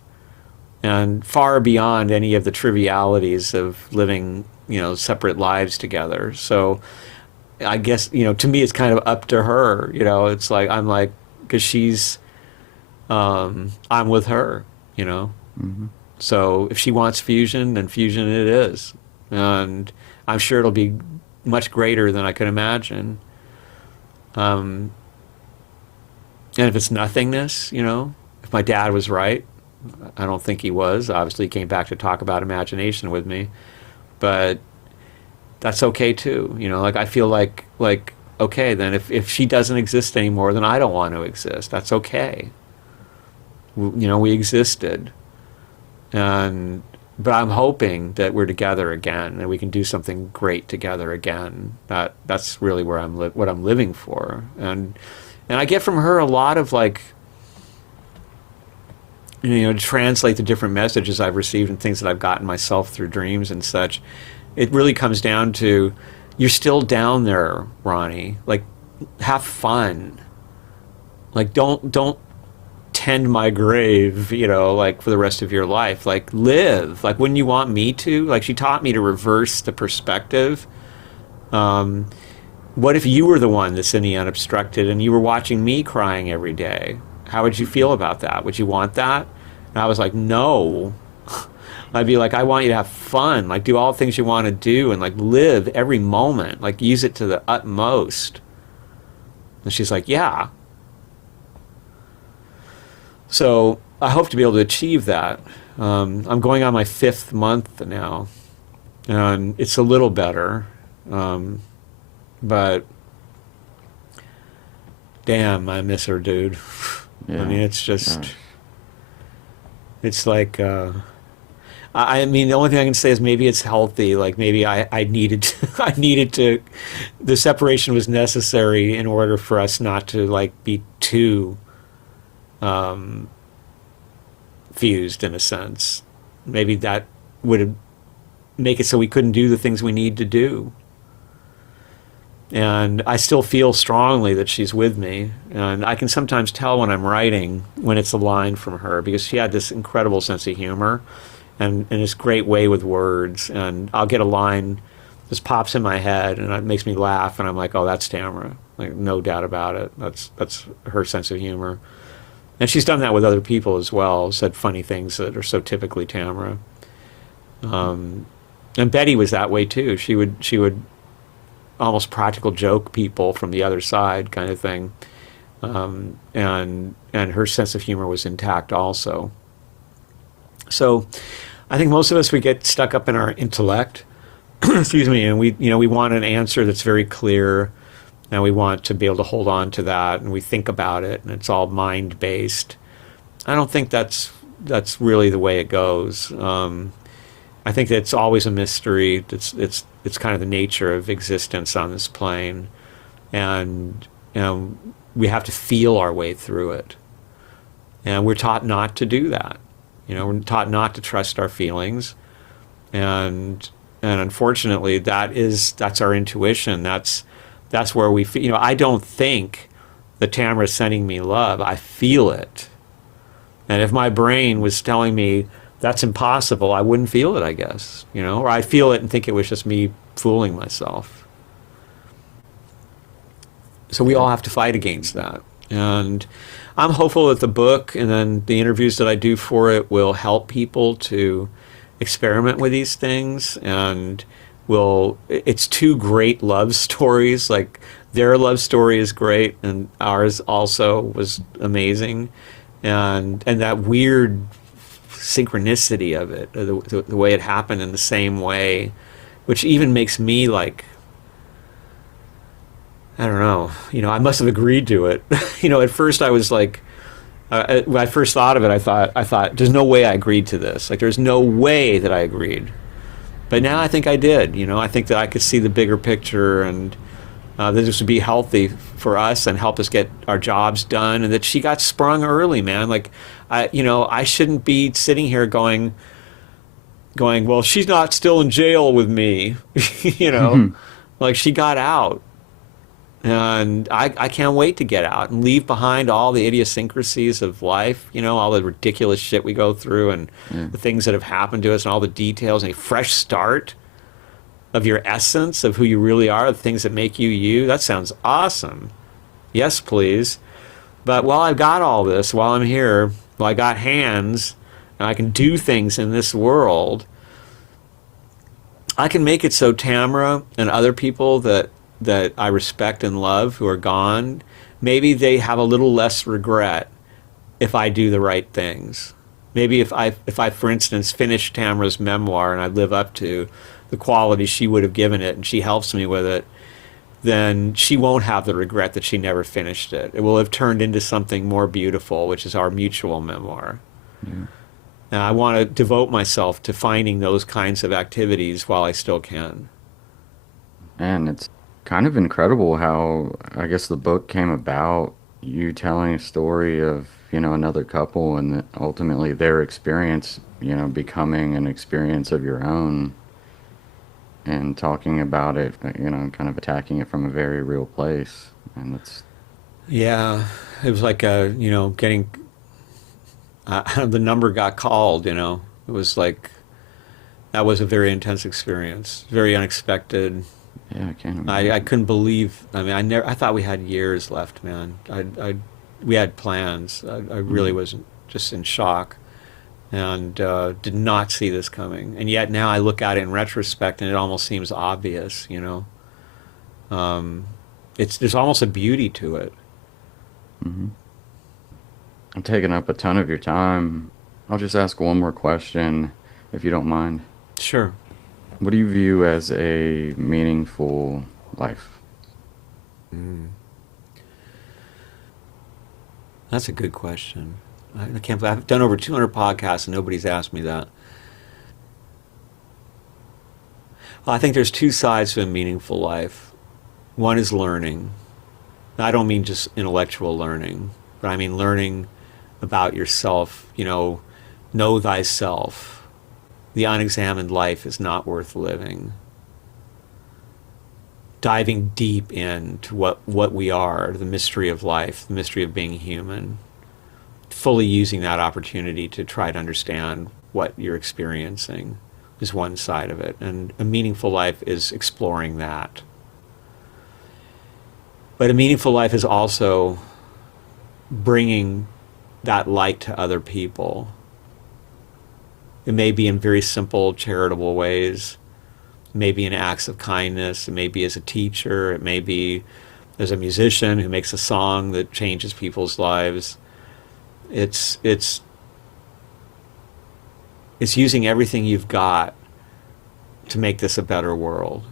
and far beyond any of the trivialities of living, you know, separate lives together. So I guess, to me, it's kind of up to her. It's like, I'm like, because I'm with her, you know. Hmm. So if she wants fusion, then fusion it is. And I'm sure it'll be much greater than I could imagine. And if it's nothingness, if my dad was right, I don't think he was. Obviously, he came back to talk about imagination with me, but that's okay too. Like I feel like okay, then if she doesn't exist anymore, then I don't want to exist. That's okay. We existed, and but I'm hoping that we're together again and we can do something great together again. That's really where what I'm living for, and I get from her a lot of like, to translate the different messages I've received and things that I've gotten myself through dreams and such. It really comes down to, you're still down there, Ronnie. Like, have fun. Like, don't tend my grave, like for the rest of your life. Like, live. Like, wouldn't you want me to? Like, she taught me to reverse the perspective. What if you were the one that's in the unobstructed and you were watching me crying every day? How would you feel about that? Would you want that? And I was like, no. I'd be like, I want you to have fun, like do all the things you want to do and like live every moment, like use it to the utmost. And she's like, yeah. So I hope to be able to achieve that. I'm going on my 5th month now, and it's a little better. But damn, I miss her, dude. Yeah. I mean, it's just, Gosh. it's like, I mean, the only thing I can say is maybe it's healthy. Like maybe I needed to, I needed to, the separation was necessary in order for us not to like be too fused in a sense. Maybe that would make it so we couldn't do the things we need to do. And I still feel strongly that she's with me. And I can sometimes tell when I'm writing when it's a line from her, because she had this incredible sense of humor and this great way with words. And I'll get a line just pops in my head and it makes me laugh. And I'm like, oh, that's Tamra. Like, no doubt about it. That's her sense of humor. And she's done that with other people as well, said funny things that are so typically Tamra. And Betty was that way too. She would almost practical joke people from the other side kind of thing. And her sense of humor was intact also. So I think most of us, we get stuck up in our intellect, excuse me, and we want an answer that's very clear, and we want to be able to hold on to that, and we think about it, and it's all mind-based. I don't think that's really the way it goes. I think that it's always a mystery. It's kind of the nature of existence on this plane, and we have to feel our way through it. And we're taught not to do that. We're taught not to trust our feelings, and unfortunately, that's our intuition. That's where we feel. I don't think that Tamra is sending me love. I feel it, and if my brain was telling me that's impossible, I wouldn't feel it, I guess, or I feel it and think it was just me fooling myself. So we all have to fight against that. And I'm hopeful that the book and then the interviews that I do for it will help people to experiment with these things. And it's 2 great love stories. Like their love story is great and ours also was amazing. And that weird synchronicity of it, the way it happened in the same way, which even makes me like, I don't know, I must have agreed to it. At first I was like, when I first thought of it, I thought, there's no way I agreed to this. Like, there's no way that I agreed. But now I think I did. I think that I could see the bigger picture, and that this would be healthy for us and help us get our jobs done, and that she got sprung early, man. Like, I shouldn't be sitting here going, well, she's not still in jail with me, like she got out. And I can't wait to get out and leave behind all the idiosyncrasies of life, all the ridiculous shit we go through and the things that have happened to us and all the details and a fresh start. of your essence, of who you really are, the things that make you you, that sounds awesome. Yes, please. But while I've got all this, while I'm here, while I got hands, and I can do things in this world, I can make it so Tamra and other people that I respect and love who are gone, maybe they have a little less regret if I do the right things. Maybe if I, for instance, finish Tamra's memoir and I live up to the quality she would have given it and she helps me with it, then she won't have the regret that she never finished it. It will have turned into something more beautiful, which is our mutual memoir. Yeah. And I want to devote myself to finding those kinds of activities while I still can. And it's kind of incredible how I guess the book came about, you telling a story of, another couple and ultimately their experience, becoming an experience of your own and talking about it, kind of attacking it from a very real place. And it's, Yeah, it was like, getting, the number got called, It was like, that was a very intense experience, very unexpected. yeah, I can't imagine. I couldn't believe. I mean, I thought we had years left, man. We had plans. I really was just in shock, and did not see this coming. And yet now I look at it in retrospect, and it almost seems obvious. There's almost a beauty to it. Mm-hmm. I'm taking up a ton of your time. I'll just ask one more question, if you don't mind. Sure. What do you view as a meaningful life? That's a good question. I can't believe I've done over 200 podcasts and nobody's asked me that. Well, I think there's two sides to a meaningful life. One is learning. I don't mean just intellectual learning, but I mean learning about yourself, know thyself. The unexamined life is not worth living. Diving deep into what we are, the mystery of life, the mystery of being human, fully using that opportunity to try to understand what you're experiencing is one side of it. And a meaningful life is exploring that. But a meaningful life is also bringing that light to other people. It may be in very simple, charitable ways. It may be in acts of kindness. It may be as a teacher. It may be as a musician who makes a song that changes people's lives. It's using everything you've got to make this a better world.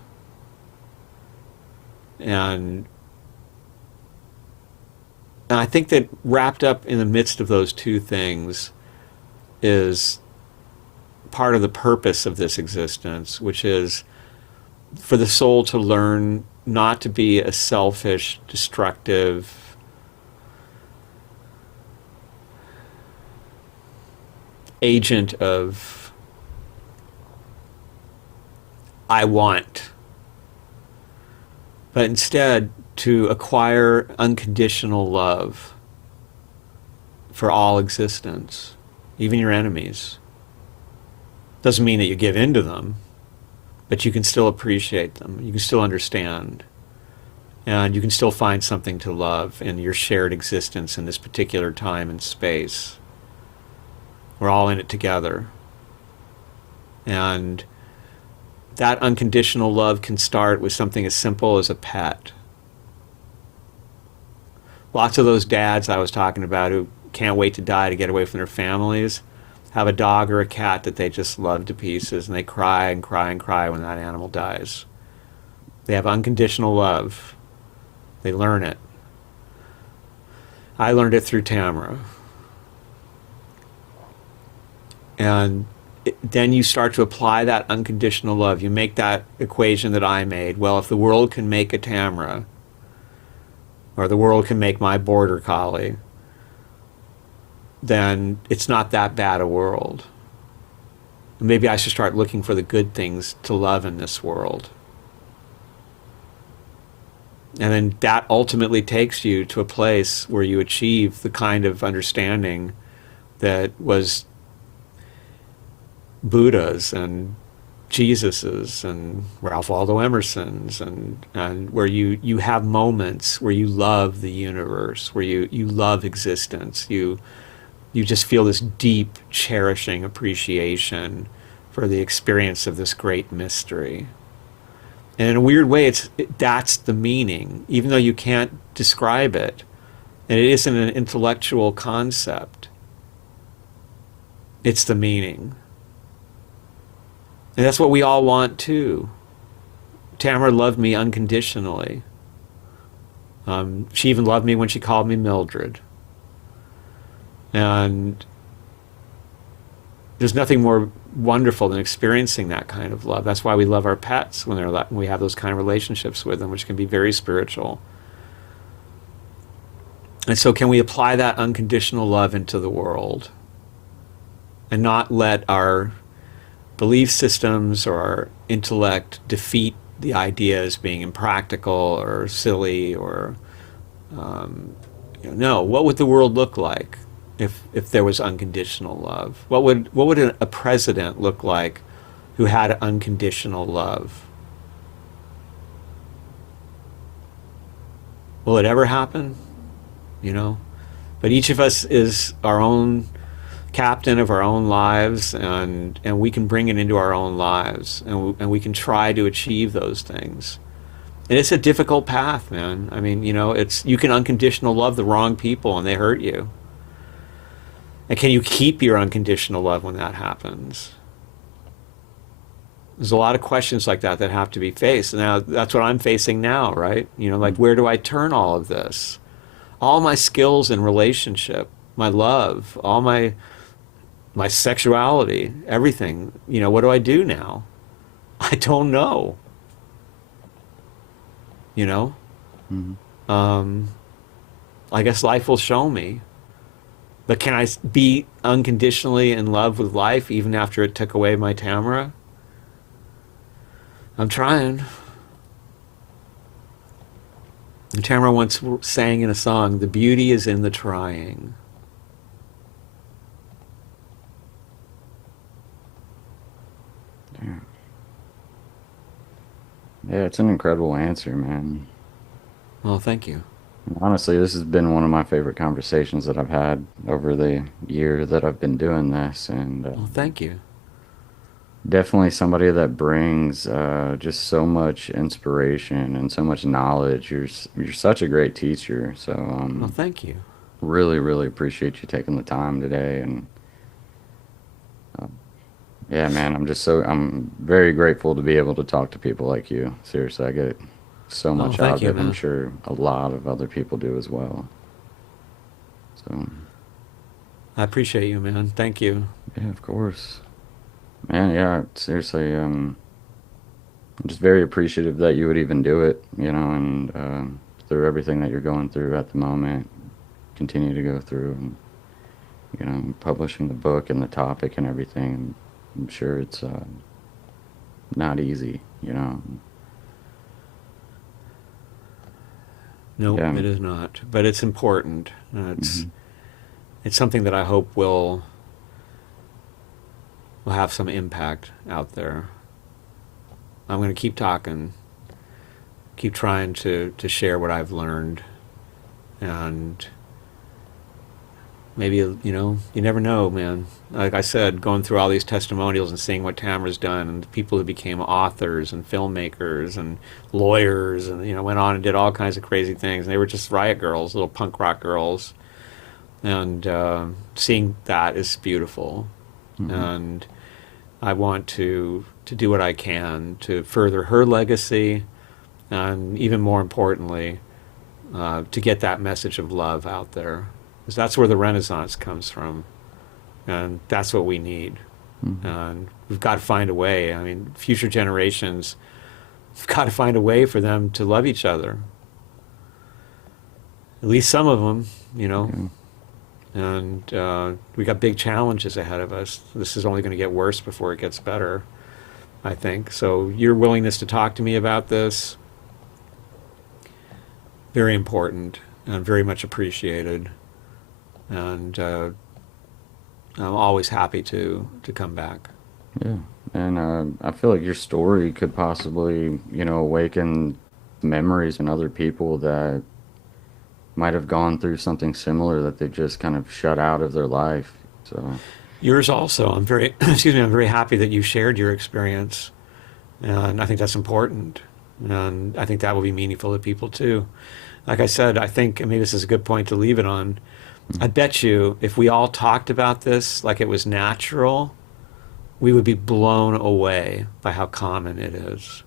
And I think that wrapped up in the midst of those two things is part of the purpose of this existence, which is for the soul to learn not to be a selfish, destructive, agent of I want, but instead to acquire unconditional love for all existence, even your enemies. Doesn't mean that you give in to them, but you can still appreciate them. You can still understand. And you can still find something to love in your shared existence in this particular time and space. We're all in it together. And that unconditional love can start with something as simple as a pet. Lots of those dads I was talking about who can't wait to die to get away from their families have a dog or a cat that they just love to pieces, and they cry and cry and cry when that animal dies. They have unconditional love. They learn it. I learned it through Tamra. And then you start to apply that unconditional love. You make that equation that I made. Well, if the world can make a Tamra, or the world can make my border collie, then it's not that bad a world. Maybe I should start looking for the good things to love in this world. And then that ultimately takes you to a place where you achieve the kind of understanding that was Buddha's and Jesus's and Ralph Waldo Emerson's, and where you have moments where you love the universe, where you love existence. You just feel this deep, cherishing appreciation for the experience of this great mystery. And in a weird way, that's the meaning, even though you can't describe it. And it isn't an intellectual concept. It's the meaning. And that's what we all want too. Tamra loved me unconditionally. She even loved me when she called me Mildred. And there's nothing more wonderful than experiencing that kind of love. That's why we love our pets when we have those kind of relationships with them, which can be very spiritual. And so can we apply that unconditional love into the world and not let our belief systems or our intellect defeat the idea as being impractical or silly or, no, what would the world look like if there was unconditional love? What would a president look like who had unconditional love? Will it ever happen? But each of us is our own captain of our own lives, and we can bring it into our own lives, and we can try to achieve those things. And it's a difficult path, man. I mean, you can unconditional love the wrong people and they hurt you. And can you keep your unconditional love when that happens? There's a lot of questions like that have to be faced. Now, that's what I'm facing now, right? Like, where do I turn all of this? All my skills in relationship, my love, all my sexuality, everything, what do I do now? I don't know. Mm-hmm. I guess life will show me. But can I be unconditionally in love with life even after it took away my Tamra? I'm trying. And Tamra once sang in a song, "The beauty is in the trying." Yeah, it's an incredible answer, man. Well, thank you. Honestly, this has been one of my favorite conversations that I've had over the year that I've been doing this, and Well, thank you. definitely somebody that brings just so much inspiration and so much knowledge. You're such a great teacher, so Well, thank you. really, really appreciate you taking the time today. And yeah, man, I'm very grateful to be able to talk to people like you. Seriously, I get so Oh, much out thank of you, it. I'm man. sure a lot of other people do as well. So, I appreciate you, man. Thank you. yeah, of course. Man, yeah, seriously, I'm just very appreciative that you would even do it, and through everything that you're going through at the moment, continue to go through and, publishing the book and the topic and everything. I'm sure it's not easy. Nope, Yeah. it is not. But it's important. It's Hmm. it's something that I hope will have some impact out there. I'm going to keep talking, keep trying to share what I've learned, and maybe, you never know, man. Like I said, going through all these testimonials and seeing what Tamara's done, and the people who became authors and filmmakers and lawyers, and went on and did all kinds of crazy things. And they were just riot girls, little punk rock girls, and seeing that is beautiful. Hmm. And I want to do what I can to further her legacy, and even more importantly, to get that message of love out there. Because that's where the Renaissance comes from, and that's what we need. Hmm. And we've got to find a way. I mean, future generations, we've got to find a way for them to love each other. At least some of them. Yeah. And we got big challenges ahead of us. This is only going to get worse before it gets better, I think. So your willingness to talk to me about this, very important and very much appreciated. And I'm always happy to come back. Yeah, And I feel like your story could possibly, awaken memories in other people that might have gone through something similar that they just kind of shut out of their life. So, Yours also. I'm very, excuse me, I'm very happy that you shared your experience. And I think that's important. And I think that will be meaningful to people too. Like I said, I think, and maybe this is a good point to leave it on. I bet you if we all talked about this like it was natural, we would be blown away by how common it is.